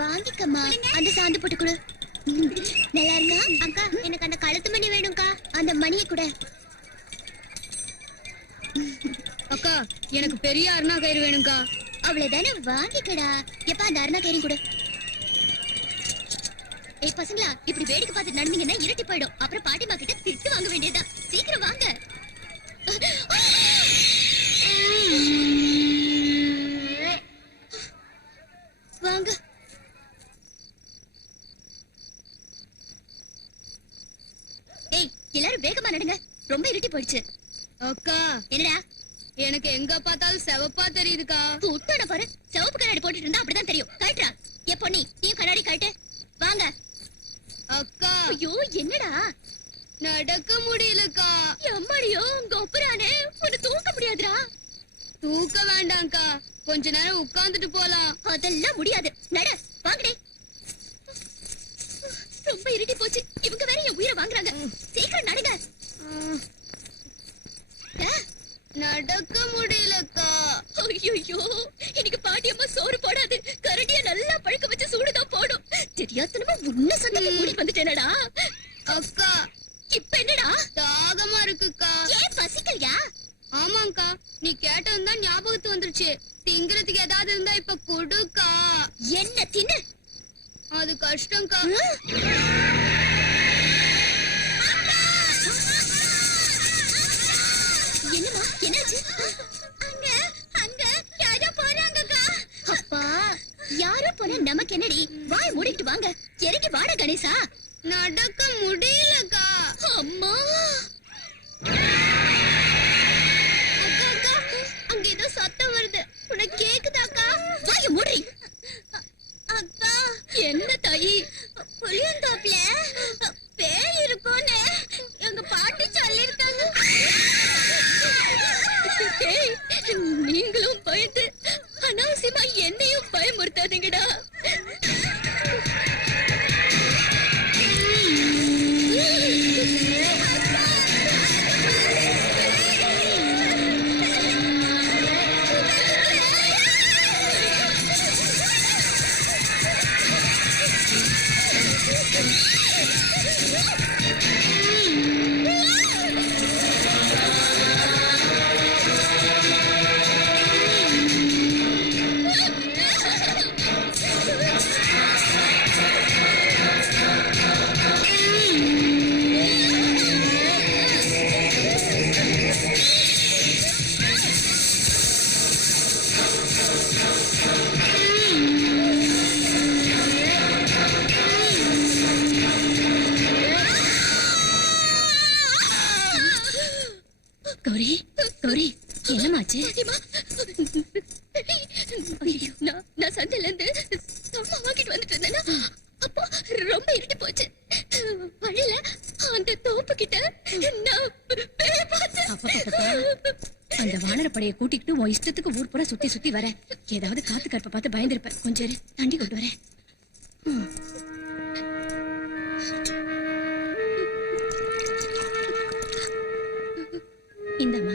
வாங்கிக்கம்மா. அந்த சாந்து போட்டு கொடு. நல்லா இருக்கா? அக்கா எனக்கு அந்த கழுத்து மணி வேணும்க்கா. அந்த மணியை கூட. அக்கா எனக்கு பெரிய அருணா கயிறு வேணும்க்கா. அவ்வளவுதானே, வாங்கிக்கடா. எப்ப அந்த அருணா கயிறு கொடு. ஏய் பசங்களா, இப்படி வேடிக்கை பார்த்து நடந்தீங்கன்னா இருட்டி போயிடும். அப்புறம் பாட்டிமா கிட்ட திட்டு வாங்க வேண்டியதுதான். சீக்கிரம் வாங்க. வாங்க. ஏய் எல்லாரும் வேகமா நடங்க, ரொம்ப இருட்டி போயிடுச்சு. அக்கா என்னடா? எனக்கு எங்க பார்த்தாலும் செவப்பா தெரியுதுக்கா. உட்கார பாரு, சிவப்பு கண்ணாடி போட்டுட்டு இருந்தா அப்படிதான் தெரியும். கழட்டுறா. ஏ பொண்ணி, நீ கண்ணாடி கழட்டு. வாங்க. அக்கா ஐயோ என்னடா? நடக்க முடியலக்கா. எம்மாடியோ, உங்க ஒப்புறானே, உன்னை தூக்க முடியாதுடா. தூக்க வேண்டாம்க்கா, கொஞ்ச நேரம் உட்கார்ந்துட்டு போலாம். அதெல்லாம் முடியாது. நட, வாங்கடே. ரொம்ப இருட்டி போச்சு. இவங்க வேற என் உயிரை வாங்குறாங்க. சீக்கிரம் நடுங்க. நடக்க முடியலக்கா. ஐயோ, இன்னைக்கு பாட்டியம்மா சோறு போடாது. கரடிய நல்லா பழுக்க வச்சு சூடுதான் போடும். தெரியாதனமா உன்ன சொன்னதை கூட்டிட்டு வந்துட்டேனடா. அக்கா இப்ப என்னடா? தாகமா இருக்குக்கா. ஏன் பசிக்கலையா? ஆமாங்கா, நீ கேட்டதும் தான் ஞாபகத்து வந்துருச்சு. திங்கிறதுக்கு ஏதாவது இருந்தா இப்ப கொடுக்கா. என்ன தின்னு? அது கஷ்டம்க்கா. என்னமா என்னாச்சு? அங்க அங்க யாரோ போறாங்கக்கா. அப்பா, யாரோ போனா நமக்கு என்னடி? வாய் மூடிட்டு வாங்க. இறங்கி வாடா கணேசா. நடக்க முடியலக்கா. அம்மா, அக்கா அக்கா, அங்க ஏதோ சத்தம் வருது. உனக்கு கேக்குதாக்கா? வாய மூடி. அக்கா என்ன தாயி? புளியந்தோப்புல பேய் இருக்கும்னு எங்க பாட்டி சொல்லிருக்காங்க. நீங்களும் பயந்து அனாவசியமா என்னையும் பயமுறுத்தாதீங்கடா. கௌரி, கௌரி, என்னமாச்சு? நான் சந்தையில இருந்து சாமா வாங்கிட்டு வந்துட்டு இருந்தேன்னா அப்போ ரொம்ப இருட்டி போச்சு. வழியில அந்த தோப்பு கிட்ட நான் அந்த வானரப்படைய கூட்டிக்கிட்டு உன் இஷ்டத்துக்கு ஊர் பூரா சுத்தி சுத்தி வர. ஏதாவது காத்து கற்ப பார்த்து பயந்துருப்ப. கொஞ்சம் தண்டி கொண்டு வரேன். இந்தம்மா.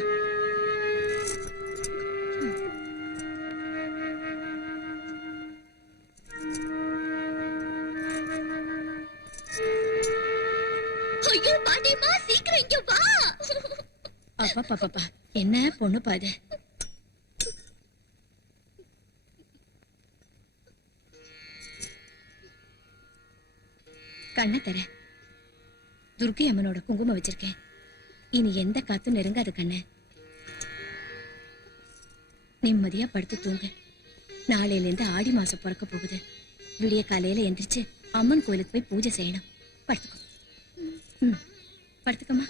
ஐயோ பாட்டிமா, சீக்கிரம் இங்க வா. அப்பா பாப்பா, என்ன பொண்ணு பாது. கண்ணை தர. துர்க்கை அம்மனோட குங்குமம் வச்சிருக்கேன். இனி எந்த காத்தும் நெருங்காது கண்ணு. நிம்மதியா படுத்து தூங்கு. நாளையில இருந்து ஆடி மாசம் பிறக்க போகுது. விடிய காலையில எந்திரிச்சு அம்மன் கோயிலுக்கு போய் பூஜை செய்யணும். படுத்துக்கோ. படுத்துக்கம்மா.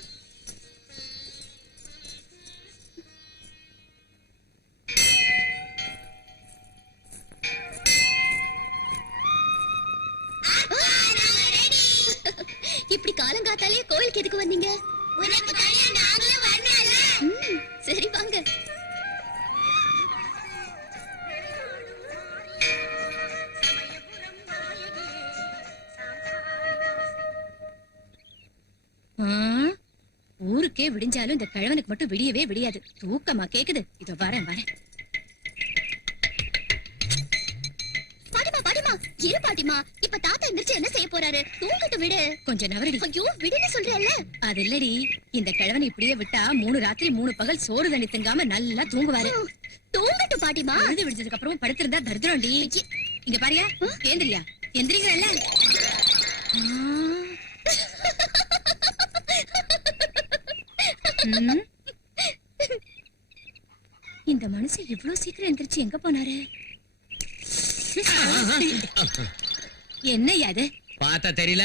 இப்படி காலங்காத்தாலே கோயிலுக்கு எதுக்கு வந்தீங்க? சரி வாங்க. ஊருக்கே விடிஞ்சாலும் இந்த கிழவனுக்கு மட்டும் விடியவே விடியாது. தூக்கமா கேக்குது. இதோ வரேன் வரேன். பாட்டிமா பாட்டிமா, இரு பாட்டிமா, இப்ப தாத்தா எந்திரிச்சு என்ன செய்ய போறாரு? தூங்கட்டும் விடு. கொஞ்சம் நவரடி. ஐயோ விடுன்னு சொல்றேன்ல. அது இல்லடி, இந்த கிழவனை இப்படியே விட்டா 3 ராத்திரி 3 பகல் சோறு தண்ணி திங்காம நல்லா தூங்குவாரு. தூங்கட்டும் பாட்டிமா. அழுது விடுச்சதுக்கு அப்புறம் படுத்திருந்தா தரித்திரம்டி. இங்க பாரியா, ஏந்திரியா, எந்திரிக்கிறல்ல. இந்த மனுஷன் இவ்வளவு சீக்கிரம் எந்திரிச்சு எங்க போனாரு? என்னையா அது? பார்த்தா தெரியல,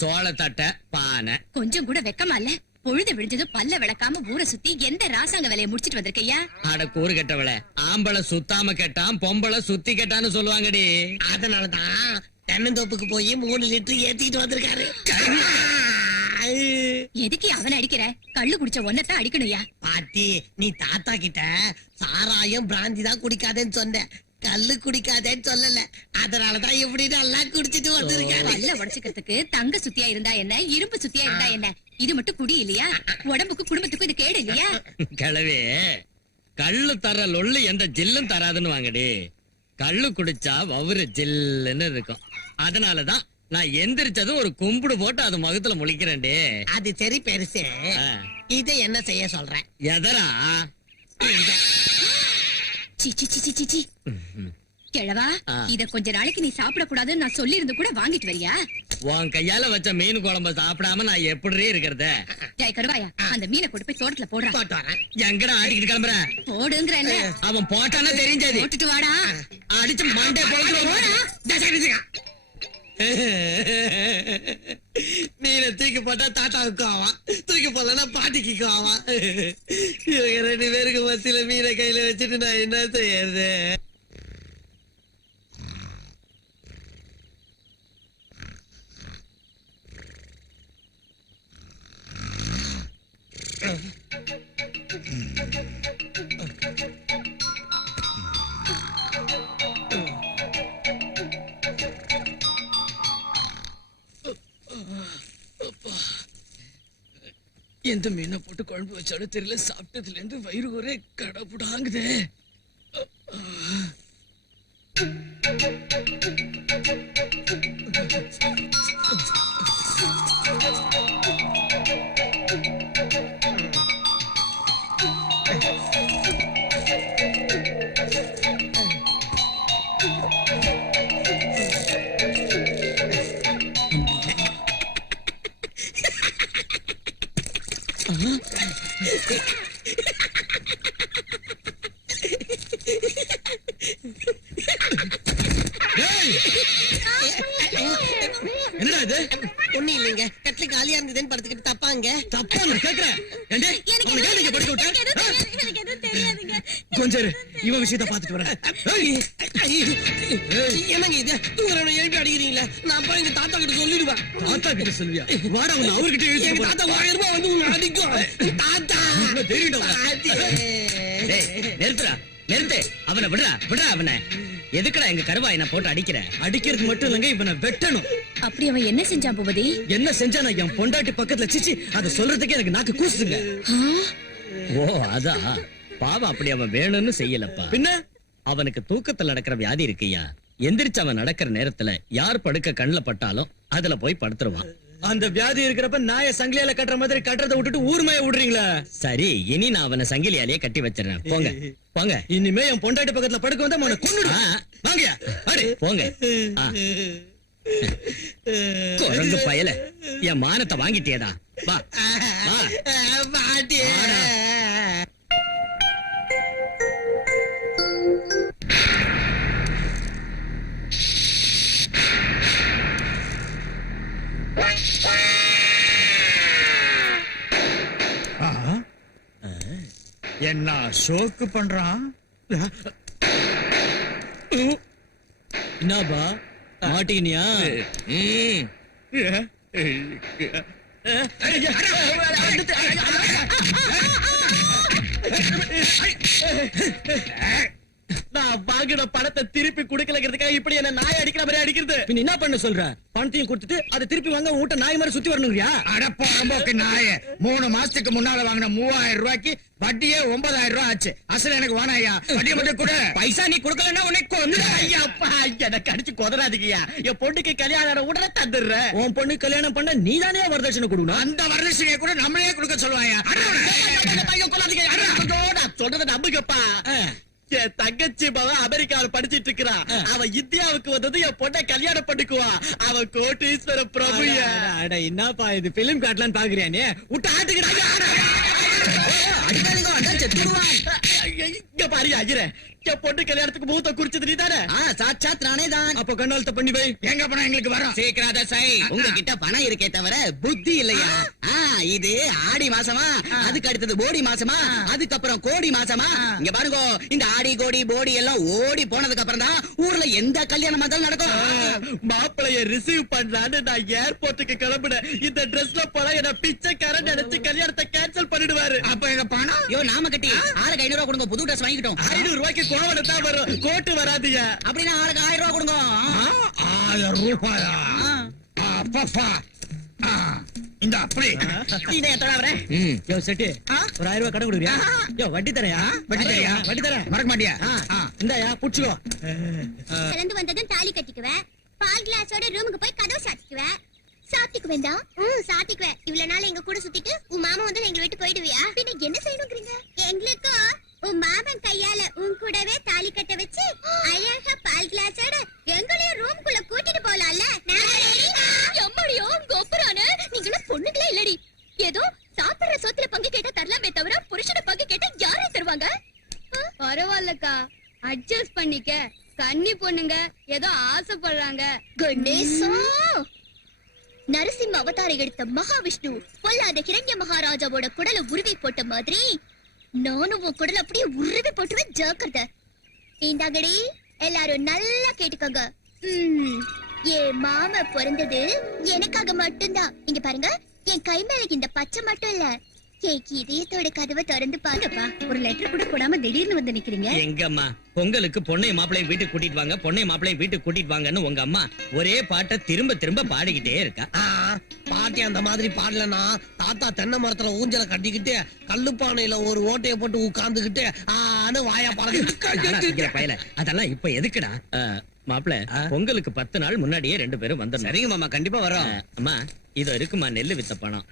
சோள தட்டை பானை. கொஞ்சம் கூட வெக்கமா இல்ல? பொழுது விடிஞ்சது பல்ல விளக்காம ஊரை சுத்தி எந்த ராசாங்க வேலையை முடிச்சிட்டு வந்திருக்கையா? அட கூறு கெட்டவள, ஆம்பளை சுத்தாம கெட்டான், பொம்பளை சுத்தி கெட்டான்னு சொல்லுவாங்கடி. அதனாலதான் தென்னந்தோப்புக்கு போய் 3 லிட்டர் ஏத்திட்டு வந்திருக்காரு. எதுக்கு அவனை அடிக்கிற? கள்ளு குடிச்ச ஒன்னதான் அடிக்கணும்யா. பாட்டி, நீ தாத்தா கிட்ட சாராயம் பிராந்தி தான் குடிக்காதேன்னு சொன்ன, கல்லு குடிக்காதேன்னு சொல்லல. அதனாலதான் இப்படி நல்லா குடிச்சிட்டு வந்திருக்காரு. பல்ல உடைச்சுக்கிறதுக்கு தங்க சுத்தியா இருந்தா என்ன, இரும்பு சுத்தியா இருந்தா என்ன? இது மட்டும் குடி இல்லையா? உடம்புக்கு குடும்பத்துக்கும் இது கேடு இல்லையா? கிழவே, கள்ளு தர லொள்ளு எந்த ஜில்லும் தராதுன்னு வாங்கடி. கள்ளு குடிச்சா வவுறு ஜில்லுன்னு இருக்கும். அதனாலதான் நான் எந்திரிச்சதும் ஒரு கும்பிடு போட்டு அது முகத்துல முழிக்கிறேன்டே. அது சரி பெருசு, இதை என்ன செய்ய சொல்றேன்? எதரா? சி, சி, சி, சி, சி, சி. கிழவா, இத கொஞ்ச நாளைக்கு நீ சாப்பிட கூடாதுன்னு நான் சொல்லி இருந்து கூட வாங்கிட்டு வரியா? உன் கையால வச்ச மீன் குழம்ப சாப்பிடாம நான் எப்படி இருக்கிறத? ஜெய கருவாயா, அந்த மீனை கொண்டு போய் தோட்டத்துல போடுறான். போட்டு வரேன். எங்கடா ஆடிக்கிட்டு கிளம்புற? போடுங்கறேன். அவன் போட்டானா தெரிஞ்சது. போட்டுட்டு வாடா. அடிச்சு மண்டே மீனை தூக்கி போட்டா தாத்தாவுக்கு ஆவான், தூக்கி போடலன்னா பாட்டிக்கு ஆவான். இவங்க 2 பேருக்கு மத்தியில மீனை கையில வச்சுட்டு நான் என்ன செய்யறது? எந்த மீனை போட்டு குழம்பு வச்சாலும் தெரியல, சாப்பிட்டதுல இருந்து வயிறு ஒரே கடப்புடாங்குதே. என்னடா இது? ஒண்ணு இல்லைங்க, கட்டில காலியா இருந்ததுன்னு படுத்துக்கிட்டு தப்பாங்க. தப்பா நான் கேக்குறேன். ஏண்டே, அவனை ஏன் நீங்க படுக்க விட்ட? எனக்கு எதுவும் தெரியாதுங்க. கொஞ்சம் இரு, இவன் விஷயத்தை பார்த்துட்டு வரேன். என்னங்க இது? தூரவனை எழுப்பி அடிக்கிறீங்களா? நான் போய் எங்க தாத்தா கிட்ட சொல்லிடுவேன். தாத்தா கிட்ட சொல்லுவியா? வாடா, அவனை அவர்கிட்ட எங்க இழுத்துட்டு போ. தாத்தா 1000 ரூபாய் வந்து உன்னை அடிக்கும். தாத்தா இவ்வளவு தைரியம்டா உனக்கு? டேய், நிறுத்துடா, நிறுத்து. அவனை விடுறா, விடுறா அவனை. எதுக்குடா எங்க கருவாயனை போட்டு அடிக்கிற? அடிக்கிறது மட்டும் இல்லங்க, இவனை வெட்டணும். அப்படி அவன் என்ன செஞ்சான் பூபதி? என்ன செஞ்சா? நான் என் பொண்டாட்டி பக்கத்துல சிச்சி அதை சொல்றதுக்கே எனக்கு நாக்கு கூசுங்க. ஓ அதா, பாவம் அப்படி அவன் வேணும்னு செய்யலப்பா. பின்ன அவனுக்கு தூக்கத்துல நடக்கிற வியாதி இருக்குயா. எந்திரிச்சு அவன் நடக்கிற நேரத்துல யார் படுக்க கண்ணுல பட்டாலும் அதுல போய் படுத்துருவான். அந்த வியாதி இருக்கிறப்ப நாய சங்கிலியால கட்டுற மாதிரி கட்டுறதை விட்டுட்டு ஊர்மைய விடுறீங்களா? சரி, இனி நான் அவனை சங்கிலியாலேயே கட்டி வச்சிடறேன். போங்க போங்க. இனிமே என் பொண்டாட்டி பக்கத்துல படுக்க வந்தா அவனை கொன்னுடுவேன். வாங்கயா, அடி போங்க. குரங்கு பயல, என் மானத்தை வாங்கிட்டியடா. வா வா. பாட்டி. வாடா. என்ன ஷோக்கு பண்றான்? என்னப்பா மாட்டிக்கினியா? நான் நான் வாங்கின பணத்தை திருப்பி கொடுக்கலங்கிறதுக்காக இப்படி என்ன நாய் அடிக்கிற மாதிரி அடிக்கிறது பின்ன என்ன பண்ண சொல்ற பணத்தையும் கொடுத்துட்டு அதை திருப்பி வாங்க உன்கிட்ட நாய் மாதிரி சுத்தி வரணுங்கிறியா? அடப்போக்கு நாய 3 மாசத்துக்கு முன்னால வாங்கின 3000 ரூபாய்க்கு வட்டியே 9000 ரூபாய் ஆச்சு. அசல் எனக்கு வேணாயா, வட்டியை மட்டும் கூட. பைசா நீ கொடுக்கலன்னா உனக்கு ஐயாப்பா எனக்கு அடிச்சு கொதறாதீங்கயா. என் பொண்ணுக்கு கல்யாணம் உடனே தந்துடுறேன். உன் பொண்ணு கல்யாணம் பண்ண நீதானே வரதட்சணை கொடுக்கணும். அந்த வரதட்சணையை கூட நம்மளே கொடுக்க சொல்லுவாயா? சொல்றத நம்புங்கப்பா. என் தங்கச்சி மகன் அமெரிக்காவில படிச்சிட்டு இருக்கிறா. அவ இந்தியாவுக்கு வந்தது என் பொண்ணை கல்யாணம் பண்ணிக்குவா. அவ கோட்டீஸ்வர பிரபுயா. என்னப்பா இது பிலிம் காட்டலான்னு பாக்குறியா நீ? விட்டு ஆட்டுக்கிறா. இங்க பாரு அஜிர, என் பொண்ணு கல்யாணத்துக்கு மூத்த குறிச்சது நீ தானே? சாட்சாத் நானே தான். அப்ப கண்ணாலத்தை பண்ணி வை. எங்க பணம் எங்களுக்கு வரும்? சீக்கிரம் சை. உங்ககிட்ட பணம் இருக்கே தவிர புத்தி இல்லையா? இது ஆடி மாசமா, அதுக்கு அடுத்தது போடி மாசமா, அதுக்கப்புறம் கோடி மாசமா. இங்க பாருங்க, இந்த ஆடி கோடி போடி எல்லாம் ஓடி போனதுக்கு அப்புறம் தான் ஊர்ல எந்த கல்யாணம் வந்தாலும் நடக்கும். மாப்பிளைய ரிசீவ் பண்ணலான்னு நான் ஏர்போர்ட்டுக்கு கிளம்பினேன். இந்த ட்ரெஸ்ல போனா என்ன பிச்சைக்காரன் நினைச்சு கல்யாணத்தை கேன்சல் பண்ணிடுவாரு. அப்ப எங்க பணம்? ஐயோ நாம கட்டி ஆளுக்கு 500 ரூபாய் கொடுங்க, புது ட்ரெஸ் வாங்கிட்டோம். 500 ரூபாய்க்கு கோவணம் தான் வரும், கோட்டு வராதுயா. அப்படின்னா ஆளுக்கு 1000 ரூபாய் கொடுங்க. 1000 ரூபாயா? அப்பா இந்த அப்படி இதை எத்தனை வரேன்? யோ செட்டு, ஒரு 1000 ரூபாய் கடன் கொடுக்குறியா? யோ வட்டி தரையா? வட்டி தரியா? வட்டி தரேன். மறக்க மாட்டியா? இந்தாயா புடிச்சுக்கோ. பிறந்து வந்ததும் தாலி கட்டிக்குவேன். பால் கிளாஸோட ரூமுக்கு போய் கதவு சாத்திக்குவேன். சாத்திக்குவேண்டா? சாத்திக்குவேன். இவ்வளவு நாள் எங்க கூட சுத்திட்டு உன் மாமா வந்து எங்களை விட்டு போயிடுவியா? பின்ன என்ன செய்யணுங்கிறீங்க? எங்களுக்கும் உன் மாமன் கையால உன் கூடவே தாலி கட்ட வச்சு அழகா பால் கிளாஸோட எங்களையும் ரூம்குள்ள கூட்டிட்டு போலாம்ல? எம்மாடியோ கொப்பரானே, நீங்களும் பொண்ணுங்களே இல்லடி. ஏதோ சாப்பிடுற சொத்துல பங்கு கேட்டா தரலாமே தவிர புருஷனை பங்கு கேட்டா யாரே தருவாங்க? பரவாயில்லக்கா, அட்ஜஸ்ட் பண்ணிக்க. கன்னி பொண்ணுங்க ஏதோ ஆசைப்படுறாங்க. கணேசா, நரசிம்ம அவதாரை எடுத்த மகாவிஷ்ணு பொல்லாத ஹிரண்ய மகாராஜாவோட குடலை உருவி போட்ட மாதிரி நானும் உன் குடலை அப்படியே உருவி போட்டுவேன். ஜாக்கிரதை. இந்தாங்கடி, எல்லாரும் நல்லா கேட்டுக்கோங்க. என் மாமா பிறந்தது எனக்காக மட்டும்தான். இங்க பாருங்க, என் கை மேல இந்த பச்சை மட்டும் இல்ல, என் இதயத்தோட கதவை திறந்து பாருப்பா. ஒரு லெட்டர் கூட போடாம திடீர்னு வந்து நிக்கிறீங்க. எங்கம்மா பொங்கலுக்கு பொண்ணை மாப்பிளையும் வீட்டுக்கு கூட்டிட்டு வாங்க, பொண்ணை மாப்பிளையும் வீட்டுக்கு கூட்டிட்டு வாங்கன்னு உங்க அம்மா ஒரே பாட்டை திரும்ப திரும்ப பாடிக்கிட்டே இருக்கா. பாட்டி அந்த மாதிரி பாடலனா தாத்தா தென்னை மரத்துல ஊஞ்சல கட்டிக்கிட்டு கல்லுப்பானையில ஒரு ஓட்டைய போட்டு உட்கார்ந்துகிட்டு வாயா பழக பயல. அதெல்லாம் இப்ப எதுக்குடா? மாப்பிள, பொங்கலுக்கு 10 நாள் முன்னாடியே 2 பேரும் வந்துடணும். சரிங்க மாமா, கண்டிப்பா வரோம். அம்மா இதோ இருக்குமா நெல்லு வித்த பணம்,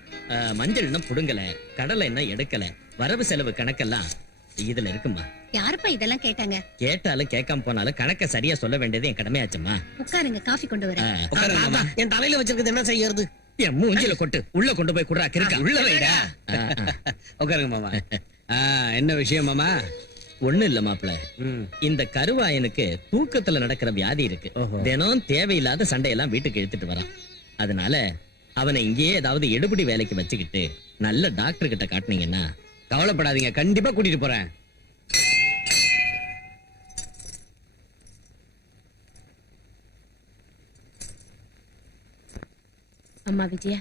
மஞ்சள் இன்னும் புடுங்கல, கடலை என்ன எடுக்கல, வரவு செலவு கணக்கெல்லாம் இதுல இருக்குமா. யாருப்பா இதெல்லாம் கேட்டாங்க? கேட்டாலும் கேட்காம போனாலும் கணக்க சரியா சொல்ல வேண்டியது என் கடமையாச்சுமா. உட்காருங்க, காஃபி கொண்டு வரேன். என் தலையில வச்சிருக்கிறது என்ன செய்யறது? என் மூஞ்சில கொட்டு, உள்ள கொண்டு போய் குடுறா கிறுக்கா. உள்ள வைடா. உட்காருங்க மாமா. என்ன விஷயம் மாமா? ஒண்ணு இல்ல மாப்பிள, இந்த கருவாயனுக்கு தூக்கத்துல நடக்கிற வியாதி இருக்கு. தினம் தேவையில்லாத சண்டையெல்லாம் வீட்டுக்கு எடுத்துட்டு வரான். அதனால அவனை இங்கேயே ஏதாவது எடுபடி வேலைக்கு வச்சுக்கிட்டு நல்ல டாக்டர் கிட்ட காட்டினீங்கன்னா. கவலைப்படாதீங்க, கண்டிப்பா கூட்டிட்டு போறேன். அம்மா விஜயா,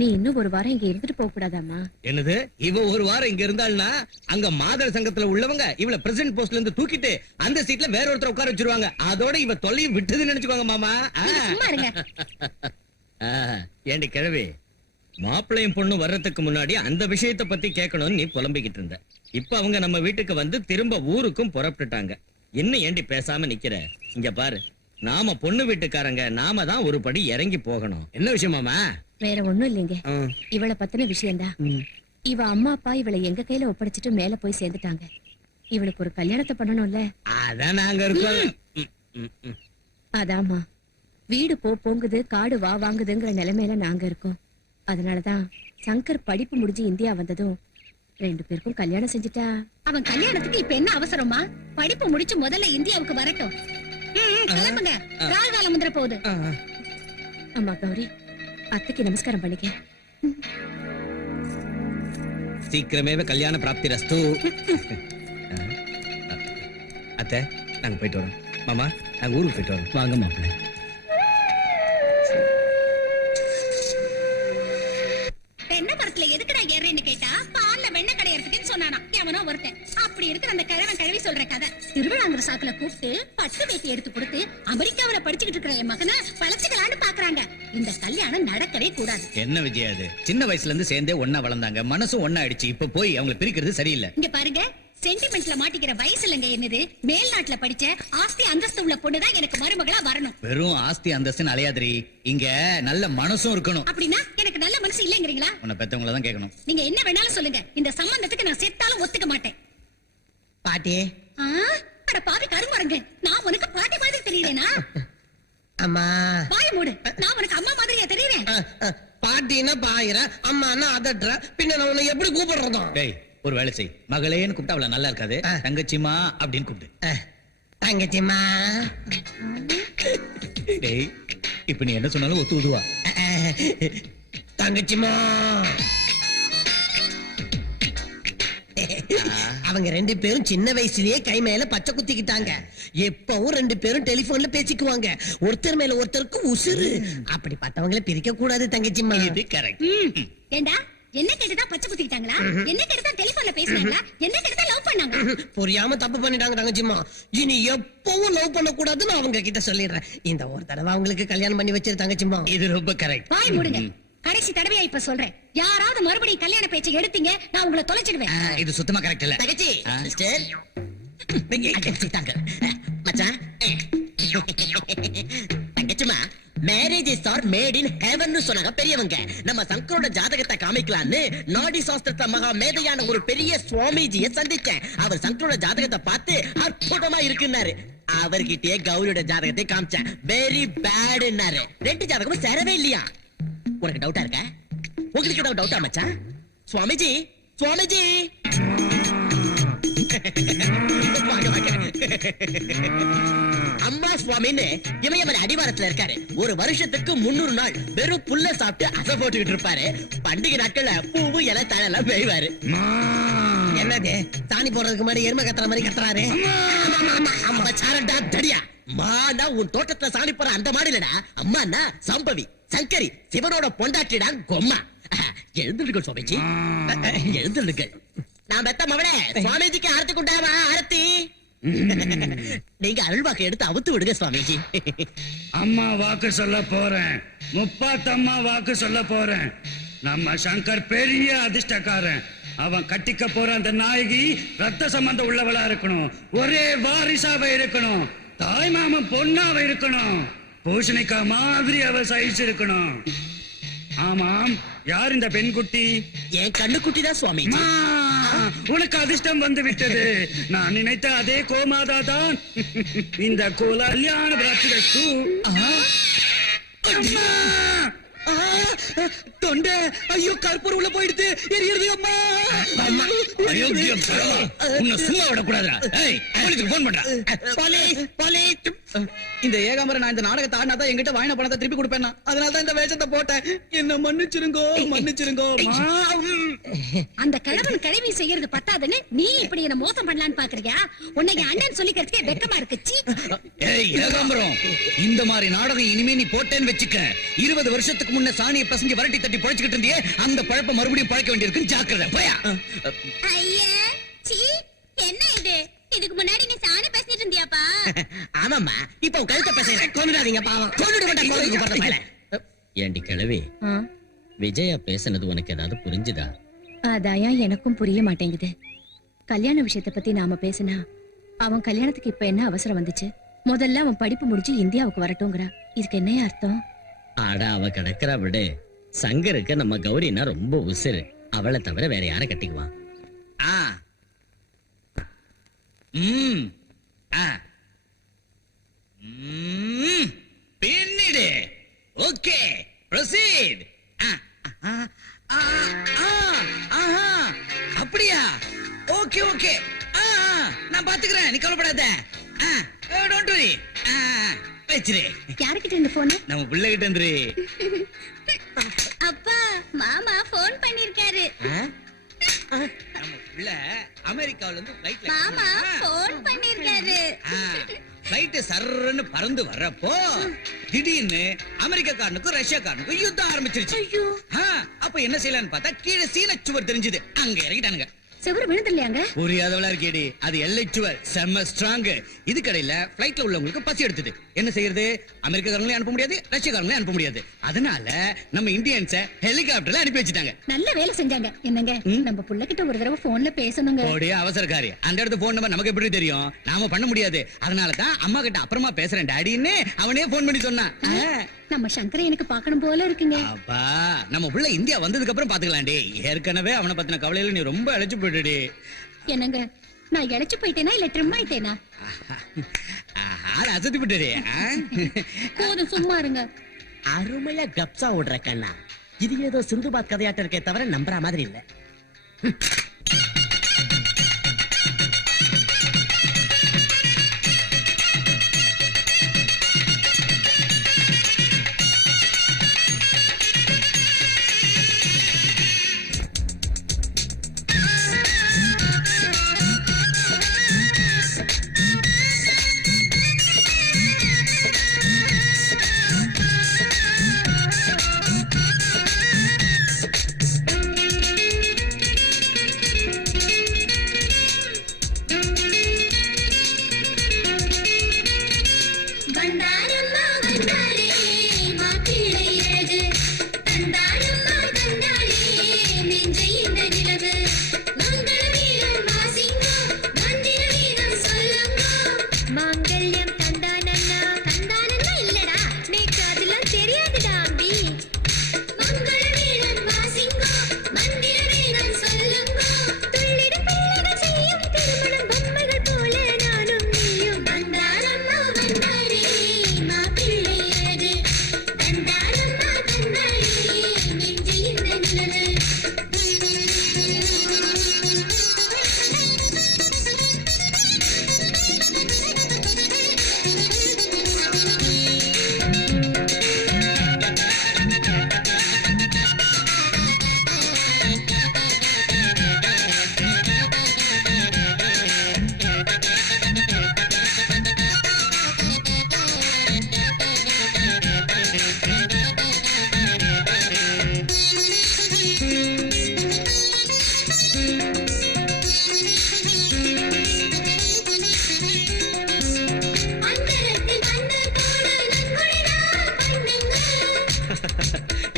நீ இன்னும் ஒரு வாரம் இங்க இருந்துட்டு போக கூடாதாமா? என்னது, இவ ஒரு வாரம் இங்க இருந்தாள்னா அங்க மாதர் சங்கத்துல உள்ளவங்க இவள பிரசிடன்ட் போஸ்ட்ல இருந்து தூக்கிட்டு அந்த சீட்ல வேற ஒருத்தர் உட்கார வச்சிருவாங்க. அதோட இவ தொல்லையும் விட்டதுன்னு நினைச்சுக்கோங்க மாமா. சும்மா இருங்க. ஏண்டி கிழவி, மாப்பிள்ளையும் பொண்ணு வர்றதுக்கு முன்னாடி அந்த விஷயத்தை பத்தி கேட்கணும்னு நீ புலம்பிக்கிட்டு இருந்த. இப்ப அவங்க நம்ம வீட்டுக்கு வந்து திரும்ப ஊருக்கும் புறப்பட்டுட்டாங்க. இன்னும் ஏண்டி பேசாம நிக்கிற? இங்க பாரு, நாம பொண்ணு வீட்டுக்காரங்க, நாம தான் ஒரு படி இறங்கி போகணும். என்ன விஷயம் மாமா? வேற ஒண்ணும் இல்லைங்க, இவளை பத்தின விஷயம்தான். இவ அம்மா அப்பா இவளை எங்க கையில ஒப்படைச்சிட்டு மேல போய் சேர்ந்துட்டாங்க. இவளுக்கு ஒரு கல்யாணத்தை பண்ணணும்ல. அதான் நாங்க இருக்கோம். அதாமா, வீடு போங்குது, காடு வாங்குதுங்கிற நிலைமையில நாங்க இருக்கோம். அதனாலதான் சங்கர் படிப்பு முடிஞ்சு இந்தியா வந்ததும் 2 பேருக்கும் கல்யாணம் செஞ்சுட்டா. அவன் கல்யாணத்துக்கு இப்ப என்ன அவசரமா? படிப்பு முடிச்சு முதல்ல இந்தியாவுக்கு வரட்டும். கிளம்புங்க, காலம் வந்துட போகுது. அம்மா கௌரி, அத்தைக்கு நமஸ்காரம் பண்ணிக்க. சீக்கிரமே கல்யாண பிராப்தி ரஸ்து. அத்தை, நாங்க போயிட்டு வரோம். மாமா, நாங்க ஊருக்கு போயிட்டு வரோம். வாங்க மாப்பிள்ளை. வெண்ண மரத்துல எதுக்குடா ஏறேன்னு கேட்டா பால்ல வெண்ணெய் கடையறதுக்குன்னு சொன்னானா எவனோ ஒருத்தன். அப்படி இருக்கிற அந்த கிழவன் கிழவி சொல்ற கதை. திருவிழாங்கிற சாக்குல கூப்பிட்டு பட்டு வேட்டி எடுத்து கொடுத்து அமெரிக்காவில படிச்சுக்கிட்டு இருக்கிற என் மகனை பழச்சுக்கலான்னு பாக்குறாங்க. இந்த கல்யாணம் நடக்கவே கூடாது. என்ன விஜய் அது? சின்ன வயசுல இருந்து சேர்ந்தே ஒன்னா வளர்ந்தாங்க, மனசும் ஒன்னா ஆயிடுச்சு. இப்ப போய் அவங்களை பிரிக்கிறது சரியில்லை. இங்க பாருங்க, சென்டிமெண்ட்ல மாட்டிக்கிற வயசு இல்லங்க என்னது. மேல்நாட்டுல படிச்ச ஆஸ்தி அந்தஸ்து உள்ள பொண்ணுதான் எனக்கு மருமகளா வரணும். வெறும் ஆஸ்தி அந்தஸ்து அலையாதிரி, இங்க நல்ல மனசும் இருக்கணும். அப்படின்னா எனக்கு நல்ல மனசு இல்லங்கிறீங்களா? உன்னை பெத்தவங்கள தான் கேட்கணும். நீங்க என்ன வேணாலும் சொல்லுங்க, இந்த சம்பந்தத்துக்கு நான் செத்தாலும் ஒத்துக்க மாட்டேன். பாட்டி ஆ, அட பாவி கருமரங்க, நான் உனக்கு பாட்டி மாதிரி தெரியறேனா? அம்மா வாய மூடு, நான் உனக்கு அம்மா மாதிரியா தெரியறேன்? பாட்டின்னா பாயிர, அம்மானா அதட்டுற, பின்ன நான் உன்னை எப்படி கூப்பிடுறதும்? டேய், ஒரு வேலை செய். மகளேன்னு கூப்பிட்டா அவள நல்லா இருக்காது. தங்கச்சிமா அப்படின்னு கூப்பிட்டு. தங்கச்சிம்மா. டேய், இப்ப நீ என்ன சொன்னாலும் ஒத்து உதுவா. தங்கச்சிம்மா. அவங்க ரெண்டு பேரும் சின்ன வயசுலயே கை மேல பச்சை குத்திக்கிட்டாங்க. எப்பவும் ரெண்டு பேரும் டெலிபோன்ல பேசிக்குவாங்க. ஒருத்தர் மேல ஒருத்தருக்கு உசுறு. அப்படிப்பட்டவங்கள பிரிக்க கூடாது தங்கச்சிம்மா. இது கரெக்ட். ஏண்டா, என்ன கேட்டுதான் பச்சை குத்திக்கிட்டாங்களா? என்ன கேட்டுதான் டெலிபோன்ல பேசினாங்களா? என்ன கேட்டுதான் லவ் பண்ணாங்க? புரியாம தப்பு பண்ணிட்டாங்க தங்கச்சிம்மா. இனி எப்பவும் லவ் பண்ண கூடாதுன்னு அவங்க கிட்ட சொல்லிடுறேன். இந்த ஒரு தடவை அவங்களுக்கு கல்யாணம் பண்ணி வச்சிரு தங்கச்சிம்மா. இது ரொம்ப கரெக்ட். வாய் மூடுங்க. கடைசி தடவையா இப்ப சொல்றேன், யாராவது மறுபடியும் கல்யாண பேச்சை எடுத்தீங்க, நான் உங்களை தொலைச்சிடுவேன். இது சுத்தமா கரெக்ட் இல்ல. தங்கச்சி சிஸ்டர் அடிச்சிட்டாங்க மச்சான். தங்கச்சிமா, marriages are made in heaven சொன்னாங்க பெரியவங்க. நம்ம சங்கரோட ஜாதகத்தை காமிக்கலான்னு நாடி சாஸ்திரத்துல மகா மேதையான ஒரு பெரிய சுவாமிஜியை சந்திச்சேன். அவர் சங்கரோட ஜாதகத்தை பார்த்து அற்புதமா இருக்குன்னாரு. அவர்கிட்டயே கௌரியோட ஜாதகத்தை காமிச்சேன். வெரி பேட்னாரு. ரெண்டு ஜாதகமும் சேரவே இல்லையா? உனக்கு டவுட்டா இருக்க? உங்களுக்கு ஏதாவது டவுட்டா மச்சான்? சுவாமிஜி, சுவாமிஜி வாங்க வாங்க. அம்மா சுவாமின்னு இமயமலை அடிவாரத்துல இருக்காரு. ஒரு வருஷத்துக்கு 300 நாள் வெறும் புல்ல சாப்பிட்டு அசை போட்டுக்கிட்டு இருப்பாரு. பண்டிகை நாட்கள்ல பூவு இலை தழெல்லாம் பெய்வாரு. என்னது சாணி போடுறதுக்கு முன்னாடி எருமை கத்துற மாதிரி கத்துறாரு? அம்மா சாரண்டா தடியா. மானா உன் தோட்டத்துல சாணி போற அந்த மாதிரி இல்லடா. அம்மானா சம்பவி சங்கரி சிவனோட பொண்டாட்டிடா கொம்மா. எழுந்துடுங்கள் சுவாமிஜி, எழுந்துடுங்கள். நான் பெத்த மவளே, சுவாமிஜிக்கு ஆரத்தி கொண்டாவா ஆரத்தி. நீங்க அருள்வாக்கு எடுத்து அவுத்து விடுங்க சுவாமிஜி. அம்மா வாக்கு சொல்ல போறேன், முப்பாத்தம்மா வாக்கு சொல்ல போறேன். நம்ம சங்கர் பெரிய அதிர்ஷ்டக்காரன். அவன் கட்டிக்க போற அந்த நாயகி ரத்த சம்பந்தம் உள்ளவளா இருக்கணும். ஒரே வாரிசாவ இருக்கணும். தாய் மாமன் பொண்ணாவ இருக்கணும். பூஷணிக்கா மாதிரி அவ சைஸ் இருக்கணும். ஆமாம், யார் இந்த பெண்குட்டி? என் கண்ணுக்குட்டி தான் சுவாமிஜி. உனக்கு அதிர்ஷ்டம் வந்து விட்டது. நான் நினைத்த அதே கோமாதா தான் இந்த கல்யாண பிரார்த்திக்கு. தொண்டை ஐயோ, கற்பூரம் உள்ள போயிடுது, எரியுது அம்மா. அயோக்கியம் பரமா, உன்னை சும்மா விடக்கூடாதுடா. ஏய், போலீஸ்க்கு போன் பண்றா. Police, police. இந்த ஏகாம்பரம் நான் இந்த நாடகத்தை ஆடினா என்கிட்ட வாங்கின பணத்தை திருப்பி கொடுப்பேன். அதனால தான் இந்த வேஷத்தை போட்டேன். என்ன மன்னிச்சிருங்கோ, மன்னிச்சிருங்கோ. அந்த கிழவன் கிழவி செய்யறது பத்தாதுன்னு நீ இப்படி என்ன மோசம் பண்ணலான்னு பாக்குறியா? உன்னை என் அண்ணன் சொல்லிக்கிறதுக்கே வெக்கமா இருக்கு. சீ. ஏய் ஏகாம்பரம், இந்த மாதிரி நாடகம் இனிமே நீ போட்டேன்னு வெச்சுக்க. 20 வருஷத்துக்கு முன்ன சாணியை பசஞ்சு வரட்டி தட்டி பழச்சுக்கிட்டு இருந்தியே, அந்த பழப்ப மறுபடியும் பழக்க வேண்டியிருக்கு. ஜாக்கிரதை, போயா. ஐயா, சீ, என்ன இது? இதுக்கு முன்னாடி நீ சாணி பேசிட்டு இருந்தியாப்பா? ஆமாம்மா, இப்ப உன் கழுத்தை பேசுறேன். கொண்டுடாதீங்க பாவம். கொண்டுட மாட்டேன் கோவிலுக்கு போறத பையல. ஏண்டி கிழவி, விஜயா பேசுனது உனக்கு ஏதாவது புரிஞ்சுதா? அதாயா எனக்கும் புரிய மாட்டேங்குது. கல்யாண விஷயத்தை பத்தி நாம பேசினா அவன் கல்யாணத்துக்கு இப்ப என்ன அவசரம் வந்துச்சு? முதல்ல அவன் படிப்பு முடிஞ்சு இந்தியாவுக்கு வரட்டும்ங்கறா. இதுக்கு என்ன அர்த்தம்? ஆடா, அவ கிடக்குறா விடு. சங்கருக்கு நம்ம கௌரினா ரொம்ப உசுரு. அவளை தவிர வேற யார கட்டிக்குவான்? பின்னிடு. Okay, proceed. அப்படியா? ஓகே ஓகே, நான் பாத்துக்கிறேன், நீ கவலைப்படாத. Don't worry. வெச்சிரு. யாருக்கிட்ட இந்த போன்? நம்ம பிள்ளை கிட்ட இருந்து. அப்பா, மாமா போன் பண்ணிருக்காரு. நம்ம பிள்ளை அமெரிக்காவுல இருந்து ஃளைட்ல மாமா போன் பண்ணிருக்காரு. ஃளைட் சர்றன்னு பறந்து வர்றப்போ திடீர்னு அமெரிக்காக்காரனுக்கும் ரஷ்யாக்காரனுக்கும் யுத்தம் ஆரம்பிச்சிருச்சு. அப்ப என்ன செய்யலாம்னு பார்த்தா கீழே சீன சுவர் தெரிஞ்சது. அங்க இறங்கிட்டானுங்க. செவரு விழுந்துலையாங்க? புரியாதவளா இருக்கேடி. அது எல்லைச்சுவர் செம்ம ஸ்ட்ராங். இது கடையில பிளைட்ல உள்ளவங்களுக்கு பசி எடுத்தது. என்ன செய்யறது? அமெரிக்காரங்களையும் அனுப்ப முடியாது, ரஷ்யக்காரங்களையும் அனுப்ப முடியாது. அதனால நம்ம இந்தியன்ஸ ஹெலிகாப்டர்ல அனுப்பி வச்சுட்டாங்க. நல்ல வேலை செஞ்சாங்க. என்னங்க, நம்ம புள்ள கிட்ட ஒரு தடவை போன்ல பேசணுங்க. ஓடியா அவசரக்காரி. அந்த இடத்து போன் நம்பர் நமக்கு எப்படி தெரியும்? நாம பண்ண முடியாது. அதனாலதான் அம்மா கிட்ட அப்புறமா பேசுறேன் டாடின்னு அவனே போன் பண்ணி சொன்னான். நம்ம சங்கரை எனக்கு பார்க்கணும் போல இருக்குங்க. அப்பா நம்ம புள்ள இந்தியா வந்ததுக்கு அப்புறம் பாத்துக்கலாம்டி. ஏற்கனவே அவனை பத்தின கவலையில நீ ரொம்ப அழைச்சு போயிடுடி. என்னங்க, நான் இழைச்சு போயிட்டேனா இல்ல ட்ரிம் ஆயிட்டேனா? அசத்தி விட்டுடி. போதும், சும்மா இருங்க. அருமையா கப்சா ஓடுற கண்ணா. இது ஏதோ சிந்துபாத் கதையாட்டம் இருக்கே தவிர நம்புற மாதிரி இல்ல.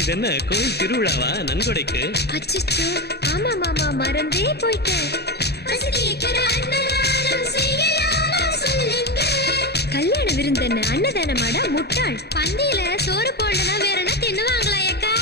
இது என்ன கோயில் திருவிழாவா நன்கொடைக்கு? அச்சச்சோ, ஆமா மாமா, மறந்தே போயிட்டேன். கல்யாண விருந்தன்னு அன்னதானமாடா முட்டாள். பந்தியில சோறு போடலாம், வேற என்ன தின்னுவாங்களா அக்கா?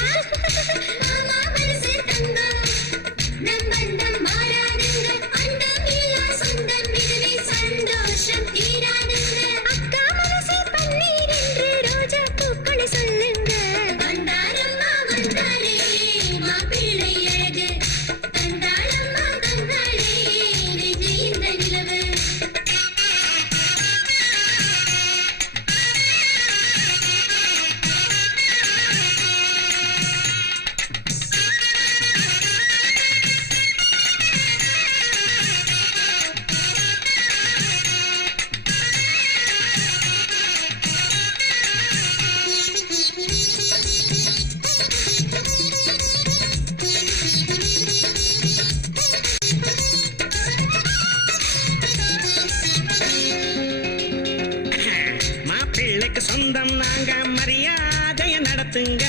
சொந்தம் நாங்க மரியாதைய நடத்துங்க.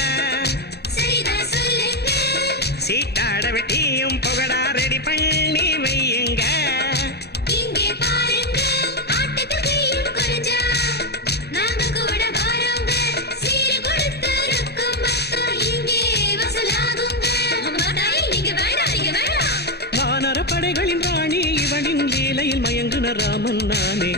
சீட்டாட வெட்டியும் புகடா ரெடி பண்ணி வையுங்க. வானர படைகளின் ராணி இவனின் லீலையில் மயங்குன ராமன் நானே.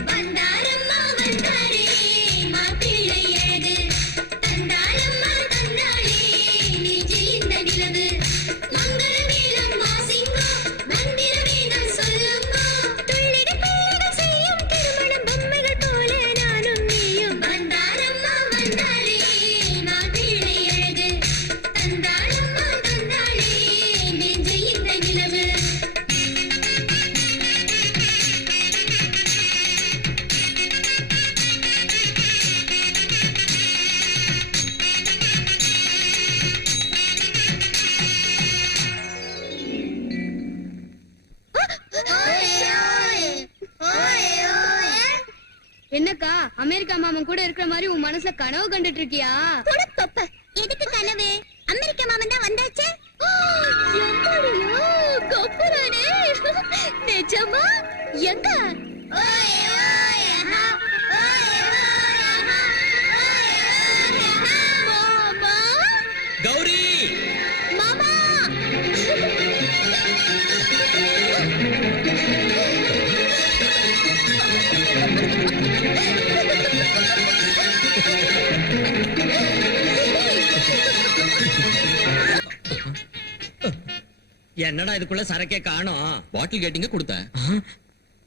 மாமன் கூட இருக்கிற மாதிரி உன் மனசுல கனவு கண்டுட்டு இருக்கியா? புடப்பப்ப எதுக்கு கனவு? அமெரிக்க மாமன் தான் வந்தாச்சு. கப்புரானே நிஜமா? எங்க? மாமா கௌரி மாமா என்னடா இதுக்குள்ள சரக்கே காணோம். பாட்டில் கேட்டிங்க கொடுத்தேன்.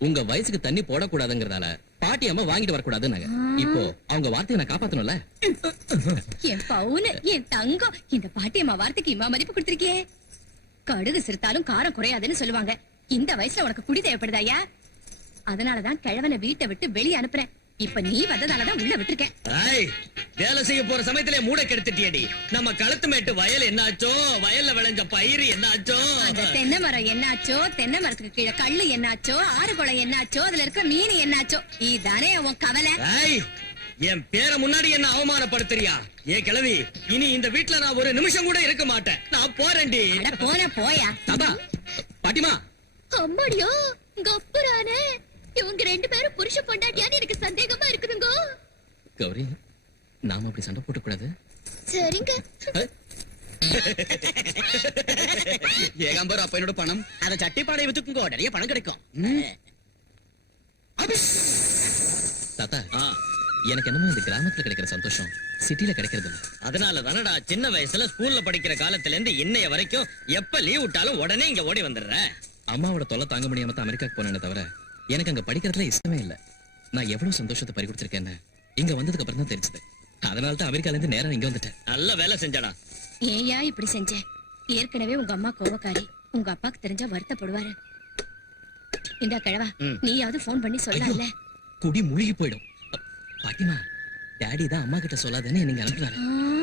உங்க வயசுக்கு தண்ணி போடக்கூடாதுங்கிறதால பாட்டி அம்மா வாங்கிட்டு வரக்கூடாதுன்னாங்க. இப்போ அவங்க வார்த்தையை நான் காப்பாத்தணும்ல. என் பவுனு, என் தங்கம், இந்த பாட்டியம்மா வார்த்தைக்கு இம்மா மதிப்பு கொடுத்திருக்கியே. கடுகு சிறுத்தாலும் காரம் குறையாதுன்னு சொல்லுவாங்க. இந்த வயசுல உனக்கு குடி தேவைப்படுதாயா? அதனாலதான் கிழவனை வீட்டை விட்டு வெளியே அனுப்புறேன். இப்ப நீ வந்ததாலதான் உள்ள விட்டுருக்கேன். ஏய், வேலை செய்ய போற சமயத்திலே மூட கெடுத்துட்டியடி. நம்ம களத்து மேட்டு வயல் என்னாச்சோ, வயல்ல விளைஞ்ச பயிர் என்னாச்சோ, அந்த தென்னை மரம் என்னாச்சோ, தென்னை மரத்துக்கு கீழே கல்லு என்னாச்சோ, ஆறு குளம் என்னாச்சோ, அதுல இருக்க மீன் என்னாச்சோ, இதானே உன் கவலை. ஏய், என் பேரை முன்னாடி என்ன அவமானப்படுத்துறியா? ஏ கிழவி, இனி இந்த வீட்ல நான் ஒரு நிமிஷம் கூட இருக்க மாட்டேன். நான் போறேன்டி. அட போன போயா. தாத்தா, பாட்டிமா, அம்மாடியோ கப்புரானே. இவங்க ரெண்டு பேரும் புருஷ பொண்டாட்டியான்னு எனக்கு சந்தேகமா இருக்குதுங்க. கௌரி, நாம அப்படி சண்டை போட்டு கூடாது. சரிங்க. ஏகாம்பரம், அப்ப என்னோட பணம் அத சட்டிப்பாடை வித்துக்குங்கோ, நிறைய பணம் கிடைக்கும். தாத்தா, ஆ, எனக்கு என்னமோ இந்த கிராமத்துல கிடைக்கிற சந்தோஷம் சிட்டில கிடைக்கிறது இல்ல. அதனால தானடா சின்ன வயசுல ஸ்கூல்ல படிக்கிற காலத்துல இருந்து இன்னைய வரைக்கும் எப்ப லீவ் விட்டாலும் உடனே இங்க ஓடி வந்துடுற. அம்மாவோட தொல்லை தாங்க முடியாம தான் அமெரிக்காக்கு போனேனே தவிர எனக்கு அங்க படிக்கிறதுல இஷ்டமே இல்ல. நான் எவ்வளவு சந்தோஷத்தை பறி கொடுத்திருக்கேன்னு இங்க வந்ததுக்கு அப்புறம் தான் தெரிஞ்சது. அதனால தான் அமெரிக்கால இருந்து நேரா இங்க வந்துட்டேன். நல்ல வேலை செஞ்சடா. ஏயா இப்படி செஞ்ச? ஏற்கனவே உங்க அம்மா கோவக்காரி. உங்க அப்பாக்கு தெரிஞ்சா வருத்தப்படுவாரு. இந்தா கிழவா, நீயாவது போன் பண்ணி சொல்லல. குடி மூழ்கி போயிடும். பாட்டிமா, டாடி தான் அம்மா கிட்ட சொல்லாதேன்னு நீங்க அனுப்புறாரு.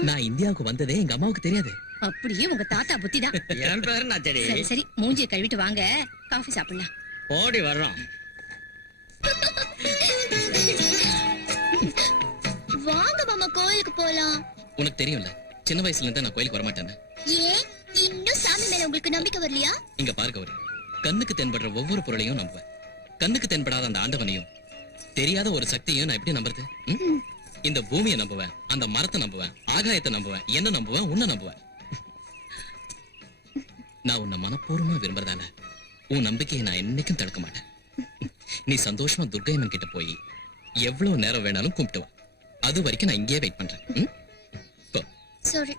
நான் இந்தியாவுக்கு வந்ததே எங்க அம்மாவுக்கு தெரியாது. அப்படியே உங்க தாத்தா புத்தி தான். என் பேரு நான் செடி. சரி சரி, மூஞ்சியை கழுவிட்டு வாங்க, காஃபி சாப்பிடலாம். ஓடி வர்றோம். வாங்க மாமா, கோயிலுக்கு போலாம். உனக்கு தெரியும்ல, சின்ன வயசுல இருந்து நான் கோயிலுக்கு வரமாட்டேன்னு. ஏன் இன்னும் சாமி மேல உங்களுக்கு நம்பிக்கை வரலையா? இங்க பாரு கௌரி, கண்ணுக்கு தென்படுற ஒவ்வொரு பொருளையும் நம்புவேன். கண்ணுக்கு தென்படாத அந்த ஆண்டவனையும் தெரியாத ஒரு சக்தியையும் நான் எப்படி நம்புறது? இந்த பூமியை நம்புவேன், அந்த மரத்தை நம்புவேன், ஆகாயத்தை நம்புவேன், என்ன நம்புவேன், உன்னை நம்புவேன். நான் உன்னை மனப்பூர்வமா விரும்புறதால உன் நம்பிக்கையை நான் என்னைக்கும் தடுக்க மாட்டேன். நீ சந்தோஷமா துர்க்கையம்மன் கிட்ட போய் எவ்வளவு நேரம் வேணாலும் கும்பிட்டு வா. அது வரைக்கும் நான் இங்கேயே வெயிட் பண்றேன். போ. சாரி.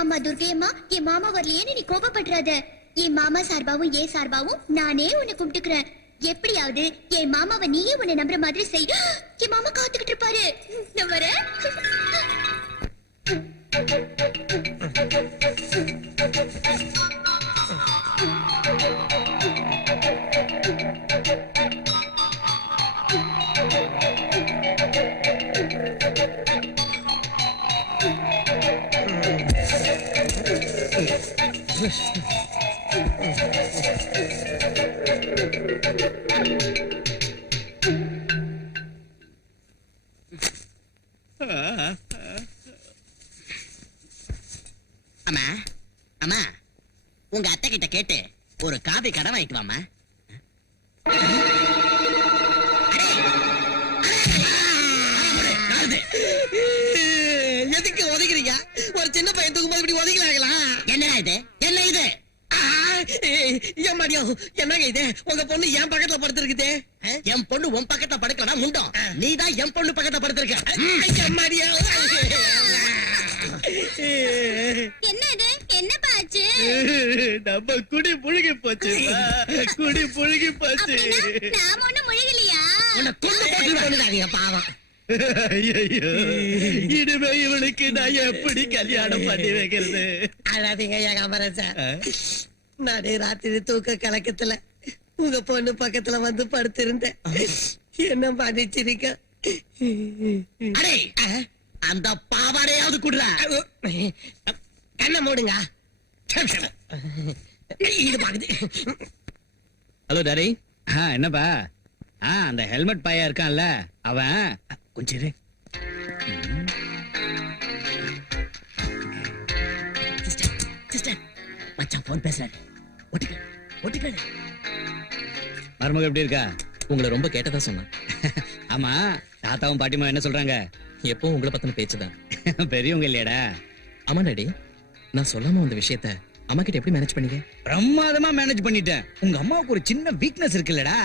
அம்மா துர்கையம்மா, என் மாமா வரலையேன்னு நீ கோபப்படுறாத. என் மாமா சார்பாவும் ஏன் சார்பாவும் நானே உன்னை கும்பிட்டுக்கிறேன். எப்படியாவது என் மாமாவை நீயே உன்னை நம்புற மாதிரி செய். என் மாமா காத்துக்கிட்டு இருப்பாரு. நான் வரேன். அம்மா, அம்மா, உங்க அத்தை கிட்ட கேட்டு ஒரு காபி கடை வாங்கிட்டு வாமா. எதுக்கு ஒதுக்குறீங்க? ஒரு சின்ன பையன் தூக்கும்போது இப்படி ஒதுக்கலாங்களா? என்ன இது? என்ன இது? ஏமாடியோ, என்னங்க இது? உங்க பொண்ணு என் பக்கத்துல படுத்திருக்குது. என் பொண்ணு உன் பக்கத்துல படுக்கலனா முண்டம். நீதான் என் பொண்ணு பக்கத்துல படுத்திருக்க. ஏமாடியோ. என்ன இது? என்ன பாச்சு? நம்ம குடி புழுகி போச்சு. குடி புழுகி போச்சு. நாம ஒண்ணும் முழுகலையா? உன்னை கொண்டு போட்டுறாங்க பாவம். ஐயோ, இனிமே இவனுக்கு நான் எப்படி கல்யாணம் பண்ணி வைக்கிறது? அழாதீங்க ஏகாம்பரம் சார். நானே ராத்திரி தூக்க கலக்கத்துல உங்க பொண்ணு பக்கத்துல வந்து படுத்திருந்தேன். என்ன மன்னிச்சிருக்க. அடே, அந்த பாவாடையாவது குடுறா. கண்ணை மூடுங்க. இது பாக்குது. ஹலோ டாடி, என்னப்பா அந்த ஹெல்மெட் பையா இருக்கான்ல அவன் கொஞ்சம் இரு. மச்சான் போன் பேசுறாரு. ஒட்டிக்க. மருமக எப்படி இருக்கா? உங்களை ரொம்ப கேட்டதா சொன்னேன். ஆமா, தாத்தாவும் பாட்டிமா என்ன சொல்றாங்க? எப்போ உங்களை பத்தின பேச்சுதான். பெரியவங்க இல்லையாடா? ஆமா டாடி, நான் சொல்லாம வந்த விஷயத்த அம்மா கிட்ட எப்படி மேனேஜ் பண்ணீங்க? பிரமாதமா மேனேஜ் பண்ணிட்டேன். உங்க அம்மாவுக்கு ஒரு சின்ன வீக்னஸ் இருக்குல்லடா.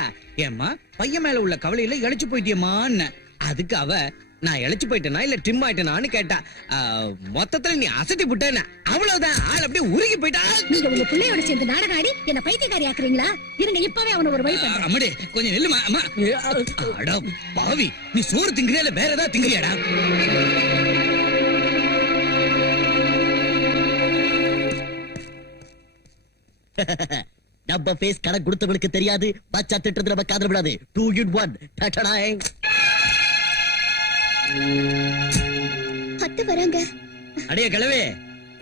ஏம்மா பையன் மேல உள்ள கவலையில இழைச்சு போயிட்டியம்மான்னு. அதுக்கு அவ நான் இழைச்சு போயிட்டேனா இல்ல ட்ரிம் ஆயிட்டேனான்னு கேட்டா. மொத்தத்துல நீ அசத்தி விட்டேன அவ்வளவுதான். ஆள் அப்படியே உருகி போயிட்டா. நீங்க உங்க பிள்ளையோட சேர்ந்து நாடகம் ஆடி என்ன பைத்தியக்காரி ஆக்குறீங்களா? இருங்க இப்பவே அவனை ஒரு வழி பண்றேன். அம்மாடி கொஞ்சம் நில்லுமா. அம்மா அடா பாவி, நீ சோறு திங்கிறியா இல்ல வேற ஏதாவது திங்கிறியாடா? நம்ம ஃபேஸ் கணக்கு கொடுத்தவனுக்கு தெரியாது. பச்சா திட்டத்துல நம்ம காதல் விடாது. 2 in 1 டடடாய். அத்தை வராங்க. அடியே கிழவே,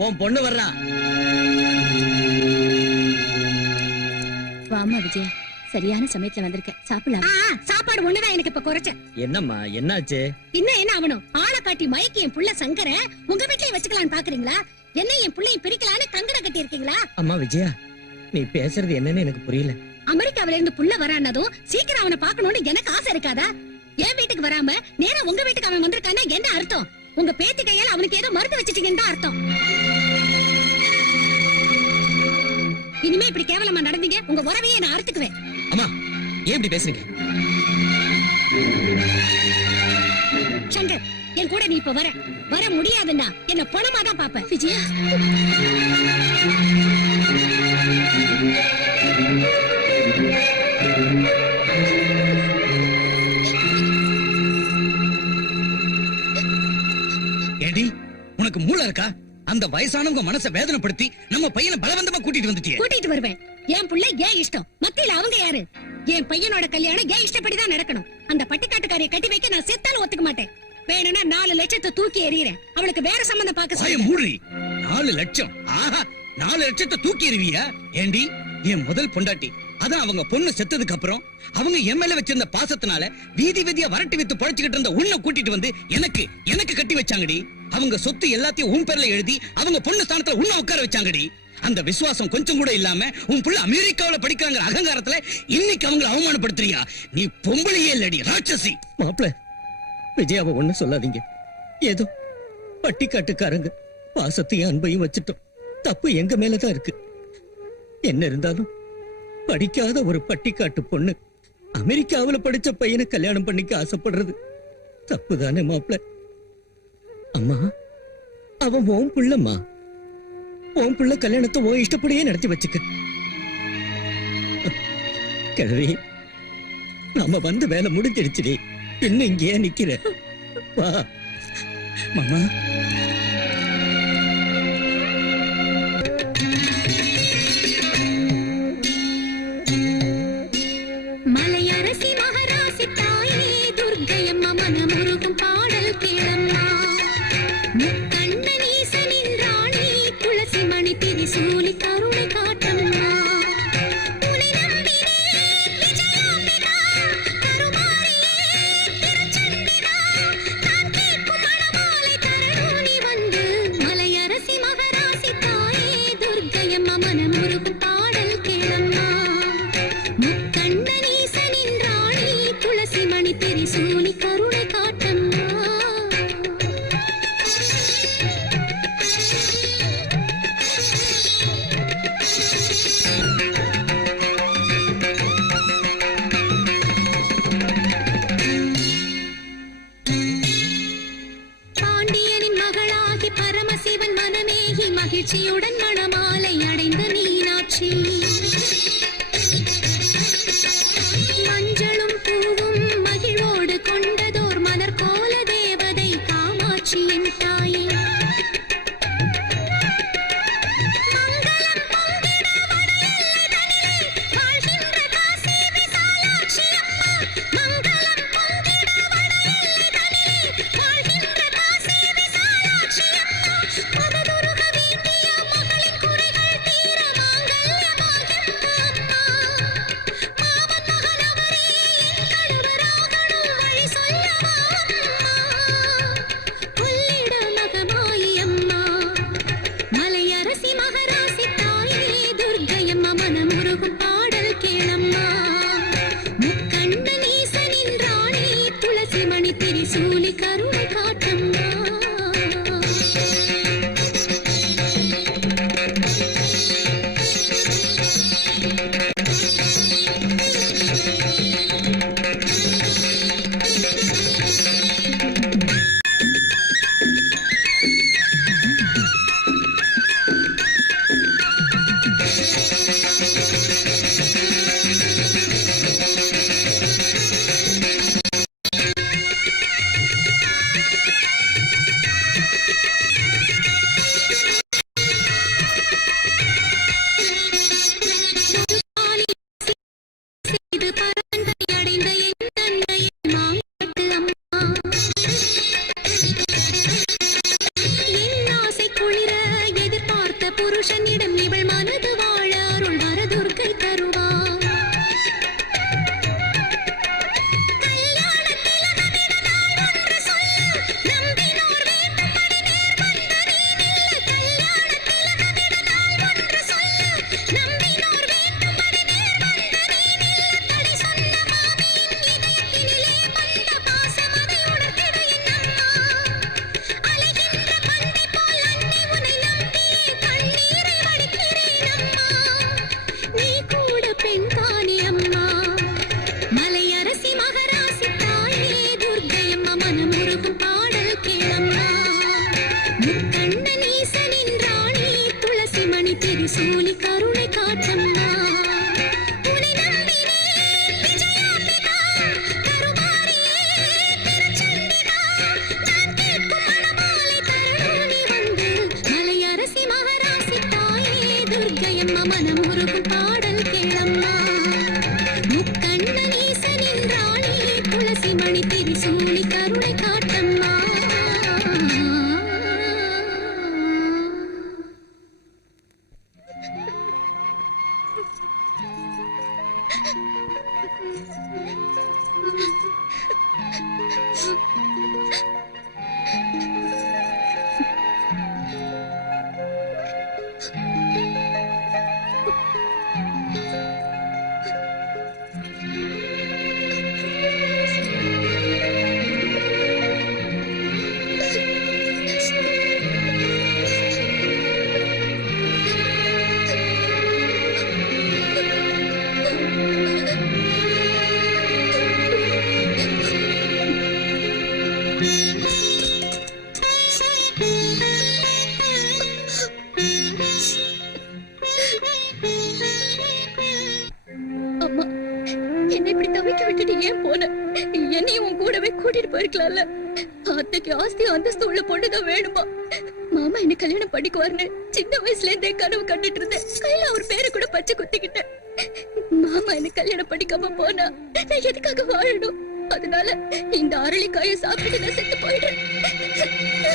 உன் பொண்ணு வர்றா. வாமா விஜயா, சரியான சமயத்துல வந்திருக்க. சாப்பிடலாம். சாப்பாடு ஒண்ணுதான் எனக்கு இப்ப குறைச்ச. என்னம்மா என்னாச்சு? இன்னும் என்ன ஆகணும்? ஆளை காட்டி மயக்கி என் புள்ள சங்கர உங்க வீட்லயே வச்சுக்கலாம்னு பாக்குறீங்களா? என்ன என் புள்ளையும் பிரிக்கலான்னு கங்கணம் கட்டி இருக்கீங்களா? அம்மா விஜயா, நீ பேசுறது என்னன்னு எனக்கு புரியல. அமெரிக்காவில இருந்து புள்ள வரானதும் சீக்கிரம் அவனை பாக்கணும்னு எனக்கு ஆசை இருக்காதா? என் வீட்டுக்கு வராம நேரா உங்க வீட்டுக்கு அவன் வந்திருக்கான்னா என்ன அர்த்தம்? உங்க பேத்தி கையால அவனுக்கு ஏதோ மருந்து வச்சிட்டீங்கன்னு தான் அர்த்தம். இனிமே இப்படி கேவலமா நடந்தீங்க, உங்க உறவையே நான் அறுத்துக்குவேன். அம்மா ஏன் இப்படி பேசுறீங்க? சங்கர், என் கூட நீ இப்ப வர முடியாதுன்னா என்ன பணமா தான் பாப்ப. விஜயா, ஏடி உனக்கு மூளை இருக்கா? அந்த வயசானவங்க மனசை வேதனைப்படுத்தி நம்ம பையனை பலவந்தமா கூட்டிட்டு வந்துட்டியே. கூட்டிட்டு வருவேன். என் புள்ள ஏன் இஷ்டம், மத்தியில அவங்க யாரு? என் பையனோட கல்யாணம் ஏன் இஷ்டப்படிதான் நடக்கணும். அந்த பட்டிக்காட்டுக்காரியை கட்டி வைக்க நான் செத்தாலும் ஒத்துக்க மாட்டேன். வேணும்னா 4 லட்சத்தை தூக்கி எறிகிறேன். அவளுக்கு வேற சம்பந்தம் பார்க்க வாய மூடி. 4 லட்சம்? ஆஹா, 4 லட்சத்தை தூக்கி எறிவியா? ஏண்டி, என் முதல் பொண்டாட்டி அதான் அவங்க பொண்ணு செத்ததுக்கு அப்புறம் அவங்க என் மேல வச்சிருந்த பாசத்தினால வீதி வீதியா வரட்டி வித்து பழச்சுக்கிட்டு இருந்த உன்னை கூட்டிட்டு வந்து எனக்கு கட்டி வச்சாங்கடி. அவங்க சொத்து எல்லாத்தையும் உன் பேர்ல எழுதி அவங்க பொண்ணு ஸ்தானத்துல உன்னை உட்கார வச்சாங்கடி. அந்த விசுவாசம் கொஞ்சம் கூட இல்லாம உன் புள்ள அமெரிக்காவில படிக்கிறாங்க அகங்காரத்துல இன்னைக்கு அவங்களை அவமானப்படுத்துறியா? நீ பொம்பளையே இல்லடி, ராட்சசி. மாப்பிள்ள, விஜயாவை ஒண்ணு சொல்லாதீங்க. ஏதோ பட்டிக்காட்டுக்காரங்க பாசத்தையும் அன்பையும் வச்சுட்டோம். தப்பு எங்க மேலதான் இருக்கு. என்ன இருந்தாலும் படிக்காத ஒரு பட்டிக்காட்டு பொண்ணு அமெரிக்காவுல படிச்ச பையனை கல்யாணம் பண்ணிக்க ஆசைப்படுறது தப்புதானே மாப்பிள்ள? அம்மா, அவன் உன் புள்ளம்மா. உன் புள்ள கல்யாணத்தை உன் இஷ்டப்படியே நடத்தி வச்சுக்க. கிழவி, நாம வந்து வேலை முடிஞ்சிடுச்சுடி. இன்னும் இங்கேயே நிக்கிற. வா மாமா. மலையரசி மகராசி தாயே துர்க்கையம்மா மனமுருகும் பாடல் கேளம்மா. முக்கண்ணனீசனின் ராணி துளசி மணி திரிசூலி கருணை காட்டம்மா. உன்னை நம்பினேன் விஜயாம்பிகா, கருமாரியே திருச்செந்திரா. நான் கேட்கும் மணமாலை தரணும் நீ வந்து. மலையரசி மகராசி தாயே துர்க்கையம்மா மனமுருகும் பாடல் கேளம்மா. முக்கண்ணனீசனின் ராணி துளசி மணி திரிசூலி கருணை காட்டம்மா. பாண்டியனின் மகளாகி பரமசிவன் மனமேகி மகிழ்ச்சியுடன் மணமாலை அடைந்த மீனாட்சி. மஞ்சளும் பூவும் மகிழ்வோடு கொண்டதோர் மலர் கோல தேவதை காமாட்சியின் தாயே. மங்களம் பொங்கிட வடஎல்லை தனிலே வாழ்கின்ற காசி விசாலாட்சி அம்மா. மங்களம் பொங்கிட வடஎல்லை தனிலே வாழ்கின்ற காசி விசாலாட்சி அம்மா. மததுருக வேண்டிய மகளின் குறைகள் தீர மாங்கல்யமாகின்ற அம்மா. துளசி மணி திரிசூலி கருணை காட்டம்மா புருஷனிடம் இவள் மனது வாழ அருள் வரதுர்க்கை தருவார் சூலி கருணை காட்டம்மா உன்னை நம்பினேன் விஜயாம்பிகா கருமாரியே திருச்செந்திகா நான் கேட்கும் மணமாலை தருணி வந்து மலையரசி மகராசி தாயே துர்க்கையம்மா மனமுருகும் பாடல் கேளம்மா முக்கண்ணன் ஈசனின் ராணி துளசி மணி திரிசூலி கருணை காட்டம்மா அம்மா என்னை இப்படி தவிக்க விட்டுட்டு ஏன் போன என்னையும் உன் கூடவே கூட்டிட்டு போயிருக்கலாம்ல அத்தைக்கு ஆஸ்தி அந்தஸ்து உள்ள பொண்ணுதான் வேணுமா மாமா என்ன கல்யாணம் பண்ணிக்குவாருன்னு சின்ன வயசுல இருந்தே கனவு கண்டுட்டு இருந்தேன் கையில அவர் பேரை கூட பச்சை குத்திக்கிட்டேன் மாமா என்ன கல்யாணம் பண்ணிக்காம போனா நான் எதுக்காக வாழணும் அதனால இந்த அரளிக்காய சாப்பிட்டு நான் செத்து போயிடுறேன்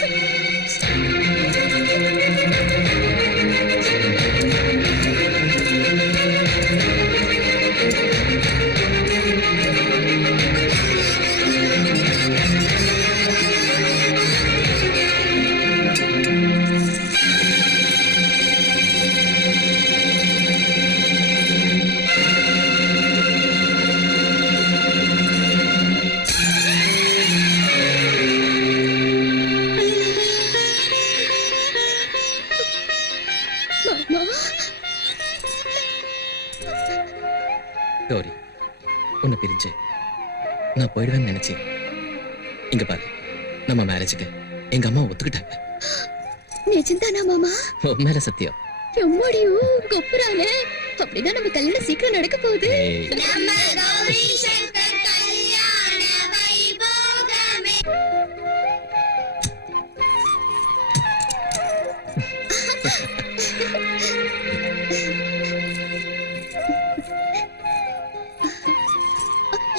கௌரி உன்னை பிரிஞ்சு நான் போயிடுவேன்னு நினைச்சேன் இங்க பாரு நம்ம மேரேஜுக்கு எங்க அம்மா ஒத்துக்கிட்டாங்க நிஜம்தானா மாமா உன் மேல சத்தியம் எம்மாடியோ கொப்புறானே அப்படிதான் நம்ம கல்யாணம் சீக்கிரம் நடக்க போகுது ஏய், நம்ம கௌரி சங்கர் கல்யாண வைபோகமே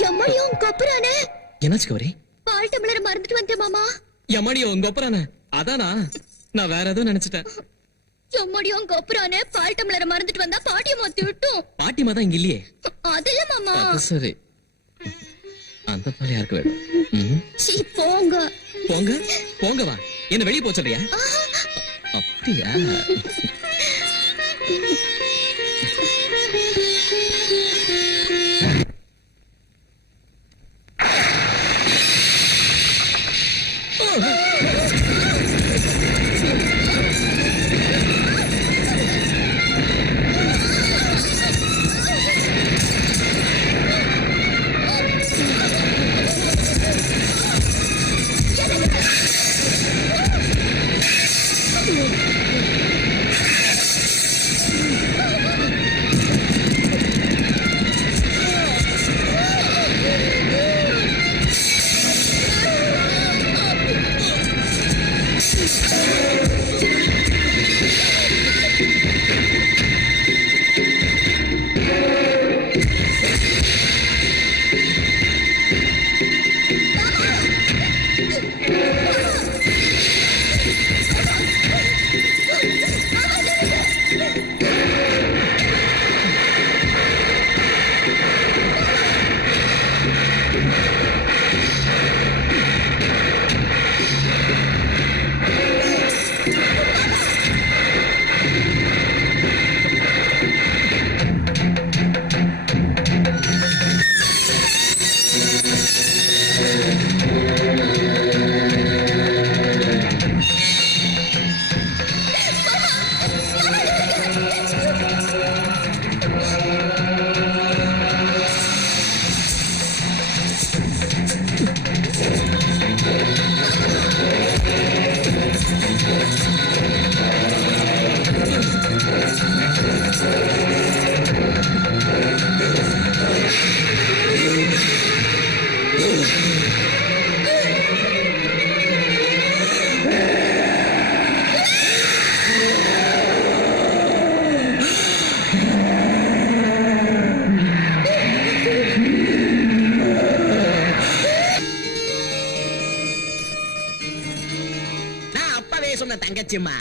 எம்மாடியோ கொப்புறானே என்னாச்சு கௌரி பால் டம்ளர் மறந்துட்டு வந்தேன் மாமா எம்மாடியோ உங்க ஒப்பறானே அதானா நான் வேற ஏதோ நினைச்சிட்டேன் எம்மாடியோ கொப்புறானே பால் டம்ளர் மறந்துட்டு வந்தா பாட்டியை மாத்தி விட்டும் பாட்டிமா தான் இங்க இல்லையே அது இல்ல மாமா அது சரி அந்த பால் யாருக்கு வேணும் ம், சீ போங்க போங்க போங்க வா என்ன வெளியே போக சொல்றியா அப்படியா நான் அப்பவே சொன்ன தங்கச்சிம்மா,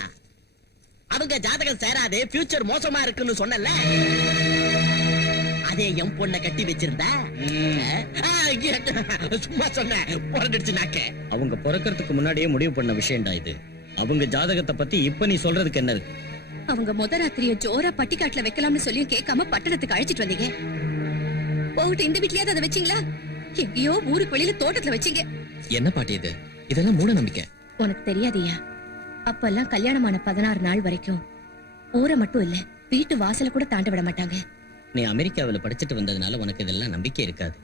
அவங்க ஜாதகம் சேராது, ஃபியூச்சர் மோசமா இருக்குன்னு சொன்னல. அதே என் பொண்ண கட்டி வச்சிருந்தா சும்மா சொன்னேன், பொறந்துடுச்சு நாக்க. அவங்க பிறக்கறதுக்கு முன்னாடியே முடிவு பண்ண விஷயம்டா இது. அவங்க ஜாதகத்தை பத்தி இப்ப நீ சொல்றதுக்கு என்ன இருக்கு? அவங்க முத ராத்திரிய ஜோரா பட்டிக்காட்டுல வைக்கலாம்னு சொல்லியும் கேட்காம பட்டணத்துக்கு அழைச்சிட்டு வந்தீங்க. போகிட்டு இந்த வீட்லயாவது அதை வச்சீங்களா? எங்கேயோ ஊருக்கு வெளியில தோட்டத்துல வச்சீங்க. என்ன பாட்டி இது? இதெல்லாம் மூட நம்பிக்கை. உனக்கு தெரியாதியா, அப்பெல்லாம் கல்யாணமான 16 நாள் வரைக்கும் ஊரை மட்டும் இல்ல, வீட்டு வாசல கூட தாண்ட விட மாட்டாங்க. நீ அமெரிக்காவில படிச்சுட்டு வந்ததுனால உனக்கு இதெல்லாம் நம்பிக்கை இருக்காது.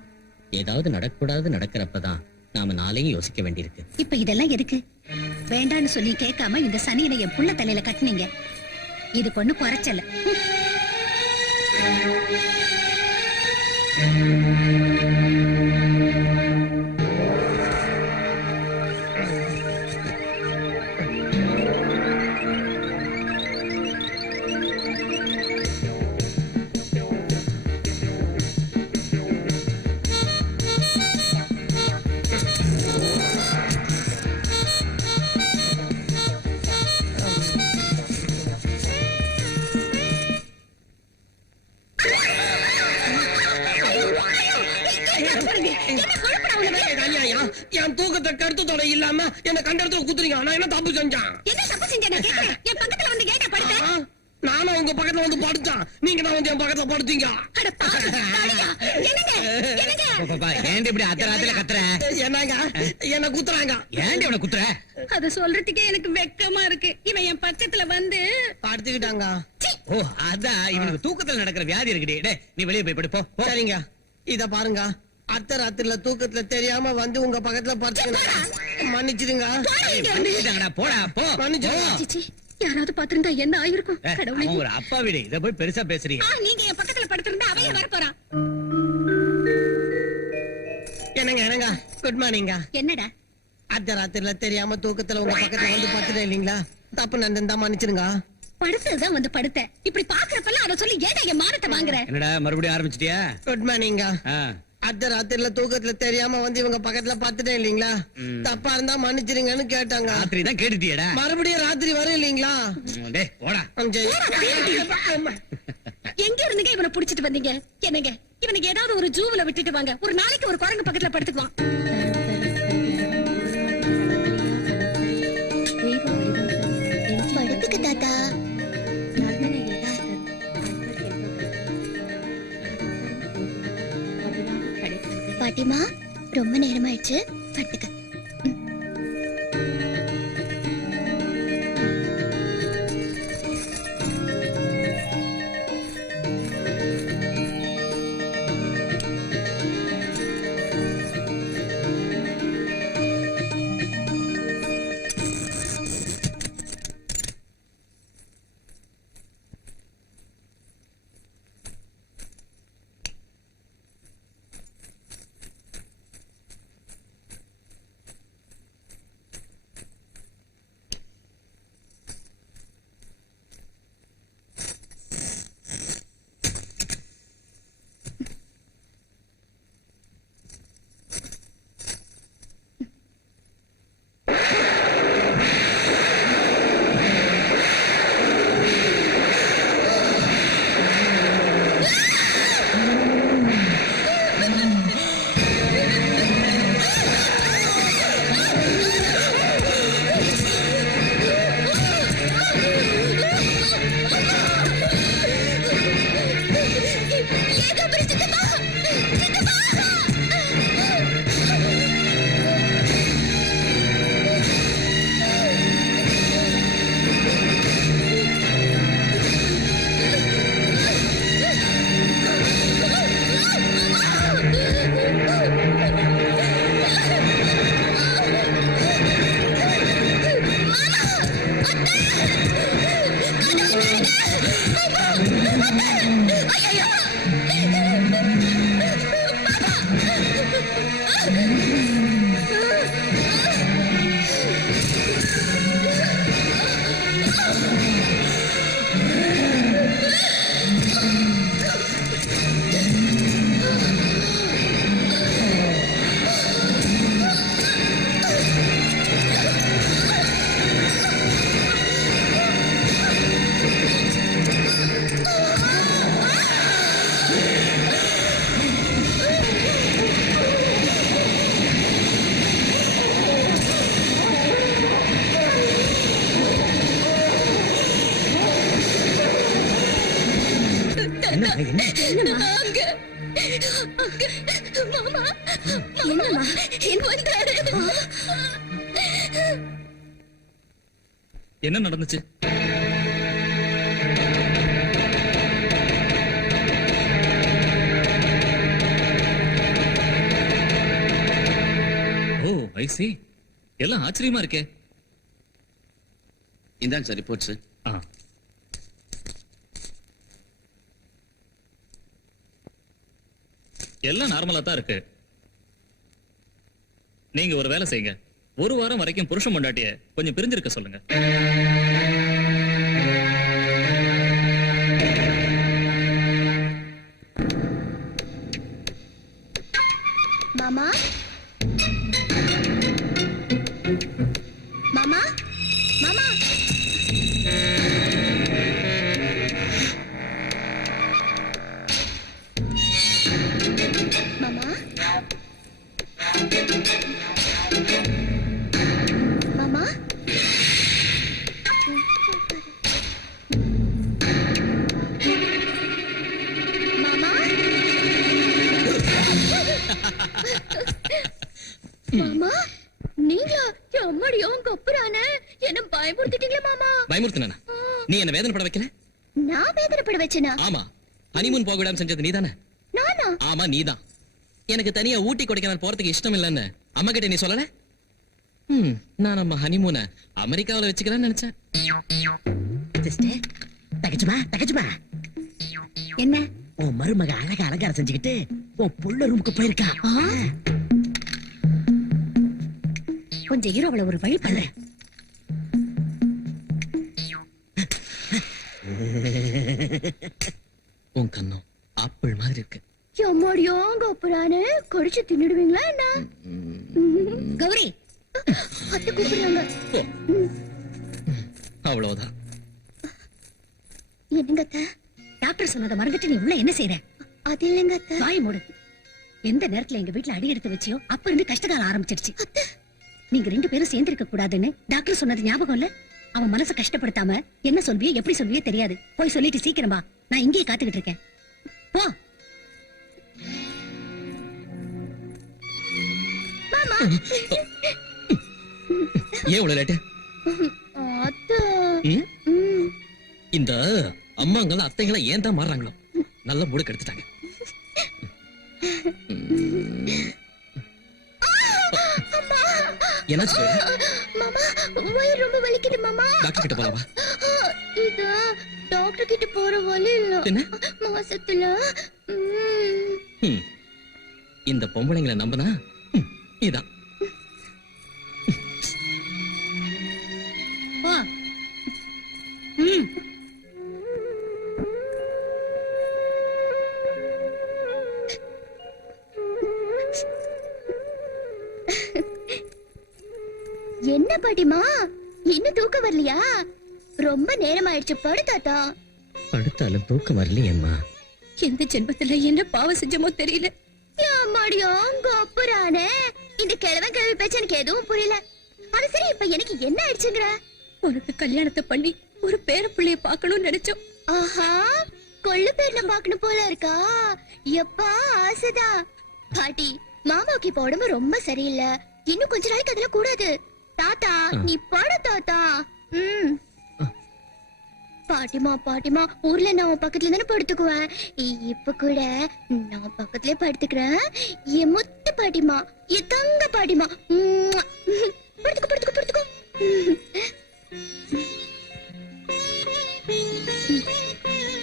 ஏதாவது நடக்கூடாது நடக்கிறப்பதான் நாம நாளையும் யோசிக்க வேண்டியிருக்கு. இப்ப இதெல்லாம் எதுக்கு? வேண்டான்னு சொல்லி கேட்காம இந்த சனியனை என் புள்ள தலையில கட்டுனீங்க. இது பொண்ணு குறைச்சல. என் தூக்கத்தை கருத்து தொலை இல்லாம என்ன கண்ட இடத்துல குத்துறீங்க. நான் என்ன தப்பு செஞ்சேன்? என்ன தப்பு செஞ்சேன் நான் கேக்குறேன். என் பக்கத்துல வந்து கேட்ட படுத்த. நானும் உங்க பக்கத்துல வந்து படுத்தேன், நீங்க தான் வந்து என் பக்கத்துல படுத்தீங்க. அட பாவி, தாடியா. என்னங்க என்னங்க ஏண்டி இப்படி அத்தராத்துல கத்துற? என்னங்க என்ன குத்துறாங்க? ஏண்டி அவனை குத்துற? அத சொல்றதுக்கே எனக்கு வெக்கமா இருக்கு. இவன் என் பக்கத்துல வந்து படுத்துக்கிட்டாங்க. ஓ அதான் இவனுக்கு தூக்கத்துல நடக்கிற வியாதி இருக்குடி. டேய் நீ வெளியே போய் படு போ. சரிங்க, இத பாருங்க. அத்தை ராத்திரில தூக்கத்துல தெரியாம வந்து உங்க பக்கத்துல படுத்துக்கிட்டாங்க. மன்னிச்சிடுங்க. மன்னிச்சுட்டாங்கடா, போடா போ. மன்னிச்சிடுங்க. சிச்சி, யாராவது பாத்திருந்தா என்ன ஆயிருக்கும்? கடவுளே. அவன் ஒரு அப்பா வீடு, இத போய் பெருசா பேசுறீங்க. நீங்க என் பக்கத்துல படுத்திருந்தா அவைய வரப்போறான். என்னங்க என்னங்க குட் மார்னிங்க. என்னடா? அத்தை ராத்திரில தெரியாம தூக்கத்துல உங்க பக்கத்துல வந்து படுத்துட்டேன் இல்லீங்களா? தப்பு நடந்தா மன்னிச்சிடுங்க. படுத்ததுதான் வந்து படுத்த. இப்படி பாக்குறப்பெல்லாம் அத சொல்லி ஏடா என் மானத்தை வாங்குற? என்னடா மறுபடியும் ஆரம்பிச்சிட்டியா? குட் மார்னிங்க. அத்தை ராத்திரில தூக்கத்துல தெரியாம வந்து இவங்க பக்கத்துல படுத்துட்டேன் இல்லீங்களா? தப்பா இருந்தா மன்னிச்சிடுங்கன்னு கேட்டாங்க. ராத்திரி தான் கேட்டுட்டியடா. மறுபடியும் ராத்திரி வரும் இல்லீங்களா? டேய் போடா. எங்க இருந்துங்க இவனை புடிச்சிட்டு வந்தீங்க? என்னங்க இவனுக்கு ஏதாவது ஒரு ஜூவுல விட்டுட்டு வாங்க. ஒரு நாளைக்கு ஒரு குரங்கு பக்கத்துல படுத்துக்குவான். படுத்துக்கு தாத்தா. பாட்டிமா, ரொம்ப நேரமாயிடுச்சு, படுத்துக்க. என்னம்மா என்னம்மா என்ன நடந்துச்சு? ஓ ஐ see. எல்லாம் ஆச்சரியமா இருக்கே. இந்தாங்க சார் ரிப்போர்ட்ஸ். எல்லாம் நார்மலா தான் இருக்கு. நீங்க ஒரு வேலை செய்யுங்க. ஒரு வாரம் வரைக்கும் புருஷன் பொண்டாட்டிய கொஞ்சம் பிரிஞ்சிருக்க சொல்லுங்க. மாமா மாமா மாமா மாமா மாமா மாமா மாமா நீங்களா அம்மாடியோ உங்க அப்புறானே என்ன பயமுறுத்திட்டீங்களா மாமா? பயமுறுத்தினா? நீ என்ன வேதனைப்பட வைக்கல? நான் வேதனைப்பட வச்சேனா? ஆமா, ஹனிமூன் போக விடாம செஞ்சது நீதானே? நானா? ஆமா நீதான். எனக்கு தனியா ஊட்டி கொடைக்கானல் போறதுக்கு இஷ்டம் இல்லன்னு அம்மா கிட்ட நீ சொல்லல? நான் நம்ம ஹனிமூனை அமெரிக்காவில வச்சுக்கலாம்னு நினைச்சேன். தகச்சுமா என்ன உன் மருமக அழகா அலங்காரம் செஞ்சுக்கிட்டு உன் புள்ள ரூமுக்கு போயிருக்கா. கொஞ்சம் இரு, அவளை ஒரு வழி பண்றேன். உன் கண்ணம் ஆப்பிள் மாதிரி இருக்கு. அம்மாடியோ உங்க அப்புறானே கடிச்சு தின்னுடுவீங்களா என்ன? கௌரி அத்தை கூப்பிடுறாங்க. அவ்வளவுதான். என்னங்க அத்தை? டாக்டர் சொன்னதை மறந்துட்டு நீ உள்ள என்ன செய்யற? அது இல்லைங்க அத்தை. வாய் மூடு. எந்த நேரத்துல எங்க வீட்டுல அடி எடுத்து வச்சியோ அப்ப இருந்து கஷ்டகாலம் ஆரம்பிச்சிருச்சு. நீங்க 2 பேரும் சேர்ந்திருக்க கூடாதுன்னு டாக்டர் சொன்னது ஞாபகம் இல்ல? அவன் மனசை கஷ்டப்படுத்தாம என்ன சொல்வியோ எப்படி சொல்வியோ தெரியாது. போய் சொல்லிட்டு சீக்கிரமா, நான் இங்கேயே காத்துக்கிட்டு இருக்கேன். போ. மாமா ஏன் இவ்வளவு லேட்டு? அத்தை இந்த அம்மாங்களும் அத்தைங்களும் ஏன் தான் மாறுறாங்களோ? நல்ல மூடு கெடுத்துட்டாங்க. என்னாச்சு? மாமா வயிறு ரொம்ப வலிக்குது மாமா. டாக்டர் கிட்ட போலாமா? இது டாக்டர் கிட்ட போற வழி இல்ல. என்ன? மாசத்துல இந்த பொம்பளைங்களை நம்பினா இதான். போ. என்ன பாட்டிமா இன்னும் தூக்கம் வரலையா? ரொம்ப நேரம் ஆயிடுச்சு, படு தாத்தா. படுத்தாலும் தூக்கம் வரலையேம்மா. எந்த ஜென்மத்துல என்ன பாவம் செஞ்சமோ தெரியல. அம்மாடியோ உங்க அப்புறானே இந்த கிழவன் கிழவி பேச்சு எனக்கு எதுவும் புரியல. அது சரி, இப்ப எனக்கு என்ன ஆயிடுச்சுங்கிற? உனக்கு கல்யாணத்தை பண்ணி ஒரு பேர பிள்ளைய பாக்கணும்னு நினைச்சோம். ஆஹா, கொள்ளு பேர்ல பாக்கணும் போல இருக்கா? எப்பா ஆசைதான். பாட்டி, மாமாவுக்கு இப்ப உடம்பு ரொம்ப சரியில்லை. இன்னும் கொஞ்ச நாளைக்கு அதெல்லாம் கூடாது. தாத்தா நீ படு தாத்தா. பாட்டிமா பாட்டிமா, ஊர்ல நான் உன் பக்கத்துல தானே படுத்துக்குவேன். இப்ப கூட நான் பக்கத்துலயே படுத்துக்கிறேன். என் முத்து பாட்டிமா, என் தங்க பாட்டிமா. படுத்துக்கோ படுத்துக்கோ படுத்துக்கோ.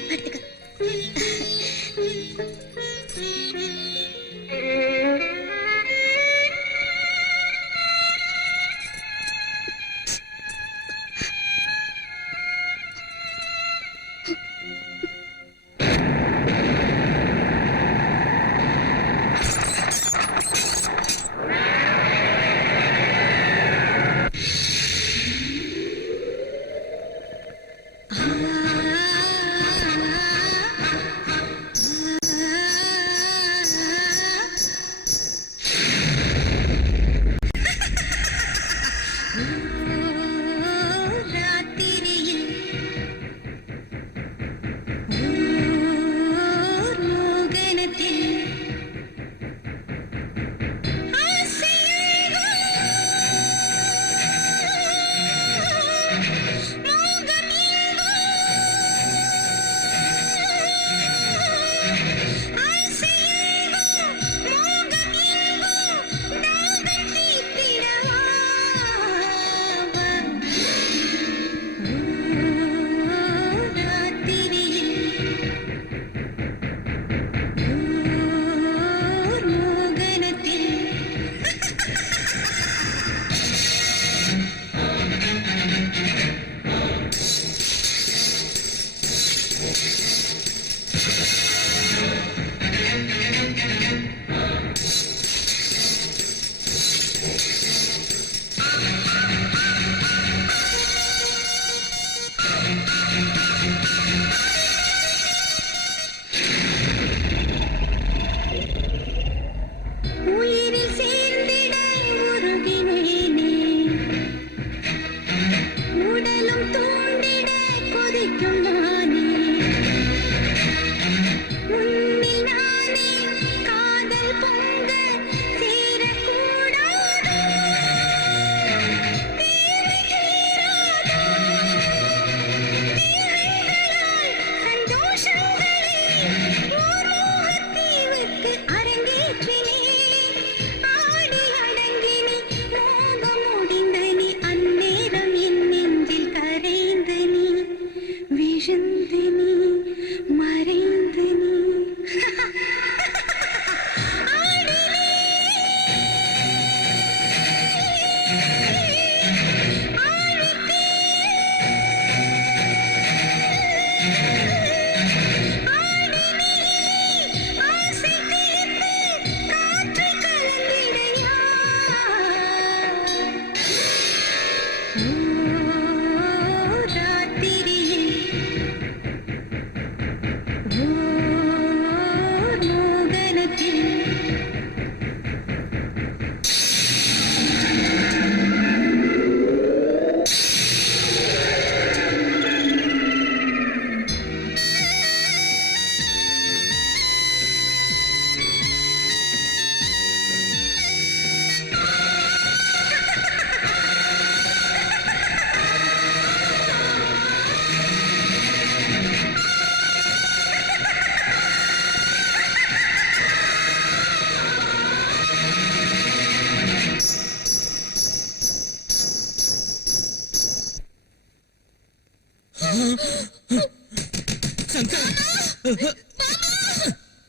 படுத்துக்க.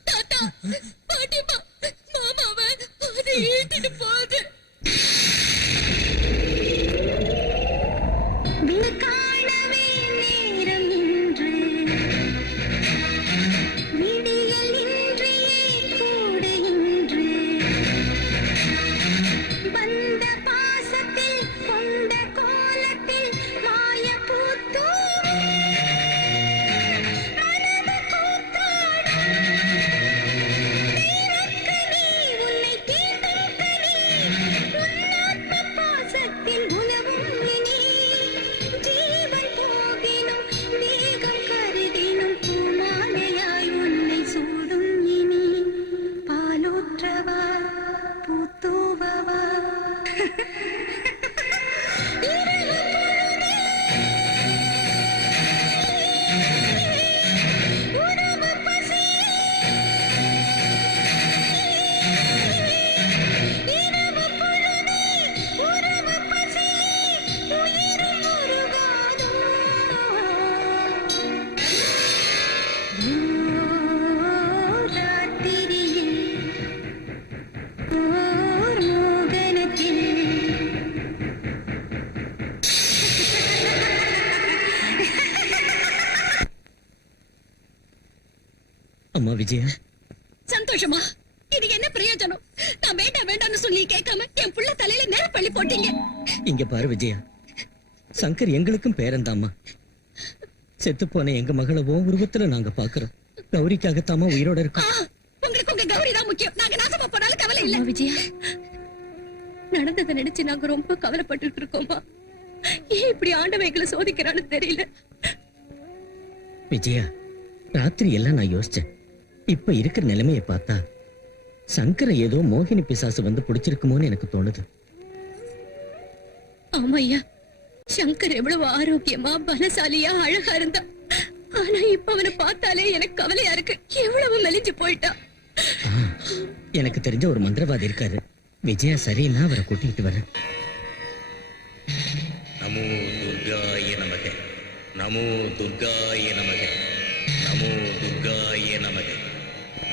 தாத்தா பாட்டிமா மாமாவை அது இழுத்துட்டு போகுது. காணவே நேரம் இன்று விடியல் இன்றியே கூட இன்று வந்த பாசத்தில் கொண்ட கோலத்தில் மாய பூத்தோ மனது கூத்தாடும் தீரக்கனி உன்னை தீண்டும் கனி உன்னாத்ம பாசத்தில் உலவும் இனி ஜீவன் போகினும் மேகம் கருதினும் பூமாலையாய் உன்னை சூடும் இனி பாலூற்றவா பூத்தூவவா உறவு பசி இரவு பொழுதே உறவு பசி உயிரும் உருகாதோ ராத்திரியில் ஓர் மோகனத்தில் அம்மா விஜயா, சந்தோஷமா? இது என்ன பிரயோஜனம்? நான் வேண்டாம் வேண்டாம்னு சொல்லி கேட்காம என் புள்ள தலையில நெருப்பள்ளி போட்டீங்க. இங்க பாரு விஜயா, சங்கர் எங்களுக்கும் பேரன்தாம்மா. செத்து போன எங்க மகளை உன் உருவத்துல நாங்க பாக்குறோம். கௌரிக்காகத்தாமா உயிரோட இருக்கோம். உங்களுக்கு உங்க கௌரி தான் முக்கியம். நாங்க நாசமா போனாலும் கவலை இல்ல. அம்மா விஜயா, நடந்ததை நினைச்சு நாங்க ரொம்ப கவலைப்பட்டுட்டு இருக்கோமா. ஏன் இப்படி ஆண்டவன் எங்களை சோதிக்கிறான்னு தெரியல. விஜயா, ராத்திரி எல்லாம் நான் யோசிச்சேன். இப்ப இருக்கிற நிலைமையை பார்த்தா சங்கரை ஏதோ மோகினி பிசாசு வந்து பிடிச்சிருக்குமோன்னு எனக்கு தோணுது. ஆமா ஐயா, சங்கர் எவ்வளவு ஆரோக்கியமா பலசாலியா அழகா இருந்தா. ஆனா இப்ப அவனை பார்த்தாலே எனக்கு கவலையா இருக்கு. எவ்வளவு மெலிஞ்சு போயிட்டா. ஆ, எனக்கு தெரிஞ்ச ஒரு மந்திரவாதி இருக்காரு. விஜயா சரின்னா அவரை கூட்டிட்டு வரேன். நமோ துர்காய நமக, நமோ துர்காய நமக, நமோ துர்காய நமக,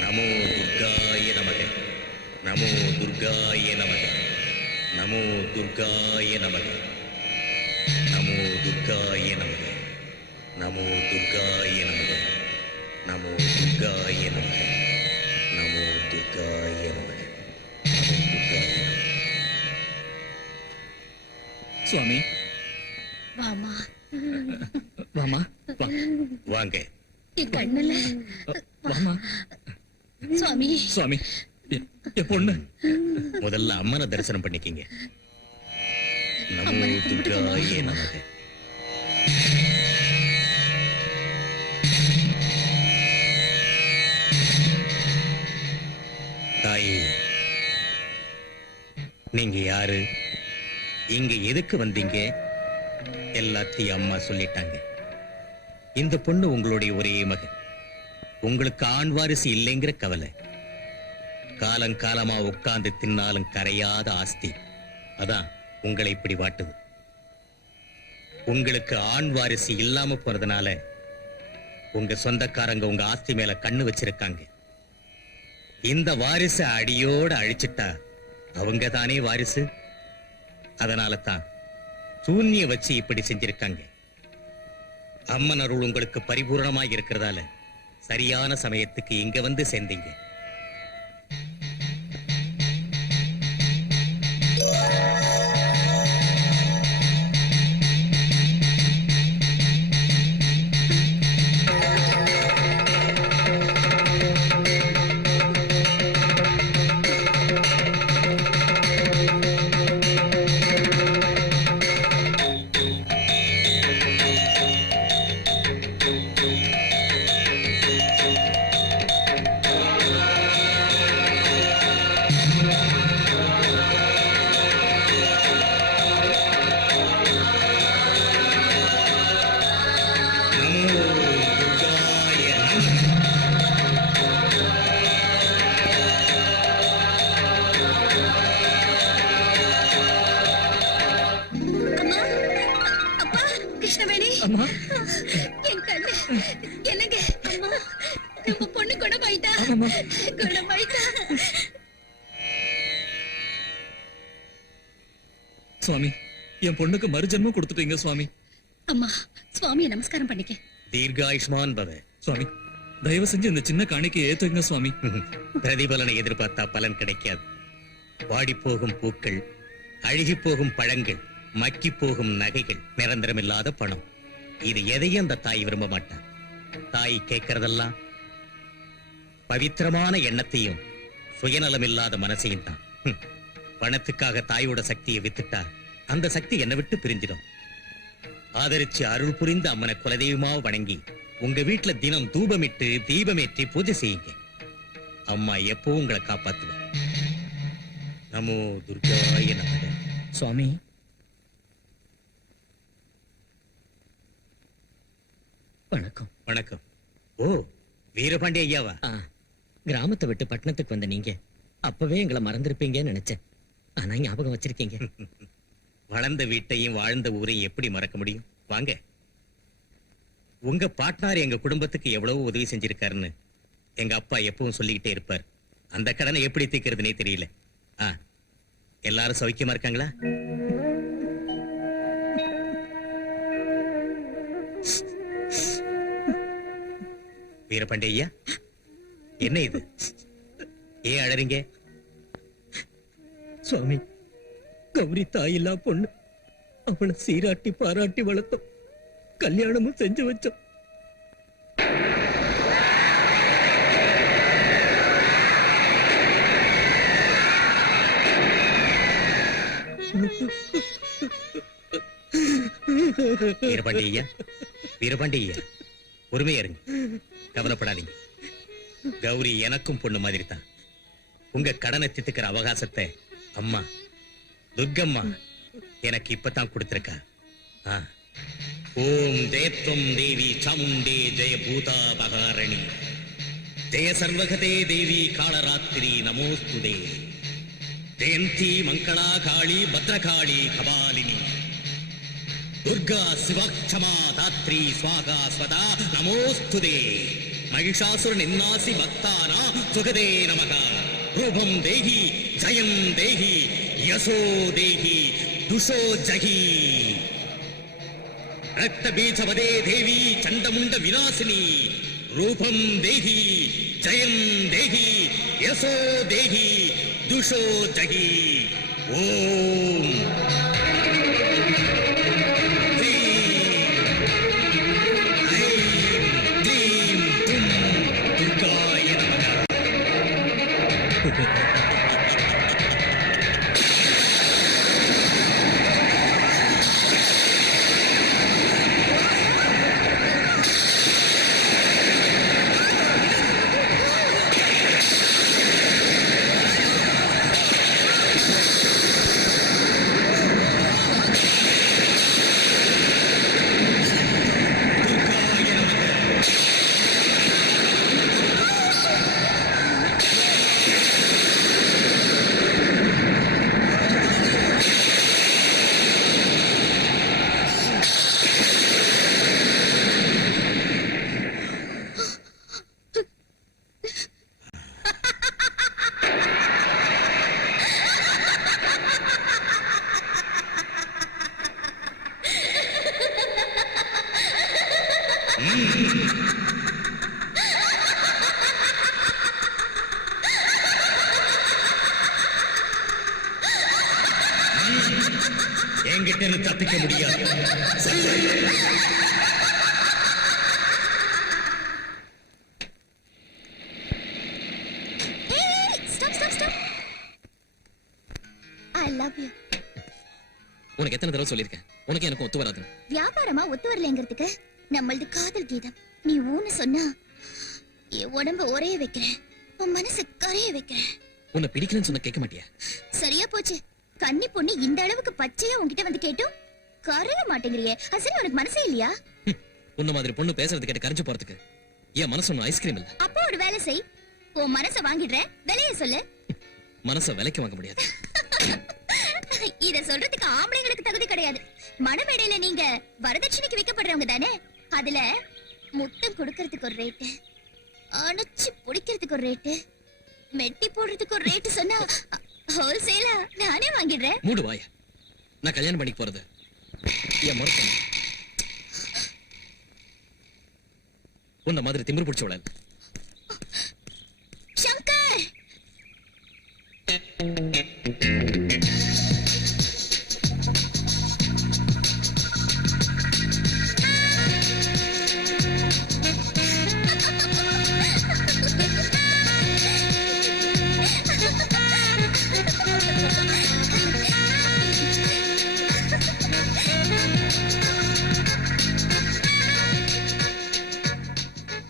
நமோ துர்காய நமக, நமோ துர்காய நமக, நமோ துர்காய நமக, நமோ துர்காய நமக, நமோ துர்காய நமக, நமோ துர்காய நமக, நமோ துர்காய நமக, நமோ துர்காய நமக. சுவாமி வாமா, வாமா வா. வாங்க. என் கண்ணுல வாமா சுவாமி. சுவாமி, என் பொண்ணு. முதல்ல அம்மனை தரிசனம் பண்ணிக்கிங்க. நமோ துர்காய நமக. தாயே, நீங்க யாரு, இங்க எதுக்கு வந்தீங்க, எல்லாத்தையும் அம்மா சொல்லிட்டாங்க. இந்த பொண்ணு உங்களுடைய ஒரே மகன். உங்களுக்கு ஆண் வாரிசு இல்லைங்கிற கவலை. காலங்காலமா உட்கார்ந்து தின்னாலும் கரையாத ஆஸ்தி. அதான் உங்களை இப்படி வாட்டுது. உங்களுக்கு ஆண் வாரிசு இல்லாம போறதுனால உங்க சொந்தக்காரங்க உங்க ஆஸ்தி மேல கண்ணு வச்சிருக்காங்க. இந்த வாரிசு அடியோட அழிச்சிட்டா அவங்க தானே வாரிசு. அதனால தான் சூன்ய வச்சு இப்படி செஞ்சிருக்காங்க. அம்மன் அருள் உங்களுக்கு பரிபூர்ணமாக இருக்கிறதால சரியான சமயத்துக்கு இங்க வந்து சேர்ந்தீங்க. அம்மா என் கண்ணு என்னங்க அம்மா நம்ம பொண்ணு குணமாயிட்டா ஆமாம்மா. குணமாயிட்டா சுவாமி என் பொண்ணுக்கு மறுஜென்மம் கொடுத்துட்டீங்க சுவாமி. அம்மா சுவாமியை நமஸ்காரம் பண்ணிக்க. தீர்காயுஷ்மான் பவ. சுவாமி தயவு செஞ்சு இந்த சின்ன காணிக்கை ஏத்துங்க சுவாமி. பிரதிபலனை எதிர்பார்த்தா பலன் கிடைக்காது. வாடி போகும் பூக்கள், அழுகி போகும் பழங்கள், மக்கி போகும் நகைகள், நிரந்தரமில்லாத பணம், இது எதையும் அந்த தாய் விரும்ப மாட்டார். தாய் கேட்கறதெல்லாம் பவித்திரமான எண்ணத்தையும் சுயநலமில்லாத மனசையும் தான். பணத்துக்காக தாயோட சக்தியை வித்துட்டா அந்த சக்தி என்னை விட்டு பிரிஞ்சிடும். ஆதரிச்சு அருள் புரிந்த அம்மனை குலதெய்வமா வணங்கி உங்க வீட்டுல தினம் தூபமிட்டு தீபமேற்றி பூஜை செய்யுங்க. அம்மா எப்பவும் உங்களை காப்பாத்துவா. நமோ துர்காய நமக. சுவாமி வணக்கம். வணக்கம். ஓ, வீரபாண்டி ஐயாவா? கிராமத்தை விட்டு பட்டணத்துக்கு வந்த நீங்க அப்பவே எங்களை மறந்திருப்பீங்கன்னு நினைச்சேன். ஆனா ஞாபகம் வச்சிருக்கீங்க. வளர்ந்த வீட்டையும் வாழ்ந்த ஊரையும் எப்படி மறக்க முடியும்? வாங்க. உங்க பாட்னார் எங்க குடும்பத்துக்கு எவ்வளவு உதவி செஞ்சிருக்காருன்னு எங்க அப்பா எப்பவும் சொல்லிக்கிட்டே இருப்பார். அந்த கடனை எப்படி தீர்க்கிறதுனே தெரியல. எல்லாரும் சௌக்கியமா இருக்காங்களா? வீரபாண்டி ஐயா, என்ன இது? ஏன் அழறீங்க? சுவாமி, கௌரி தாயில்லா பொண்ணு. அவளை சீராட்டி பாராட்டி வளர்த்தோம், கல்யாணமும் செஞ்சு வச்சோம். வீரபாண்டி ஐயா, வீரபாண்டி ஐயா, பொறுமையா இருங்க, கவலைப்படாதீங்க. கௌரி எனக்கும் பொண்ணு மாதிரி தான். உங்க கடனை தித்துக்கிற அவகாசத்தை அம்மா துர்கம்மா எனக்கு இப்பதான் கொடுத்திருக்கா. ஓம் ஜெயத்வம் தேவி சாமுண்டே ஜெய பூதா பகாரணி ஜெய சர்வகதே தேவி காளராத்திரி நமோஸ்துதே ஜெயந்தி மங்களா காளி பத்ரகாளி கபாலினி துர்கா சிவக்ஷமா தாத்ரி ஸ்வாகா ஸ்வதா நமோஸ்துதே மகிஷாசுர நின்னாசி பக்தானா சுகதே நமக ரூபம் தேஹி ஜயம் தேஹி யசோ தேஹி துஷோ ஜகி ரக்த பீஜவதே தேவி சண்டமுண்ட விநாசினி ரூபம் தேஹி ஜயம் தேஹி யசோ தேஹி துஷோ ஜகி. ஓம் என்கிட்ட தப்பிக்க முடியாது. I love you. உனக்கு எத்தனை தடவை சொல்லியிருக்கேன், உனக்கு எனக்கு ஒத்து வராது. வியாபாரமா ஒத்து வரலங்கிறதுக்கு நம்மளது காதல் கீதம். நீ ஊன்னு சொன்னா என் உடம்ப ஒரே வைக்கிறேன், உன் மனசு கரைய வைக்கிறேன். உன்னை பிடிக்கலன்னு சொன்ன கேட்க மாட்டியா? சரியா போச்சு. கன்னி பொண்ணு இந்த அளவுக்கு பச்சையா உன்கிட்ட வந்து கேட்டும் கரைய மாட்டேங்கிறியே. அசல் உனக்கு மனசே இல்லையா? உன்ன மாதிரி பொண்ணு பேசுறது கேட்டு கரைஞ்சு போறதுக்கு என் மனசு ஒன்னும் ஐஸ்கிரீம் இல்ல. அப்போ ஒரு வேலை செய், உன் மனசை வாங்கிடுறேன், விலைய சொல்லு. மனசை விலைக்கு வாங்க முடியாது. இத சொல்றதுக்கு ஆம்பளைங்களுக்கு தகுதி கிடையாது. மணமேடையில நீங்க வரதட்சணைக்கு வைக்கப்படுறவங்க தானே? அதுல முத்தம் கொடுக்கறதுக்கு ஒரு ரேட்டு, அணைச்சு பிடிக்கிறதுக்கு ஒரு ரேட்டு, மெட்டி போடுறதுக்கு ஒரு ரேட்டு சொன்னா ஹோல்சேலா நானே வாங்கிடுறேன். மூடு வாய. நான் கல்யாணம் பண்ணிக்க போறது என் மறுப்பு. உன்ன மாதிரி திமிரு பிடிச்சவள சங்கர்.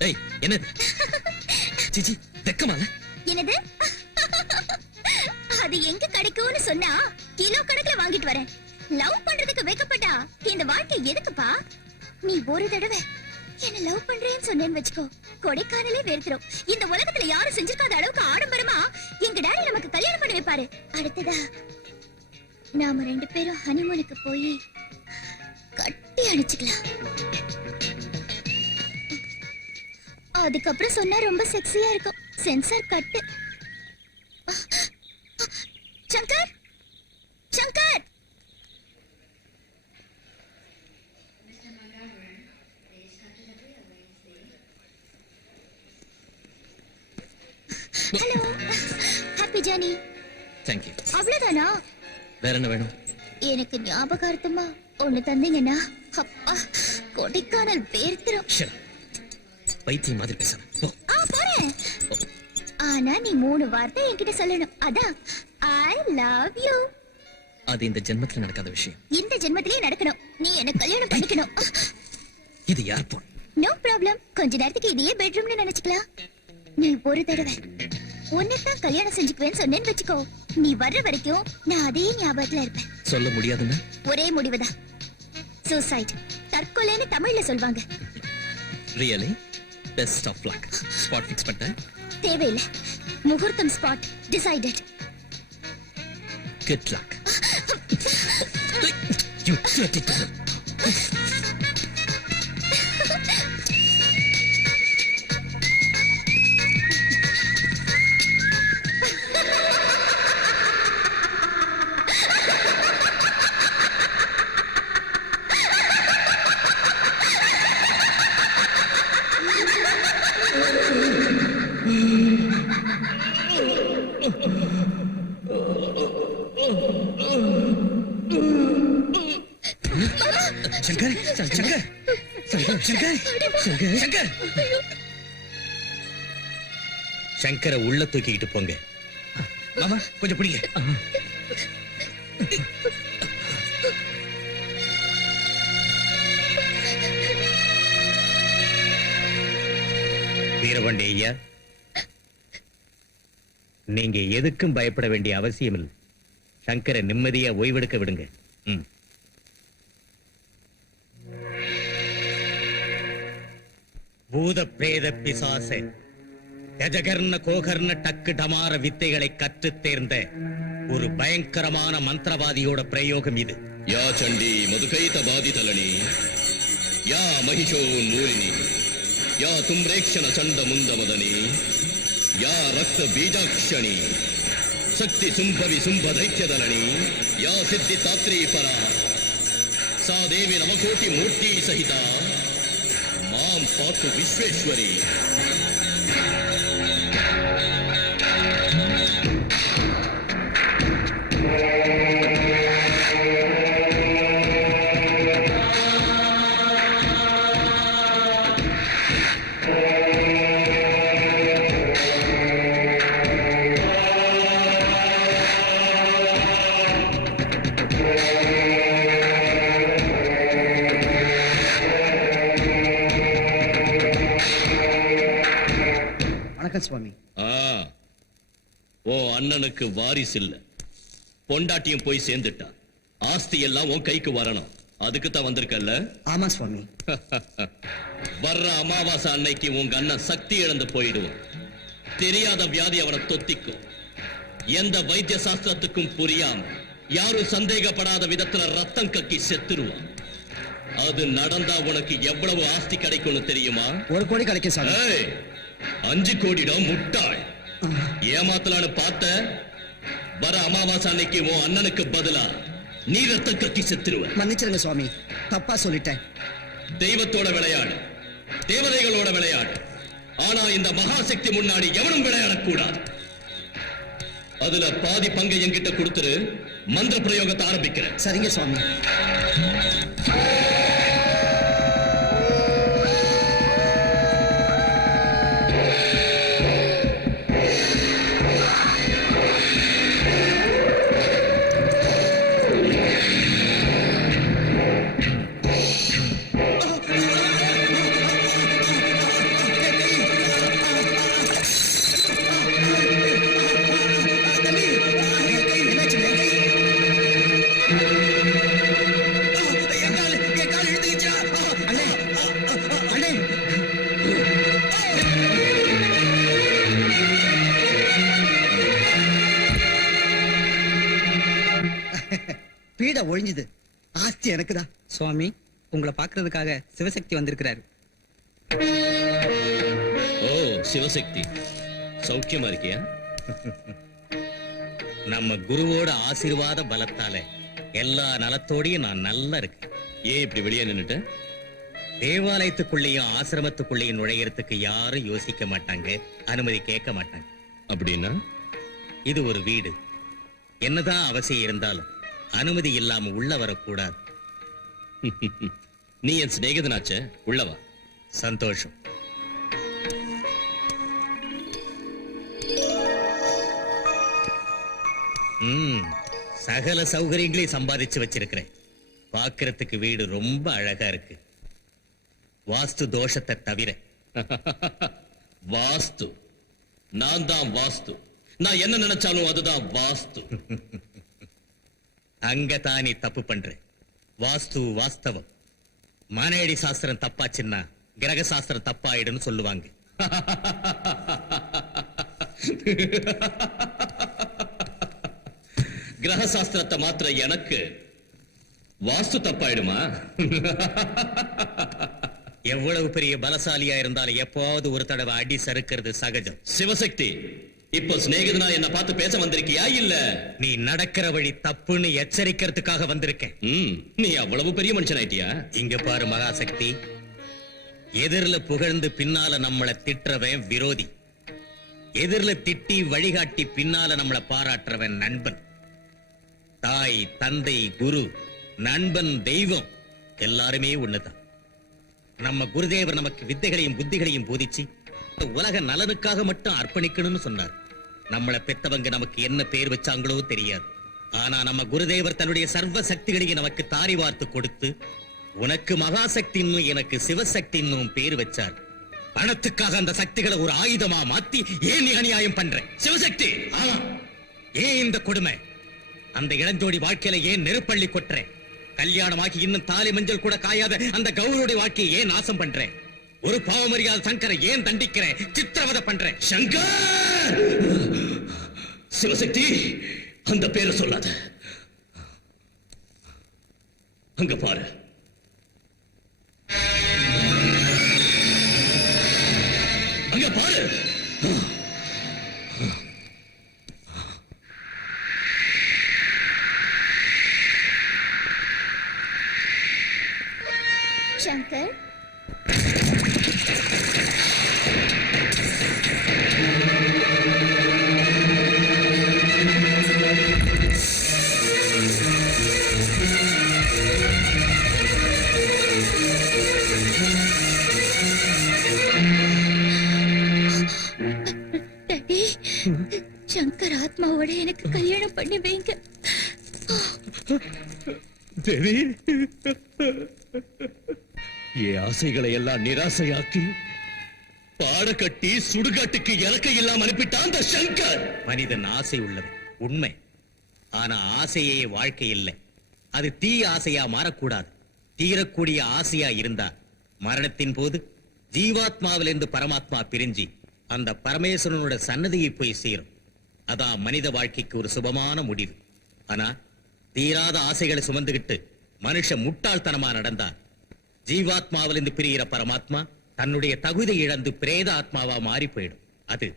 ஏய் என்னது? சிச்சி வெக்கமால? என்னது? அது எங்க கிடைக்கும்னு சொன்னா கிலோ கணக்குல வாங்கிட்டு வரேன். லவ் பண்றதுக்கு வைக்கப்பட்டா இந்த வாழ்க்கை எதுக்குப்பா? நீ ஒரு தடவை என்ன லவ் பண்றேன்னு சொன்னேன்னு வச்சுக்கோ, கொடைக்கானலே வெறுத்துரும். இந்த உலகத்துல யாரும் செஞ்சிருக்காத அளவுக்கு ஆடம்பரமா எங்க டாடி நமக்கு கல்யாணம் பண்ணி வைப்பாரு. அடுத்ததா நாம 2 பேரும் ஹனிமூனுக்கு போய் கட்டி அடிச்சுக்கலாம். அதுக்கப்புறம் சொன்னா ரொம்ப செக்ஸியா இருக்கும். Sensor cut. Shankar, Shankar. Hello, happy journey. Thank you. அவ்வளவுதானா? வேற என்ன வேணும்? எனக்கு ஞாபகார்த்தமா ஒண்ணு தந்தீங்கன்னா அப்பா கொடைக்கானல் வேர்த்திரும். பைத்தியம் மாதிரி பேசுறேன். போ. போறேன். ஆனா நீ 3 வார்த்தை என்கிட்ட சொல்லணும். அதான் ஐ லவ் யூ. அது இந்த ஜென்மத்துல நடக்காத விஷயம். இந்த ஜென்மத்திலே நடக்கணும். நீ என்ன கல்யாணம் பண்ணிக்கணும். இது யார் போன்? No problem. கொஞ்ச நேரத்துக்கு இதையே பெட்ரூம்னு நினைச்சுக்கலாம். நீ ஒரு தடவை உன்னைத்தான் கல்யாணம் செஞ்சுக்குவேன்னு சொன்னேன்னு வச்சுக்கோ, நீ வர்ற வரைக்கும் நான் அதே ஞாபகத்துல இருப்பேன். சொல்ல முடியாதுன்னா ஒரே முடிவுதான், சூசைட். தற்கொலைன்னு தமிழ்ல சொல்வாங்க. Really? Best of luck. Spot fix பண்ணிட்டேன். தேவையில்லை. முகூர்த்தம் spot decided. Good luck. You dirty dog. Shankar, Shankar, Shankar, Shankar, Shankar, Shankar. சங்கரை உள்ள தூக்கிக்கிட்டு போங்க. மாமா கொஞ்சம் பிடிங்க. வீரபாண்டி ஐயா, நீங்க எதுக்கும் பயப்பட வேண்டிய அவசியம் இல்லை. சங்கரை நிம்மதியா ஓய்வெடுக்க விடுங்க. பூத பிரேத பிசாச கஜகர்ண கோகர்ண டக்கு டமார வித்தைகளை கற்றுத் தேர்ந்த ஒரு பயங்கரமான மந்திரவாதியோட பிரயோகம் இது. யா சண்டி மதுகைத பாதிதலனி, யா மகிஷோ மூலினி, யா தும்ரேக்ஷண சண்ட முந்தமதனி, யா ரக்த பீஜாக்ஷணி, சக்தி சும்பவி சும்ப தைக்கியதலனி, யா சித்தி தாத்ரீ பரா, சா தேவி நவகோட்டி மூர்த்தி சகிதா, மாம் பாத்து விஸ்வேஸ்வரி. சுவாமி. ஓ அண்ணனுக்கு வாரிசு இல்ல, பொண்டாட்டியும் போய் சேர்ந்துட்டா. ஆஸ்தி எல்லாம் உன் கைக்கு வரணும். அதுக்கு தான் வந்திருக்கல்ல? ஆமா சுவாமி. வர்ற அமாவாசை அன்னைக்கு உங்க அண்ணன் சக்தி இழந்து போயிடுவோம். தெரியாத வியாதி அவனை தொத்திக்கும். எந்த வைத்திய சாஸ்திரத்துக்கும் புரியாம யாரும் சந்தேகப்படாத விதத்துல ரத்தம் கக்கி செத்துருவான். அது நடந்தா உனக்கு எவ்வளவு ஆஸ்தி கிடைக்கும்னு தெரியுமா? 1 கோடி கிடைக்கும் சாமி. ஏய், 5 கோடிடம் முட்டாள். ஏமாத்தலான்னு பார்த்த வர அமாவாசை அன்னைக்கு உன் அண்ணனுக்கு பதிலா நீ ரத்தம் கக்கி செத்துருவ. மன்னிச்சிருங்க சுவாமி, தப்பா சொல்லிட்டேன். தெய்வத்தோட விளையாடு, தேவதைகளோட விளையாடு. ஆனா இந்த மகாசக்தி முன்னாடி எவனும் விளையாடக்கூடாது. அதுல பாதி பங்கை என்கிட்ட கொடுத்துரு, மந்திர பிரயோகத்தை ஆரம்பிக்கிறேன். சரிங்க சுவாமி. பீட ஒழிஞ்சுது, ஆஸ்தி எனக்குதான். சுவாமி, உங்களை பாக்குறதுக்காக சிவசக்தி வந்திருக்கிறாரு. ஓ சிவசக்தி, சௌக்கியமா இருக்கியா? நம்ம குருவோட ஆசீர்வாத பலத்தால எல்லா நலத்தோடையும் நான் நல்லா இருக்கேன். ஏன் இப்படி வெளியே நின்னுட்ட? தேவாலயத்துக்குள்ளேயும் ஆசிரமத்துக்குள்ளேயும் நுழையறதுக்கு யாரும் யோசிக்க மாட்டாங்க, அனுமதி கேட்க மாட்டாங்க. அப்படின்னா இது ஒரு வீடு. என்னதான் அவசியம் இருந்தாலும் அனுமதி இல்லாம உள்ள வரக்கூடாது. நீ என் சிநேகிதனாச்சே, உள்ளவா. சந்தோஷம். சகல சௌகரியங்களையும் சம்பாதிச்சு வச்சிருக்கிறேன். பார்க்கறதுக்கு வீடு ரொம்ப அழகா இருக்கு, வாஸ்து தோஷத்தை தவிர. வாஸ்து? நான் தான் வாஸ்து. நான் என்ன நினைச்சாலும் அதுதான் வாஸ்து. அங்கதான் நீ தப்பு பண்ற. வாஸ்து வாஸ்தவம். மானேடி சாஸ்திரம் தப்பாச்சுன்னா கிரக சாஸ்திரம் தப்பாயிடுன்னு சொல்லுவாங்க. கிரக சாஸ்திரத்தை மாத்திர எனக்கு வாஸ்து தப்பாயிடுமா? எவ்வளவு பெரிய பலசாலியா இருந்தாலும் எப்போது ஒரு தடவை அடி சறுக்கிறது சகஜம். சிவசக்தி, இப்போ சிநேகிதனா என்ன பார்த்து பேச வந்திருக்கியா இல்ல நீ நடக்கிற வழி தப்புன்னு எச்சரிக்கிறதுக்காக வந்திருக்கேன். நீ அவ்வளவு பெரிய மனுஷன் ஆயிட்டியா? இங்க பாரு மகாசக்தி, எதிரில புகழ்ந்து பின்னால நம்மளை திட்டுறவன் விரோதி, எதிரில திட்டி வழிகாட்டி பின்னால நம்மளை பாராட்டுறவன் நண்பன். தாய், தந்தை, குரு, நண்பன், தெய்வம் எல்லாருமே ஒண்ணுதான். நம்ம குருதேவர் நமக்கு வித்தைகளையும் புத்திகளையும் போதிச்சு உலக நலனுக்காக மட்டும் அர்ப்பணிக்கணும்னு சொன்னார். நம்மளை பெத்தவங்க நமக்கு என்ன பேர் வச்சாங்களோ தெரியாது. ஆனா நம்ம குருதேவர் தன்னுடைய சர்வ சக்திகளையும் நமக்கு தாரி வார்த்து கொடுத்து, உனக்கு மகாசக்தின்னு எனக்கு சிவசக்தின்னும் பேர் வச்சார். பணத்துக்காக அந்த சக்திகளை ஒரு ஆயுதமா மாத்தி ஏன் நீ அநியாயம் பண்ற? சிவசக்தி, ஆமா, ஏன் இந்த கொடுமை? அந்த இளஞ்சோடி வாழ்க்கையில ஏன் நெருப்பள்ளி கொட்டுற? கல்யாணமாக்கி இன்னும் தாலி மஞ்சள் கூட காயாத அந்த கௌரவுடைய வாழ்க்கையை ஏன் நாசம் பண்ற? ஒரு பாவமரியாத சங்கரை ஏன் தண்டிக்கிற, சித்திரவதை பண்ற? சங்கர்! சிவசக்தி, அந்த பேரை சொல்லாத. அங்க பாரு, அங்க பாரு. சங்கர், டாடி, சங்கர் ஆத்மாவோட எனக்கு கல்யாணம் பண்ணி வைங்க. தேவி, என் ஆசைகளை எல்லாம் நிராசையாக்கி பாட கட்டி சுடுகாட்டுக்கு இறக்க இல்லாம அனுப்பிட்டான் அந்த சங்கர். மனிதன் ஆசை உள்ளது உண்மை. ஆனா ஆசையே வாழ்க்கை இல்லை. அது தீய ஆசையா மாறக்கூடாது. தீரக்கூடிய ஆசையா இருந்தா மரணத்தின் போது ஜீவாத்மாவிலிருந்து பரமாத்மா பிரிஞ்சு அந்த பரமேஸ்வரனோட சன்னதியை போய் சேரும். அதான் மனித வாழ்க்கைக்கு ஒரு சுபமான முடிவு. ஆனா தீராத ஆசைகளை சுமந்துகிட்டு மனுஷன் முட்டாள்தனமா நடந்தா ஜீவாத்மாவிலிருந்து பிரிகிற பரமாத்மா தன்னுடைய தகுதி இழந்து பிரேத ஆத்மாவா மாறி போயிடும். அது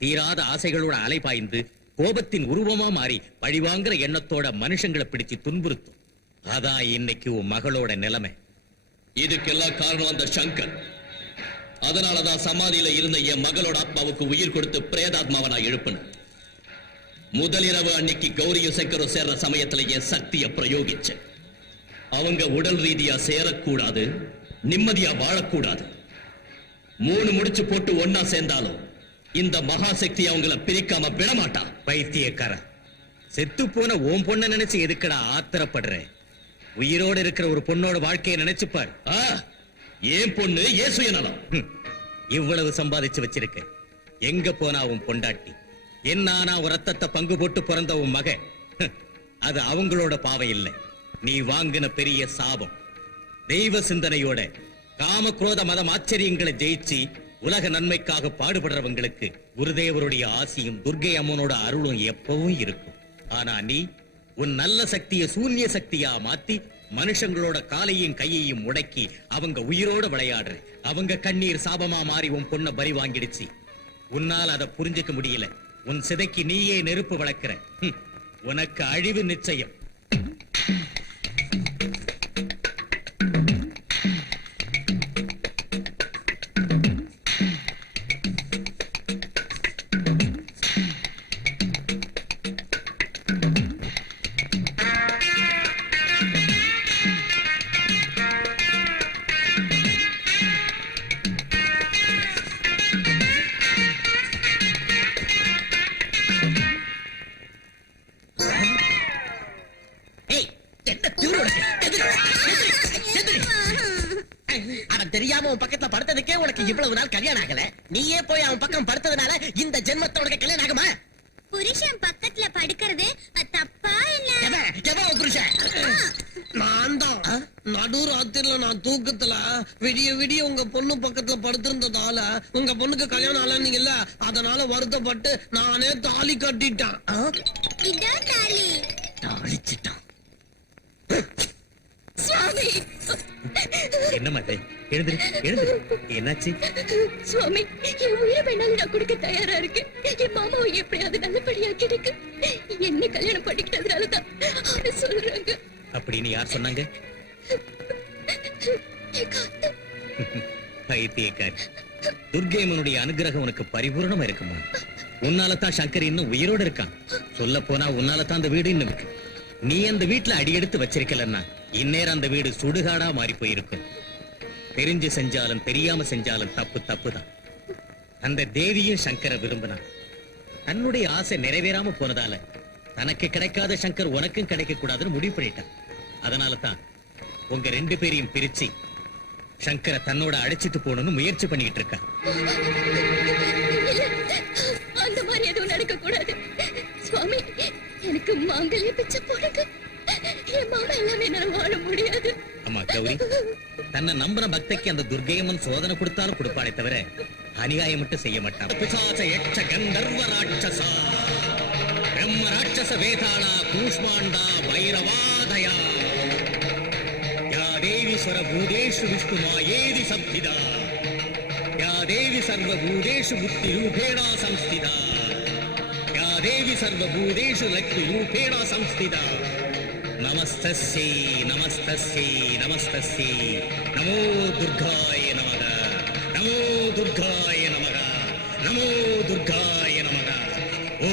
தீராத ஆசைகளோட அலைபாய்ந்து கோபத்தின் உருவமா மாறி பழிவாங்கிற எண்ணத்தோட மனுஷங்களை பிடிச்சு துன்புறுத்தும். அதான் இன்னைக்கு உன் மகளோட நிலைமை. இதுக்கெல்லாம் காரணம் அந்த சங்கர். அதனாலதான் சமாதியில இருந்த என் மகளோட ஆத்மாவுக்கு உயிர் கொடுத்து பிரேதாத்மாவை நான் எழுப்பினேன். முதலிரவு அன்னைக்கு கௌரியும் சங்கரும் சேர்ற சமயத்துல என் சக்தியை பிரயோகிச்சேன். அவங்க உடல் ரீதியா சேரக்கூடாது, நிம்மதியா வாழக்கூடாது. 3 முடிச்சு போட்டு ஒன்னா சேர்ந்தாலும் இந்த மகாசக்தி அவங்கள பிரிக்காம விடமாட்டா. பைத்தியக்கார, செத்து போன ஓம் பொண்ண நினைச்சு எதுக்கடா ஆத்திரப்படுற? உயிரோடு இருக்கிற ஒரு பொண்ணோட வாழ்க்கையை நினைச்சுப்பார். ஏன் பொண்ணு ஏன் சுயநலம்? இவ்வளவு சம்பாதிச்சு வச்சிருக்க, எங்க போனா உன் பொண்டாட்டி? என்னானா ஒரு ரத்தத்தை பங்கு போட்டு பிறந்த உன் மக, அது அவங்களோட பாவை இல்லை, நீ வாங்கின பெரிய சாபம். தெய்வ சிந்தனையோட காம குரோத மதம் ஆச்சரியங்களை ஜெயிச்சு உலக நன்மைக்காக பாடுபடுறவங்களுக்கு குருதேவருடைய ஆசியும் துர்க்கை அம்மனோட அருளும் எப்பவும் இருக்கும். ஆனா நீ உன் நல்ல சக்தியை சூன்ய சக்தியா மாத்தி மனுஷங்களோட காலையும் கையையும் முடக்கி அவங்க உயிரோட விளையாடுற. அவங்க கண்ணீர் சாபமா மாறி உன் பொண்ண பறி வாங்கிடுச்சு. உன்னால் அதை புரிஞ்சுக்க முடியல. உன் சிதைக்கு நீயே நெருப்பு வளர்க்கிற. உனக்கு அழிவு நிச்சயம். தெரியாம உன் பக்கத்துல படுத்ததுக்கே உனக்கு இவ்வளவு நாள் கல்யாணம் ஆகல. நீயே போய் அவன் பக்கம் படுத்ததுனால இந்த ஜென்மத்தோட கல்யாணம் ஆகுமா? புருஷன் பக்கத்துல படுக்கிறது தப்பா இல்ல? புருஷன் நான் தான் நடுராத்திரில நான் தூக்கத்துல விடிய விடிய உங்க பொண்ணு பக்கத்துல படுத்திருந்ததால உங்க பொண்ணுக்கு கல்யாணம் ஆகலன்னீங்கல்ல, அதனால வருத்தப்பட்டு நானே தாலி கட்டிட்டேன். இதான் தாலி. தாளிச்சிட்டான். சுவாமி, என்னம்மா இது? எழுந்துரு, எழுந்துரு. என்னாச்சு? சுவாமி, என் உயிரை வேணாலும் நான் கொடுக்க தயாரா இருக்கேன். என் மாமாவை எப்படியாவது நல்லபடியா கிடைக்கு. என்ன கல்யாணம் பண்ணிக்கிட்டதுனாலதான் அப்படி சொல்றாங்க. அப்படின்னு யார் சொன்னாங்க? பைத்தியக்காரி, துர்க்கைமனுடைய அனுகிரகம் உனக்கு பரிபூர்ணமா இருக்குமா? உன்னாலதான் சங்கர் இன்னும் உயிரோட இருக்கான். சொல்ல போனா உன்னாலதான் அந்த வீடு இன்னும் இருக்கு. நீ அந்த வீட்டுல அடியெடுத்து வச்சிருக்கலன்னா இந்நேரம் அந்த வீடு சுடுகாடா மாறி போயிருக்கும். தெரிஞ்சு செஞ்சாலும் தெரியாம செஞ்சாலும் தப்பு தப்புதான். அந்த தேவியும் சங்கரை விரும்பினான். தன்னுடைய ஆசை நிறைவேறாம போனதால தனக்கு கிடைக்காத சங்கர் உனக்கும் கிடைக்க கூடாதுன்னு முடிவு பண்ணிட்டான். அதனால தான் உங்க 2 பேரையும் பிரிச்சு சங்கரை தன்னோட அழைச்சிட்டு போகணும்னு முயற்சி பண்ணிட்டு இருக்கா. அந்த மாதிரி எதுவும் நடக்க கூடாது சுவாமி. எனக்கு மாங்கல்ய பிச்சை போடுங்க. என் மாமா எல்லாமே நான் வாழ முடியாது. அம்மா கௌரி, தன்னை நம்புற பக்தைக்கு அந்த துர்க்கையம்மன் சோதனை கொடுத்தாலும் கொடுப்பாளே தவிர அநியாயம் மட்டும் செய்ய மாட்டான். பிசாச யட்ச கந்தர்வ ராட்சசா பிரம்ம ராட்சச வேதாளா கூஷ்மாண்டா வைரவாதயா யா தேவி சர்வபூதேஷு விஷ்ணுமாயேதி சப்திதா யா தேவி சர்வபூதேஷு புத்தி ரூபேணா சம்ஸ்திதா யா தேவி சர்வபூதேஷு லக்ஷ்மி ரூபேணா சம்ஸ்திதா நமஸ்தஸ்யை நமஸ்தஸ்யை நமஸ்தஸ்யை நமோ துர்காய நமக நமோ துர்காய நமக நமோ துர்காய நமக. ஓ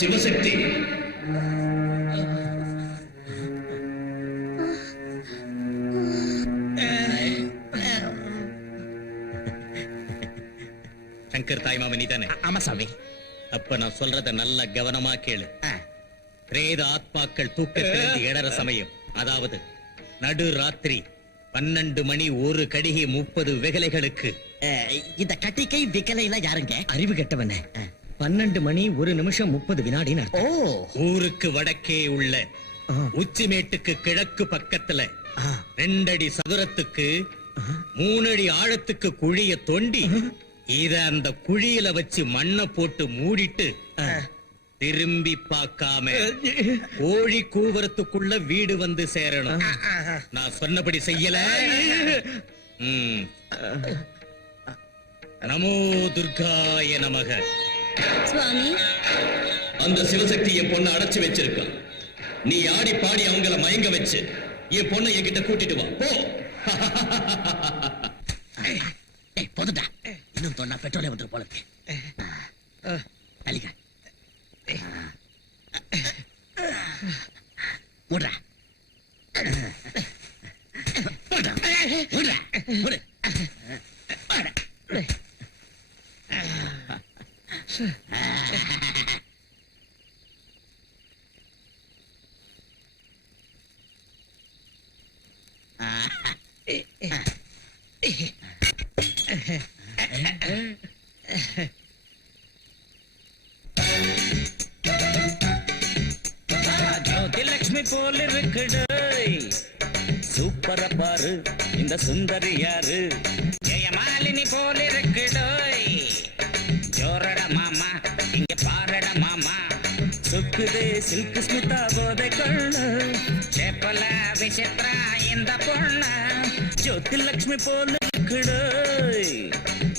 சிவசக்தி சங்கர் தாய்மாமன் நீதானே? ஆமா சாமி. அப்ப நான் சொல்றத நல்ல கவனமா கேளு. பிரேத ஆத்மாக்கள் தூக்கத்திலிருந்து எழற சமயம், அதாவது நடு ராத்திரி 12 மணி 1 கடிகை 30 வெகலைகளுக்கு. இந்த கட்டிக்கை விக்கலைல யாருங்க? அறிவு கெட்டவனே, 12 மணி 1 நிமிஷம் 30 வினாடின்னு ஓ, ஊருக்கு வடக்கே உள்ள உச்சிமேட்டுக்கு கிழக்கு பக்கத்துல 2 அடி சதுரத்துக்கு 3 அடி ஆழத்துக்கு குழிய தோண்டி இத அந்த குழியில வச்சு மண்ணை போட்டு மூடிட்டு திரும்பி பார்க்காம கோழி கூவரத்துக்குள்ள வீடு வந்து சேரணும். நான் சொன்னபடி செய்யல. நமோ துர்காய நமக. சுவாமி, அந்த சிவசக்தி என் பொண்ணை அடைச்சு வச்சிருக்கான். நீ ஆடி பாடி அவங்கள மயங்க வச்சு என் பொண்ணை என்கிட்ட கூட்டிட்டு வா. போ. போதுடா, இன்னும் தொண்டா பெட்ரோலே வந்துரு போல இருக்கு. மூடுறா. ஜோதிலட்சுமி போல இருக்குடை, சூப்பரா பாரு இந்த சுந்தரி யாரு. ஜெயமாலினி போல இருக்குடை, ஜோரட மாமா இங்க பாரட மாமா. சுக்குது சில்க் ஸ்மிதா போதை கொள்ளு, சேப்பல விசித்ரா இந்த பொண்ணு. ஜோதிலட்சுமி போல இருக்குடை,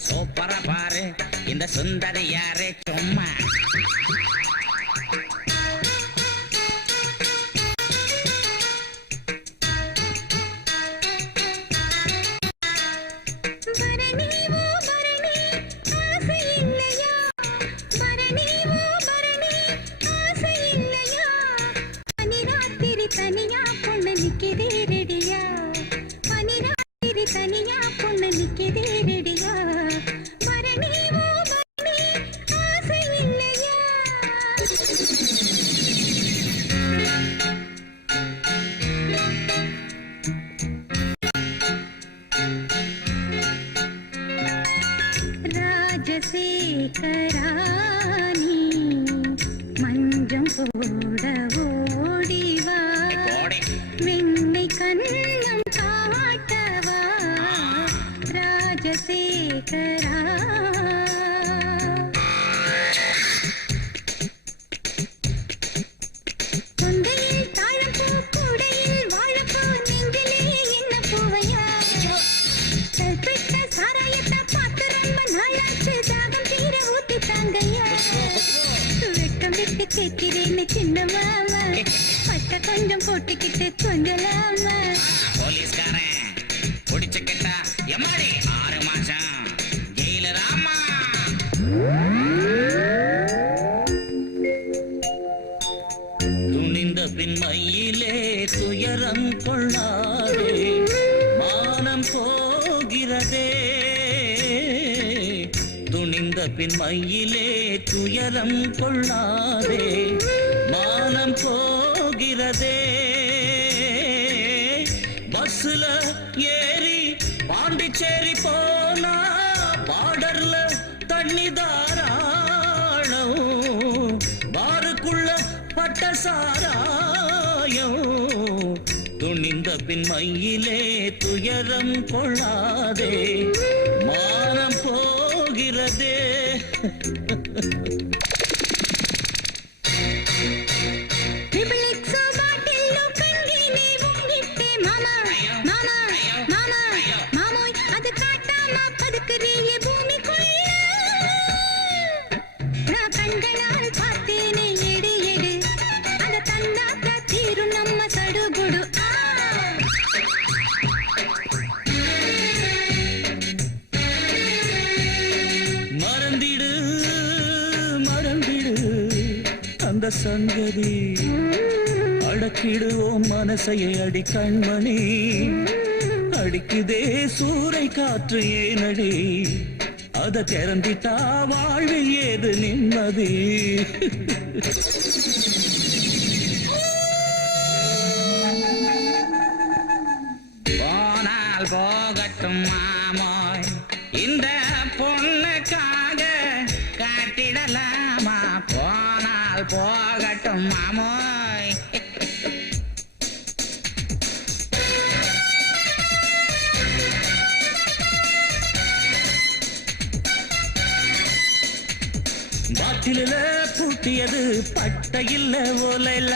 சூப்பரா பாரு இந்த சுந்தரி யாரு. சும்மா தனியா பொண்ணு நிக்கதே ரெடியா, பனிராத்திரி தனியா பொண்ணு நிக்கதே ரெடியா. மரணி ஓ மரணி ஆசை இல்லையா. ராஜசேகராணி மஞ்சம் போட ஓடிவா, வெண்ணை கண்ணம் காட்டவா. ராஜசேகரா தொண்டையில் தாழம்பூ, கூடையில் வாழப்பூ, நெஞ்சிலே என்ன பூவையா. கல்பிட்ட சாராயத்தை பார்த்து ரொம்ப நாளாச்சு, தாகம் தீர ஊத்தி தாங்கையா. வெட்கம் விட்டு கேட்கிறேன்னு சின்ன மாமா, பட்ட கொஞ்சம் போட்டுக்கிட்டு கொஞ்சலாமா. போலீஸ்காரன் குடிச்சுக்கிட்டா எம்மாடி 6 மாசம் ஜெயில ராமா. துணிந்த பின்மையிலே துயரம் கொள்ளாதே, மானம் போகிறதே. துணிந்த பின்மையிலே துயரம் கொள்ளாதே, மானம் போகிறதே. பஸ்ல ஏறி பாண்டிச்சேரி போனா பார்டர்ல தண்ணி தாராளம், பாருக்குள்ள பட்ட சாராயம். துணிந்த பின்மையிலே துயரம் கொள்ளாதே, மானம் போகிறதே. அந்த சங்கதி அடக்கிடுவோம் மனசையை அடி கண்மணி அடிக்குதே சூறை காற்று ஏனடி அத திறந்திட்டா வாழ்வில் ஏது நிம்மதி போனால் போகட்டும் மாமோய் இந்த பொண்ணுக்காக காட்டிடலாமா போனால் போகட்டும் மாமோய் பாட்டில பூட்டியது பட்டையில் ஓலைல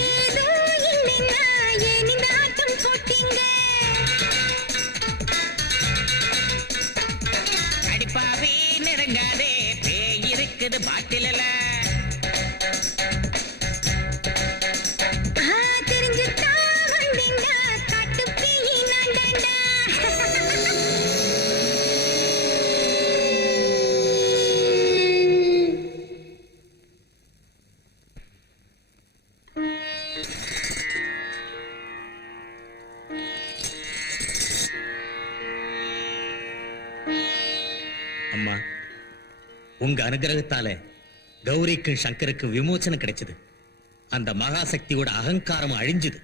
ஏதோ இல்லைன்னா ஏன் இந்த ஆட்டம் போட்டீங்க அடிப்பாவே நெருங்காதே பேய் இருக்குது பாட்டில தெரிஞ்சுதான் வந்தீங்க காட்டு பேய் நான்தாண்டா அம்மா, உங்க அனுகிரகத்தால கௌரிக்கும் சங்கருக்கு விமோசனம் கிடைச்சது. அந்த மகாசக்தியோட அகங்காரம் அழிஞ்சுது.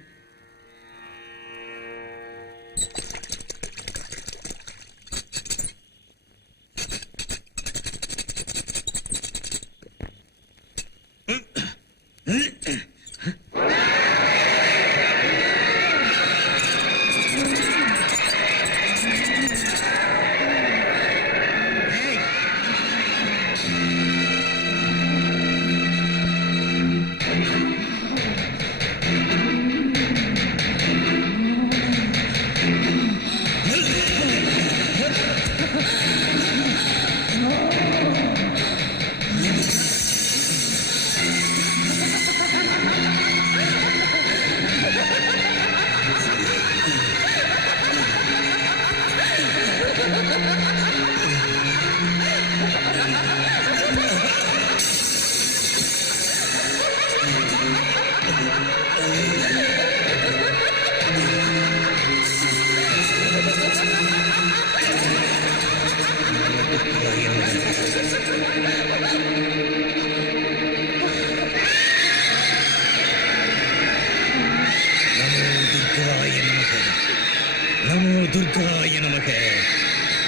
நமோ துர்காய நமக,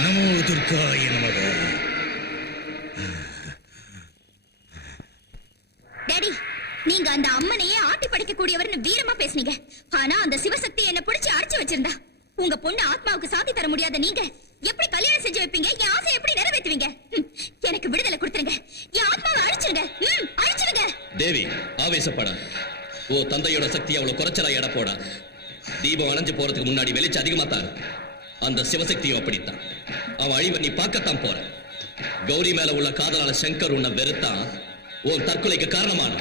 நமோ துர்காய நமக. டாடி, நீங்க அந்த அம்மனையே ஆட்டி படைக்க கூடியவர்னு வீரமா பேசுனீங்க. ஆனா அந்த சிவசக்தி என்ன பிடிச்சு அடைச்சு வச்சிருந்தா. உங்க பொண்ணு ஆத்மாவுக்கு சாதி தர முடியாத நீங்க எப்படி கல்யாணம் செஞ்சு வைப்பீங்க? என் ஆசை எப்படி நிறைவேற்றுவீங்க? எனக்கு விடுதலை கொடுத்துருங்க. என் ஆத்மாவை அழிச்சிருங்க. அழிச்சிருங்க. தேவி, ஆவேசப்படா. ஓ தந்தையோட சக்தி அவ்வளவு குறைச்சலா எடை போடா. தீபம் அணைஞ்சு போறதுக்கு முன்னாடி வெளிச்சம் அதிகமா தான் இருக்கும். அந்த சிவசக்தியும் அப்படித்தான். அவன் அழிவை நீ பார்க்கத்தான் போற. கௌரி மேல உள்ள காதலால சங்கர் உன்னை வெறுத்தான். உன் தற்கொலைக்கு காரணமான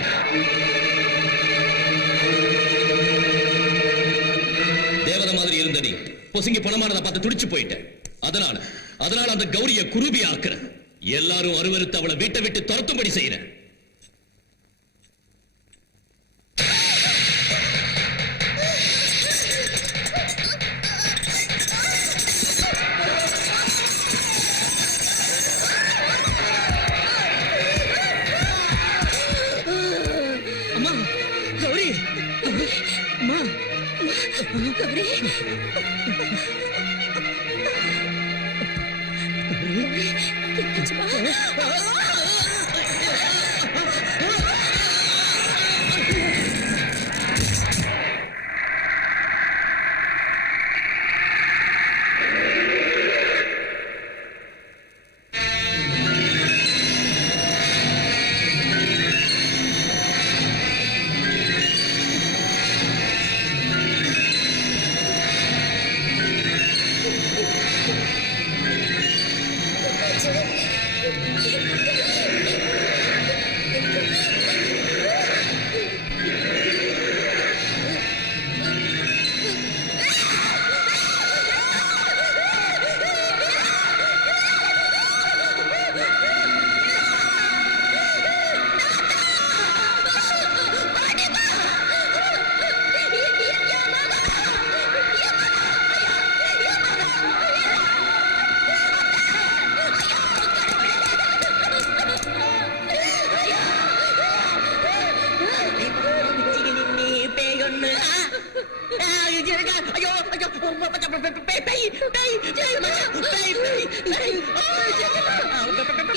தேவதை மாதிரி இருந்த நீ பொசுங்கி பணமானதை பார்த்து துடிச்சு போயிட்ட. அதனால அந்த கௌரிய குருபி ஆக்குற. எல்லாரும் அருவருத்து அவளை வீட்டை விட்டு துரத்தும்படி செய்யற. அம்மா, கௌரி, அம்மா, கௌரி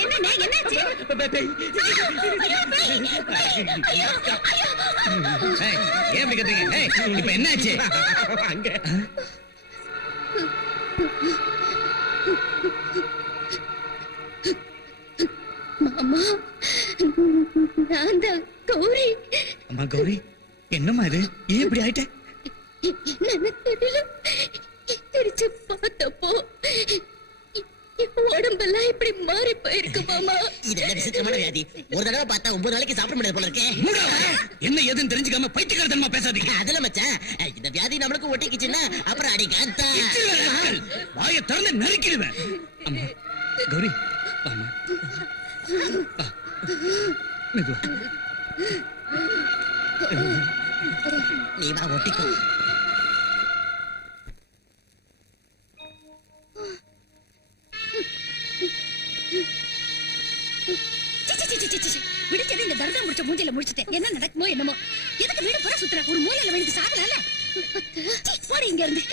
என்னண்ணே, என்னாச்சு? ஏன் இப்படி கத்துறீங்க? இப்ப என்னாச்சு? மாமா, நான் தான் கௌரி. அம்மா கௌரி, என்னம்மா இது? ஏன் இப்படி ஆயிட்ட? என்னன்னு தெரியல. எந்திரிச்சு பார்த்தப்போ உடம்பெல்லாம் இப்படி மாறி போயிருக்கு மாமா. இது என்ன விசித்திரமான வியாதி? ஒரு தடவை பார்த்தா 9 நாளைக்கு சாப்பிட முடியாது போல இருக்கே. என்ன ஏதுன்னு தெரிஞ்சுக்காம பைத்தியக்காரத்தனமா பேசாதீங்க. அதுல மச்சான், இந்த வியாதி நம்மளுக்கு ஒட்டிக்கிச்சுன்னா அப்புறம் அடி காத்தா. வாயை திறந்து நறுக்கிடுவேன். அம்மா கௌரி, வாம்மா. வா. மெதுவா. நீ வா ஒட்டிக்கோ. விடுச்சது இந்த தர்தம் முடிச்ச மூஞ்சில முடிச்சிட்டேன். என்ன நடக்குமோ என்னமோ. எதுக்கு வீடு பூரா சுத்துற? ஒரு மூலையில விழுந்து சாகலாம்ல. போடி இங்க இருந்து.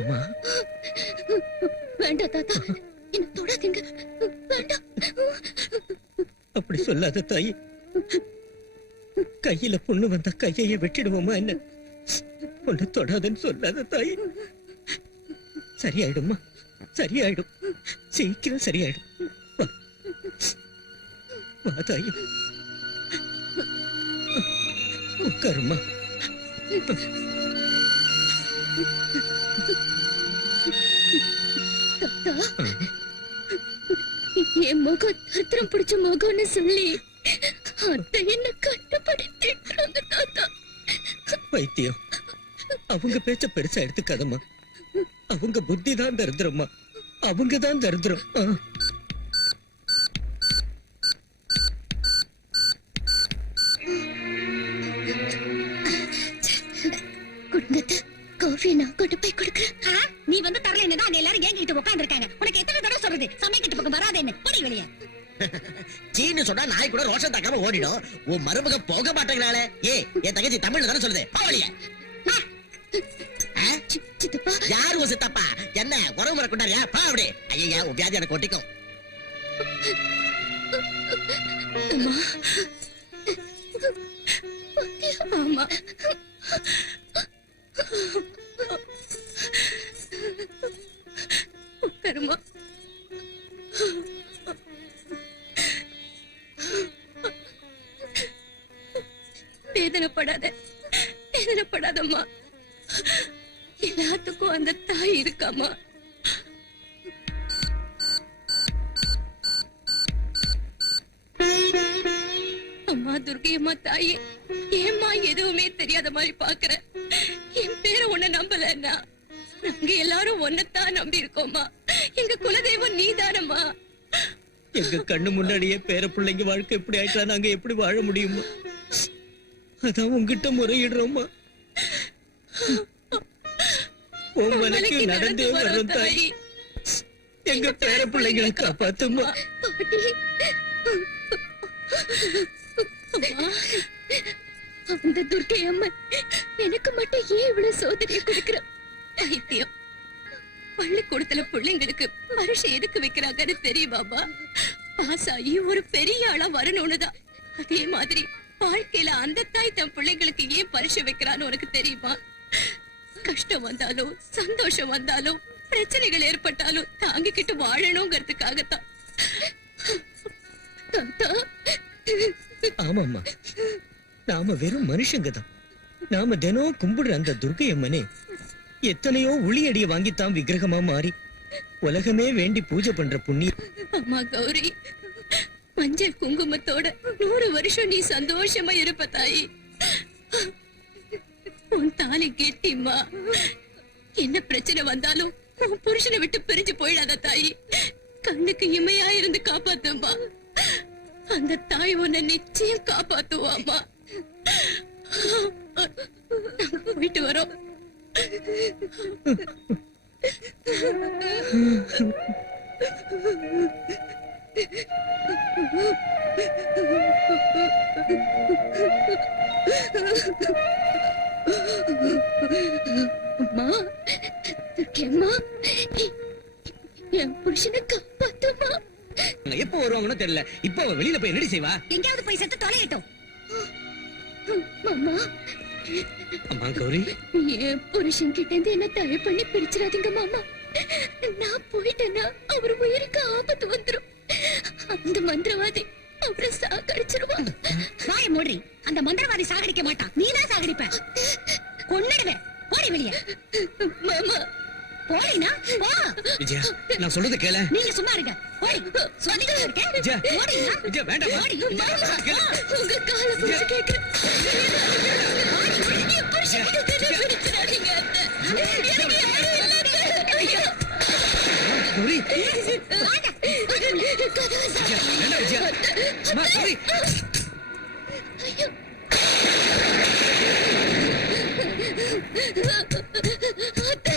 அம்மா, வேண்டாம் தாத்தா, என்ன தொடாதீங்க. வேண்டாம். அப்படி சொல்லாத தாயி. கையில பொண்ணு வந்தா கையையே வெட்டிடுவோமா என்ன? பொண்ணு தொடாதன்னு சொல்லாத தாயி. சரியாயிடும்மா, சரியாயிடும். சீக்கிரம் சரியாயிடும். வா. வா தாயி, உட்காருமா. தாத்தா, என் முகம் தத்திரம் பிடிச்ச முகம்னு சொல்லி அத்தை என்ன கட்டுப்படுத்திட்டாங்க தாத்தா. வைத்தியம், அவங்க பேச்ச பெருசா எடுத்துக்காதம்மா. அவங்க புத்தி தான் தரித்திரம்மா. அவங்க தான் தரித்திரம். குடும்பத்தை காஃபி நான் கொண்டு போய் கொடுக்குறேன். நீ வந்து தரல என்னதான் எல்லாரும் ஏங்கிட்டு உட்கார்ந்து இருக்காங்க. உனக்கு எத்தனை தடவை சொல்றது சமைக்கிட்டு பக்கம் வராதேன்னு? போடி வெளியே. சீனு சொன்னா நாய் கூட ரோஷம் தாக்காம ஓடிடும். உன் மருமக போக மாட்டேங்கிறாளே. என் தங்கச்சி தமிழ்ல தானே சொல்லுது. பாவலிய சித்தப்பா, யாரு உன் சித்தப்பா? என்ன உறவு முறை கொண்டாரியா? பா அப்படி. ஐயா, உன் வியாதி எனக்கு ஒட்டிக்கும். ஆமா, உட்காருமா. வேதனைப்படாத, வேதனைப்படாதம்மா. எல்லாத்துக்கும் அந்த தாய் இருக்காமா. அம்மா துர்கை அம்மா தாயே, ஏம்மா எதுவுமே தெரியாத மாதிரி பாக்குற? என் பேரை உன்னை நம்பலன்னா நாங்க எல்லாரும் ஒன்னத்தான் நம்பி இருக்கோம்மா. எங்க குலதெய்வம் நீதானம்மா. எங்க கண்ணு முன்னாடியே பேர பிள்ளைங்க வாழ்க்கை எப்படி ஆயிட்டா நாங்க எப்படி வாழ முடியுமா? அதான் உங்ககிட்ட முறையிடுறோமா. உனக்கு நடந்தே வரும் தாய். எங்க பேர பிள்ளைங்களை காப்பாத்துமா. அந்த துர்க்கை அம்மன் எனக்கு மட்டும் ஏன் இவ்வளவு சோதனையை கொடுக்கிற? பைத்தியம். பள்ளிக்கூடத்துல பிள்ளைங்களுக்கு பரிசு எதுக்கு வைக்கிறாங்கன்னு தெரியுமாமா? பாஸ் ஆகி ஒரு பெரிய ஆளா வரணும்னுதான். அதே மாதிரி வாழ்க்கையில அந்த தாய் தன் பிள்ளைங்களுக்கு ஏன் பரிசு வைக்கிறான்னு உனக்கு தெரியுமா? கஷ்டம் வந்தாலும் சந்தோஷம் வந்தாலும் பிரச்சனைகள் ஏற்பட்டாலும் தாங்கிக்கிட்டு வாழணுங்கிறதுக்காகத்தான். ஆமாம்மா, நாம வெறும் மனுஷங்க தான். நாம தினம் கும்பிடுற அந்த துர்க்கை அம்மனே எத்தனையோ உளியடிய வாங்கித்தான் விக்கிரகமா மாறி உலகமே வேண்டி பூஜை பண்ற புண்ணியம். அம்மா கௌரி, மஞ்சள் குங்குமத்தோட 100 வருஷம் நீ சந்தோஷமா இருப்ப தாயி. உன் தாலி கெட்டிம்மா. என்ன பிரச்சனை வந்தாலும் உன் புருஷனை விட்டு பிரிஞ்சு போயிடாத தாயி. கண்ணுக்கு இமையா இருந்து காப்பாத்துமா. அந்த தாய் உன்னை நிச்சயம் காப்பாத்துவாமா. போயிட்டு வரோம். அம்மா, துர்க்கையம்மா, என் புருஷனை காப்பாத்துமா. எப்போ வருவாங்கன்னு தெரியல. இப்ப அவ வெளியில போய் என்னடி செய்வா? எங்கேயாவது போய் செத்து தொலையட்டும். மாமா, அம்மா கௌரி, என் புருஷன் கிட்ட இருந்து என்ன தடை பண்ணி பிரிச்சிடாதீங்க மாமா. நான் போயிட்டேன்னா அவர் உயிருக்கு ஆபத்து வந்துரும். அந்த மந்திரவாதி அவரை சாகடிச்சிருவான். வாய மூடி. அந்த மந்திரவாதி சாகடிக்க மாட்டான், நீதான் சாகடிப்ப. கொன்னுடுவேன். போடி வெளியே. மாமா, போடினா போ. விஜயா, நான் சொல்றது கேள. நீங்க சும்மா இருங்க. போடி. சொல்லிட்டு இருக்கேன். விஜயா, போடினா. விஜயா வேண்டாம். போடி. மாமா, உங்க காலை பிடிச்சு கேட்கிறேன். என் புருஷன் கிட்ட இருந்து பிரிச்சிடாதீங்க அத்தை. எனக்கு யாரும் இல்லாதீங்க. ஐயோ. கௌரி, வாங்க. கதவை விஜயா, வேண்டாம் விஜயா. அம்மா கௌரி. ஐயோ. அத்தை.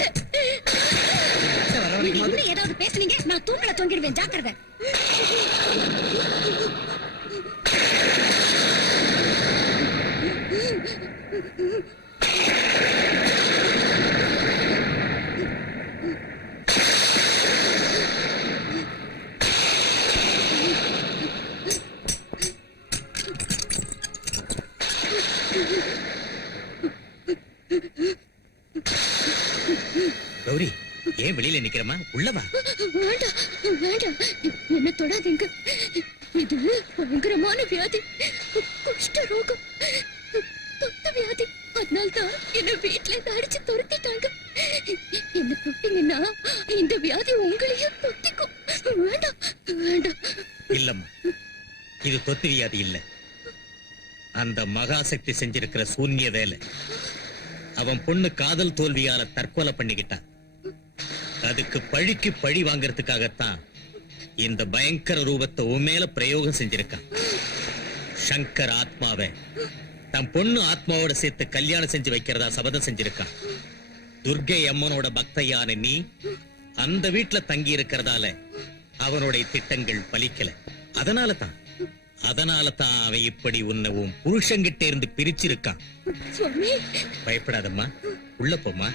நீங்க இன்னும் ஏதாவது பேசுனீங்க, நான் தூக்கல தொங்கிடுவேன். ஜாக்கிரதை. கௌரி, ஏன் வெளியில நிக்கிறமா? உள்ளவா. வேண்டாம், வேண்டாம், என்ன தொடாதீங்க. இது பயங்கரமான வியாதி, குஷ்ட ரோகம், தொத்த வியாதி. அதனால்தான் என்ன வீட்டுல இருந்து அடிச்சு துரத்திட்டாங்க. என்ன தொட்டீங்கன்னா இந்த வியாதி உங்களையும் தொத்திக்கும். வேண்டாம், வேண்டாம். இல்லம்மா, இது தொத்து வியாதி இல்ல. அந்த மகாசக்தி செஞ்சிருக்கிற சூன்ய வேலை. அவன் பொண்ணு காதல் தோல்வியால தற்கொலை பண்ணிக்கிட்டான். அதுக்கு பழிக்கு பழி வாங்கறதுக்காகத்தான் இந்த பயங்கர ரூபத்தை உன் மேல பிரயோகம் செஞ்சிருக்கான். சங்கர் ஆத்மாவை தன் பொண்ணு ஆத்மாவோட சேர்த்து கல்யாணம் செஞ்சு வைக்கிறதா சபதம் செஞ்சிருக்கான். துர்க்கை அம்மனோட பக்தையான நீ அந்த வீட்டுல தங்கி இருக்கிறதால அவனுடைய திட்டங்கள் பலிக்கல. அதனால தான் அவன் இப்படி உன்னை உன் புருஷங்கிட்ட இருந்து பிரிச்சிருக்கான். சுவாமி, பயப்படாதம்மா, உள்ள போமா.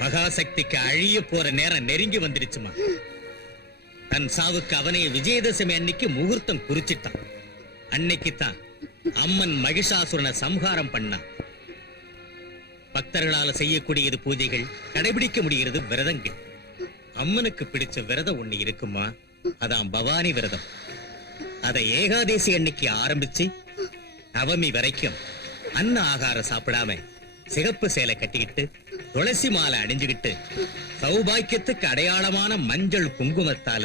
மகாசக்திக்கு அழிய போற நேரம் நெருங்கி வந்துருச்சுமா. தன் சாவுக்கு அவனே விஜயதசமி அன்னைக்கு முகூர்த்தம் குறிச்சிட்டான். அன்னைக்குத்தான் அம்மன் மகிஷாசுரனை சம்ஹாரம் பண்ணான். பக்தர்களால செய்யக்கூடியது பூஜைகள், கடைபிடிக்க முடிகிறது விரதங்கள். அம்மனுக்கு பிடிச்ச விரதம் ஒண்ணு இருக்குமா, அதான் பவானி விரதம். அதை ஏகாதேசி அன்னைக்கு ஆரம்பிச்சு நவமி வரைக்கும் அன்ன ஆகாரம் சாப்பிடாம சிகப்பு சேலை கட்டிக்கிட்டு துளசி மாலை அணிஞ்சுகிட்டு சௌபாக்கியத்துக்கு அடையாளமான மஞ்சள் குங்குமத்தால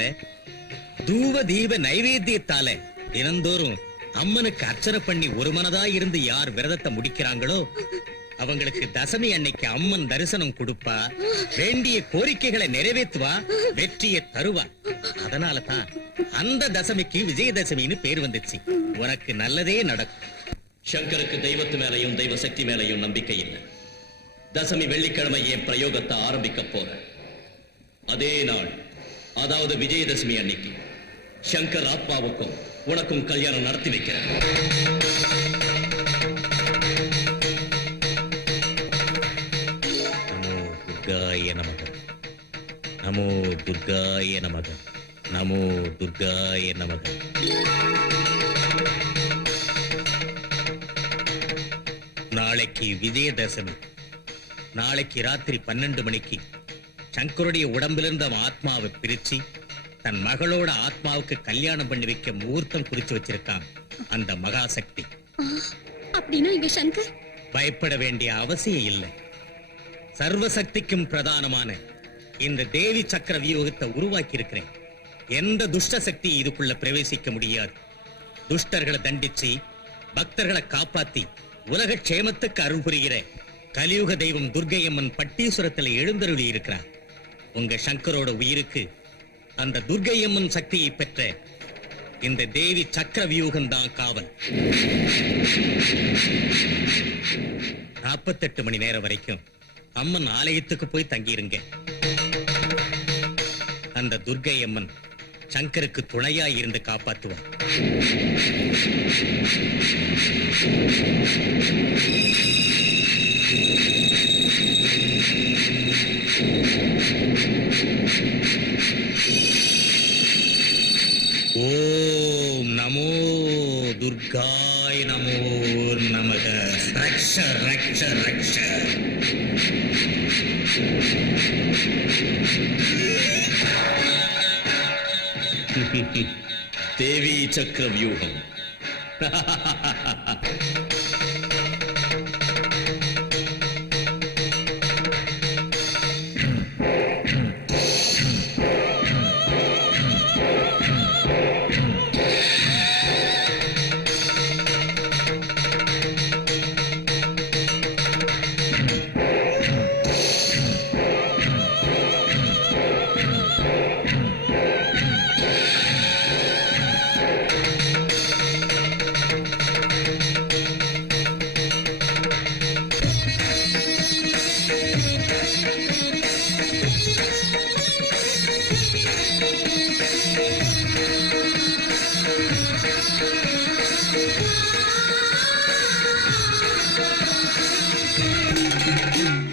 தூவ தீப நைவேத்தியத்தால தினந்தோறும் அம்மனுக்கு அர்ச்சனை பண்ணி ஒரு மனதா இருந்து யார் விரதத்தை முடிக்கிறாங்களோ அவங்களுக்கு தசமி அன்னைக்கு அம்மன் தரிசனம் கொடுப்பா, வேண்டிய கோரிக்கைகளை நிறைவேற்றுவா, வெற்றியை தருவா. அதனாலதான் அந்த தசமிக்கு விஜயதசமின்னு பேர் வந்துச்சு. உனக்கு நல்லதே நடக்கும். சங்கருக்கு தெய்வத்து மேலையும் தெய்வ சக்தி மேலையும் நம்பிக்கை இல்லை. தசமி வெள்ளிக்கிழமை என் பிரயோகத்தை ஆரம்பிக்க போறேன். அதே நாள், அதாவது விஜயதசமி அன்னைக்கு சங்கர் ஆத்மாவுக்கும் உனக்கும் கல்யாணம் நடத்தி வைக்கிறேன். நமோ துர்காய நமக, நமோ துர்காய நமக. நாளைக்கு விஜயதசமி. நாளைக்கு ராத்திரி 12 மணிக்கு சங்கருடைய உடம்பிலிருந்து அவன் ஆத்மாவை பிரிச்சு தன் மகளோட ஆத்மாவுக்கு கல்யாணம் பண்ணி வைக்க முகூர்த்தம் குறிச்சு வச்சிருக்கான் அந்த மகாசக்தி. அப்படின்னா இங்க சங்கர் பயப்பட வேண்டிய அவசியம் இல்லை. சர்வசக்திக்கும் பிரதானமான இந்த தேவி சக்கர வியூகத்தை உருவாக்கி இருக்கிறேன். எந்த துஷ்ட சக்தி இதுக்குள்ள பிரவேசிக்க முடியாது. துஷ்டர்களை தண்டிச்சு பக்தர்களை காப்பாத்தி உலக க்ஷேமத்துக்கு அருள் புரிகிற கலியுக தெய்வம் துர்க்கையம்மன் பட்டீஸ்வரத்தில் எழுந்தருளி இருக்கிறார். உங்க சங்கரோட உயிருக்கு அந்த துர்க்கையம்மன் சக்தியை பெற்ற இந்த தேவி சக்கர வியூகம் தான் காவல். 48 மணி நேரம் வரைக்கும் அம்மன் ஆலயத்துக்கு போய் தங்கியிருங்க. அந்த துர்க்கை அம்மன் சங்கருக்கு துணையா இருந்து காப்பாத்துவான். ஓம் நமோ துர்காய் நமோ நமக. ரக்ஷ ரக்ஷ ரக்ஷ. தேவி சக்கர வியூகம்.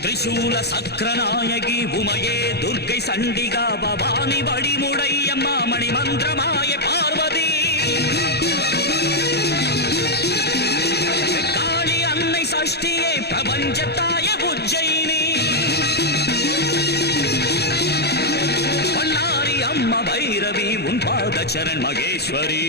திரிசூல சக்கரநாயகி உமையே துர்க்கை சண்டிகா பவானி வழிமுடையம்மா மணி மந்திரமாய பார்வதி காளி அன்னை சஷ்டியே பிரபஞ்சத்தாய உஜ்ஜயினி பண்ணாரி அம்மா பைரவி உன் பாத சரண் மகேஸ்வரி.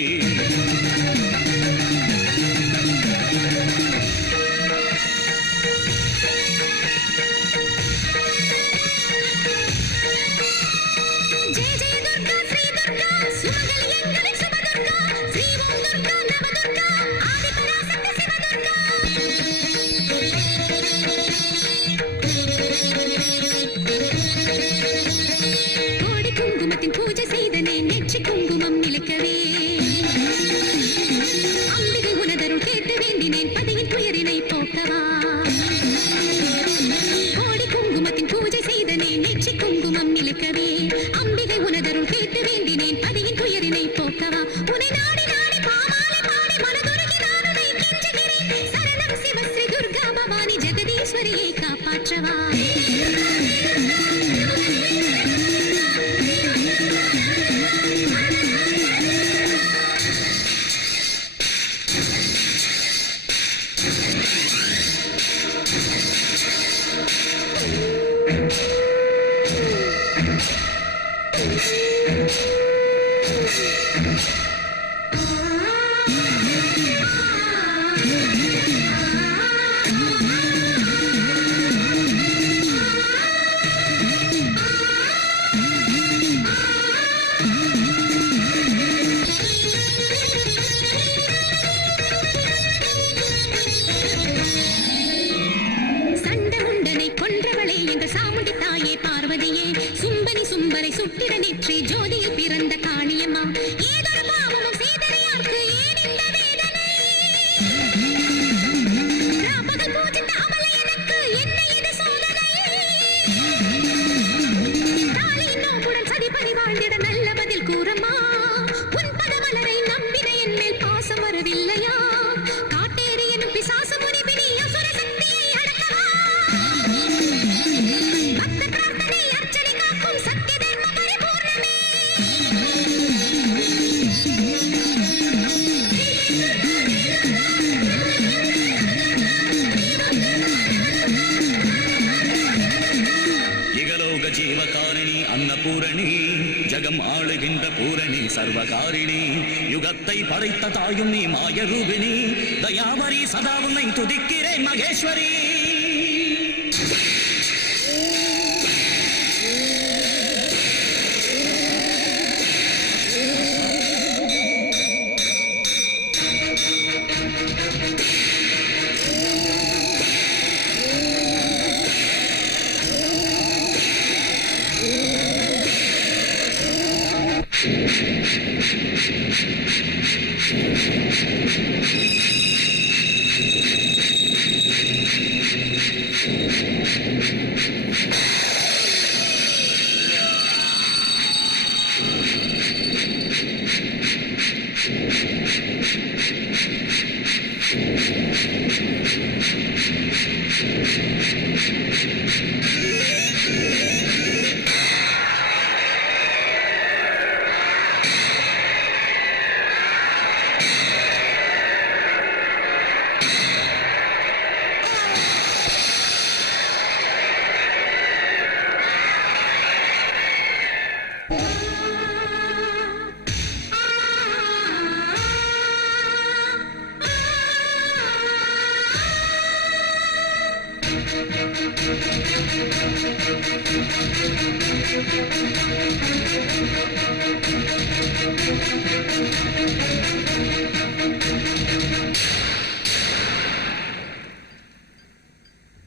கோடி குங்குமத்தின் பூஜை செய்தனே நெற்றி குங்குமம் நிலைக்கவே அம்பிகை உனதருள் கேட்டு வேண்டினேன் பதியின் துயரினை போக்கவா. கோடி குங்குமத்தின் பூஜை செய்தனே நெற்றி குங்குமம் நிலைக்கவே அம்பிகை உனதருள் கேட்டு வேண்டினேன் பதியின் துயரினை போக்கவா. உன்னை நாடி நாடி பாமாலை பாடி மனதுருகி நான் உன்னை கெஞ்சுகிறேன். சரணம் சிவஸ்ரீ துர்கா பவானி ஜெகதீஸ்வரியை காப்பாற்றவா. சுட்டிட நெற்றி ஜோதியில் பிறந்த காளியம்மா. ஏதொரு பாவமும் செய்தறியார்க்கு ஏன் இந்த வேதனை? ராப்பகல் பூஜித்த அவளை எனக்கு என்ன இது சோதனை? தாலியின் நோம்புடன் சதிபதி வாழ்ந்திட நல்ல பதில் கூறம்மா. உன் பதமலரை நம்பின என் மேல் பாசம் வரவில்லையா? காட்டேரி எனும் பிசாசு முனிபினி அசுர சக்தியை அடக்கவா. பக்த பிரார்த்தனை அர்ச்சனை காக்கும் சக்தி தர்ம பரிபூர்ணமே. இகலோக ஜீவகாரிணி அன்னபூரணி ஜகம் ஆளுகின்ற பூரணி சர்வகாரிணி யுகத்தை படைத்த தாயும் நீ மாயரூபிணி தயாவரி சதா உன்னை துதிக்கிறேன் மகேஸ்வரி.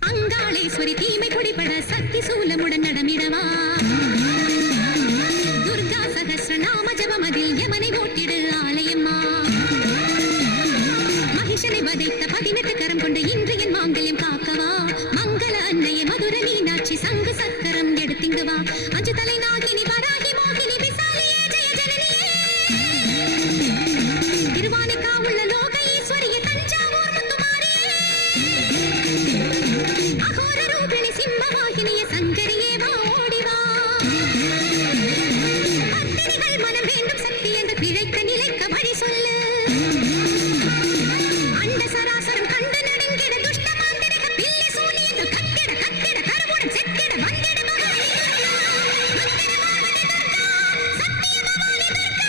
அங்காளேஸ்வரி தீமை குடிபட சக்தி சூலமுடன் நடமிடவா துர்கா சகஸ்ரநாம ஜபமதில் யமனை ஓட்டிடு ஆலயம்மா மகிஷனை வதைத்த 18 கரம் கொண்ட இன்று என் மாங்கல்யம் காக்கவா மங்கள அன்னைய மதுர மீனாட்சி சங்கு சக்கரம் எடுத்திங்கவா அஞ்சு தலை நாகினி வராகி மோகினி விசாலியே ஜெய ஜனனியே திருவானைக்காவுள்ள லோக ஈஸ்வரியே தஞ்சாவூர் முத்துமாரியே அகோர ரூபிணி சிம்மவாகினிய சங்கரியே வா ஓடிவா பத்தினிகள் மனம் வேண்டும் சக்தி என்று பிழைக்க நிலைக்க வழி சொல்லு அண்ட சராசரம் கண்டு நடுங்கிட துஷ்ட மாந்திரிக பில்லி சூனியங்கள் கத்திட கத்திட கருவுடன் செத்திட வந்திட மகாலி மந்திர மாமணி துர்கா சத்திய பவானி துர்கா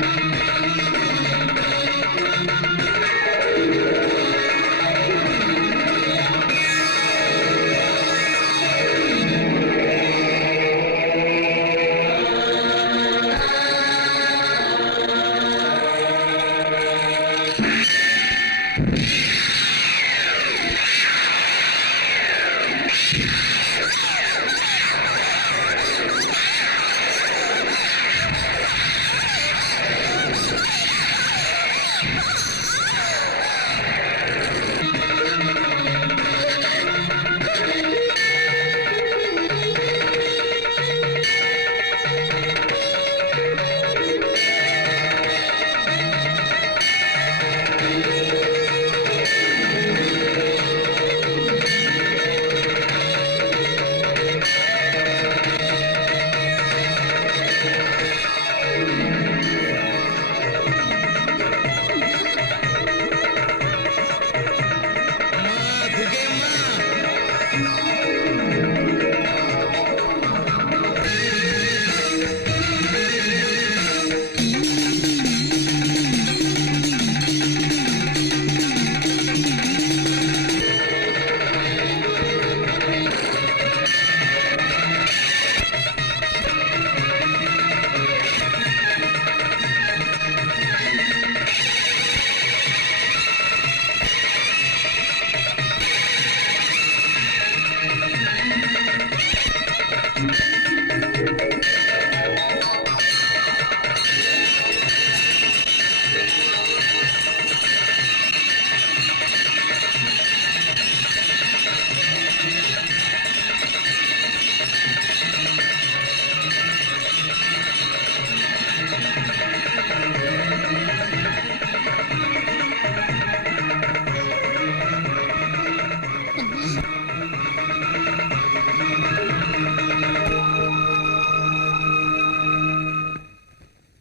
மாமோய்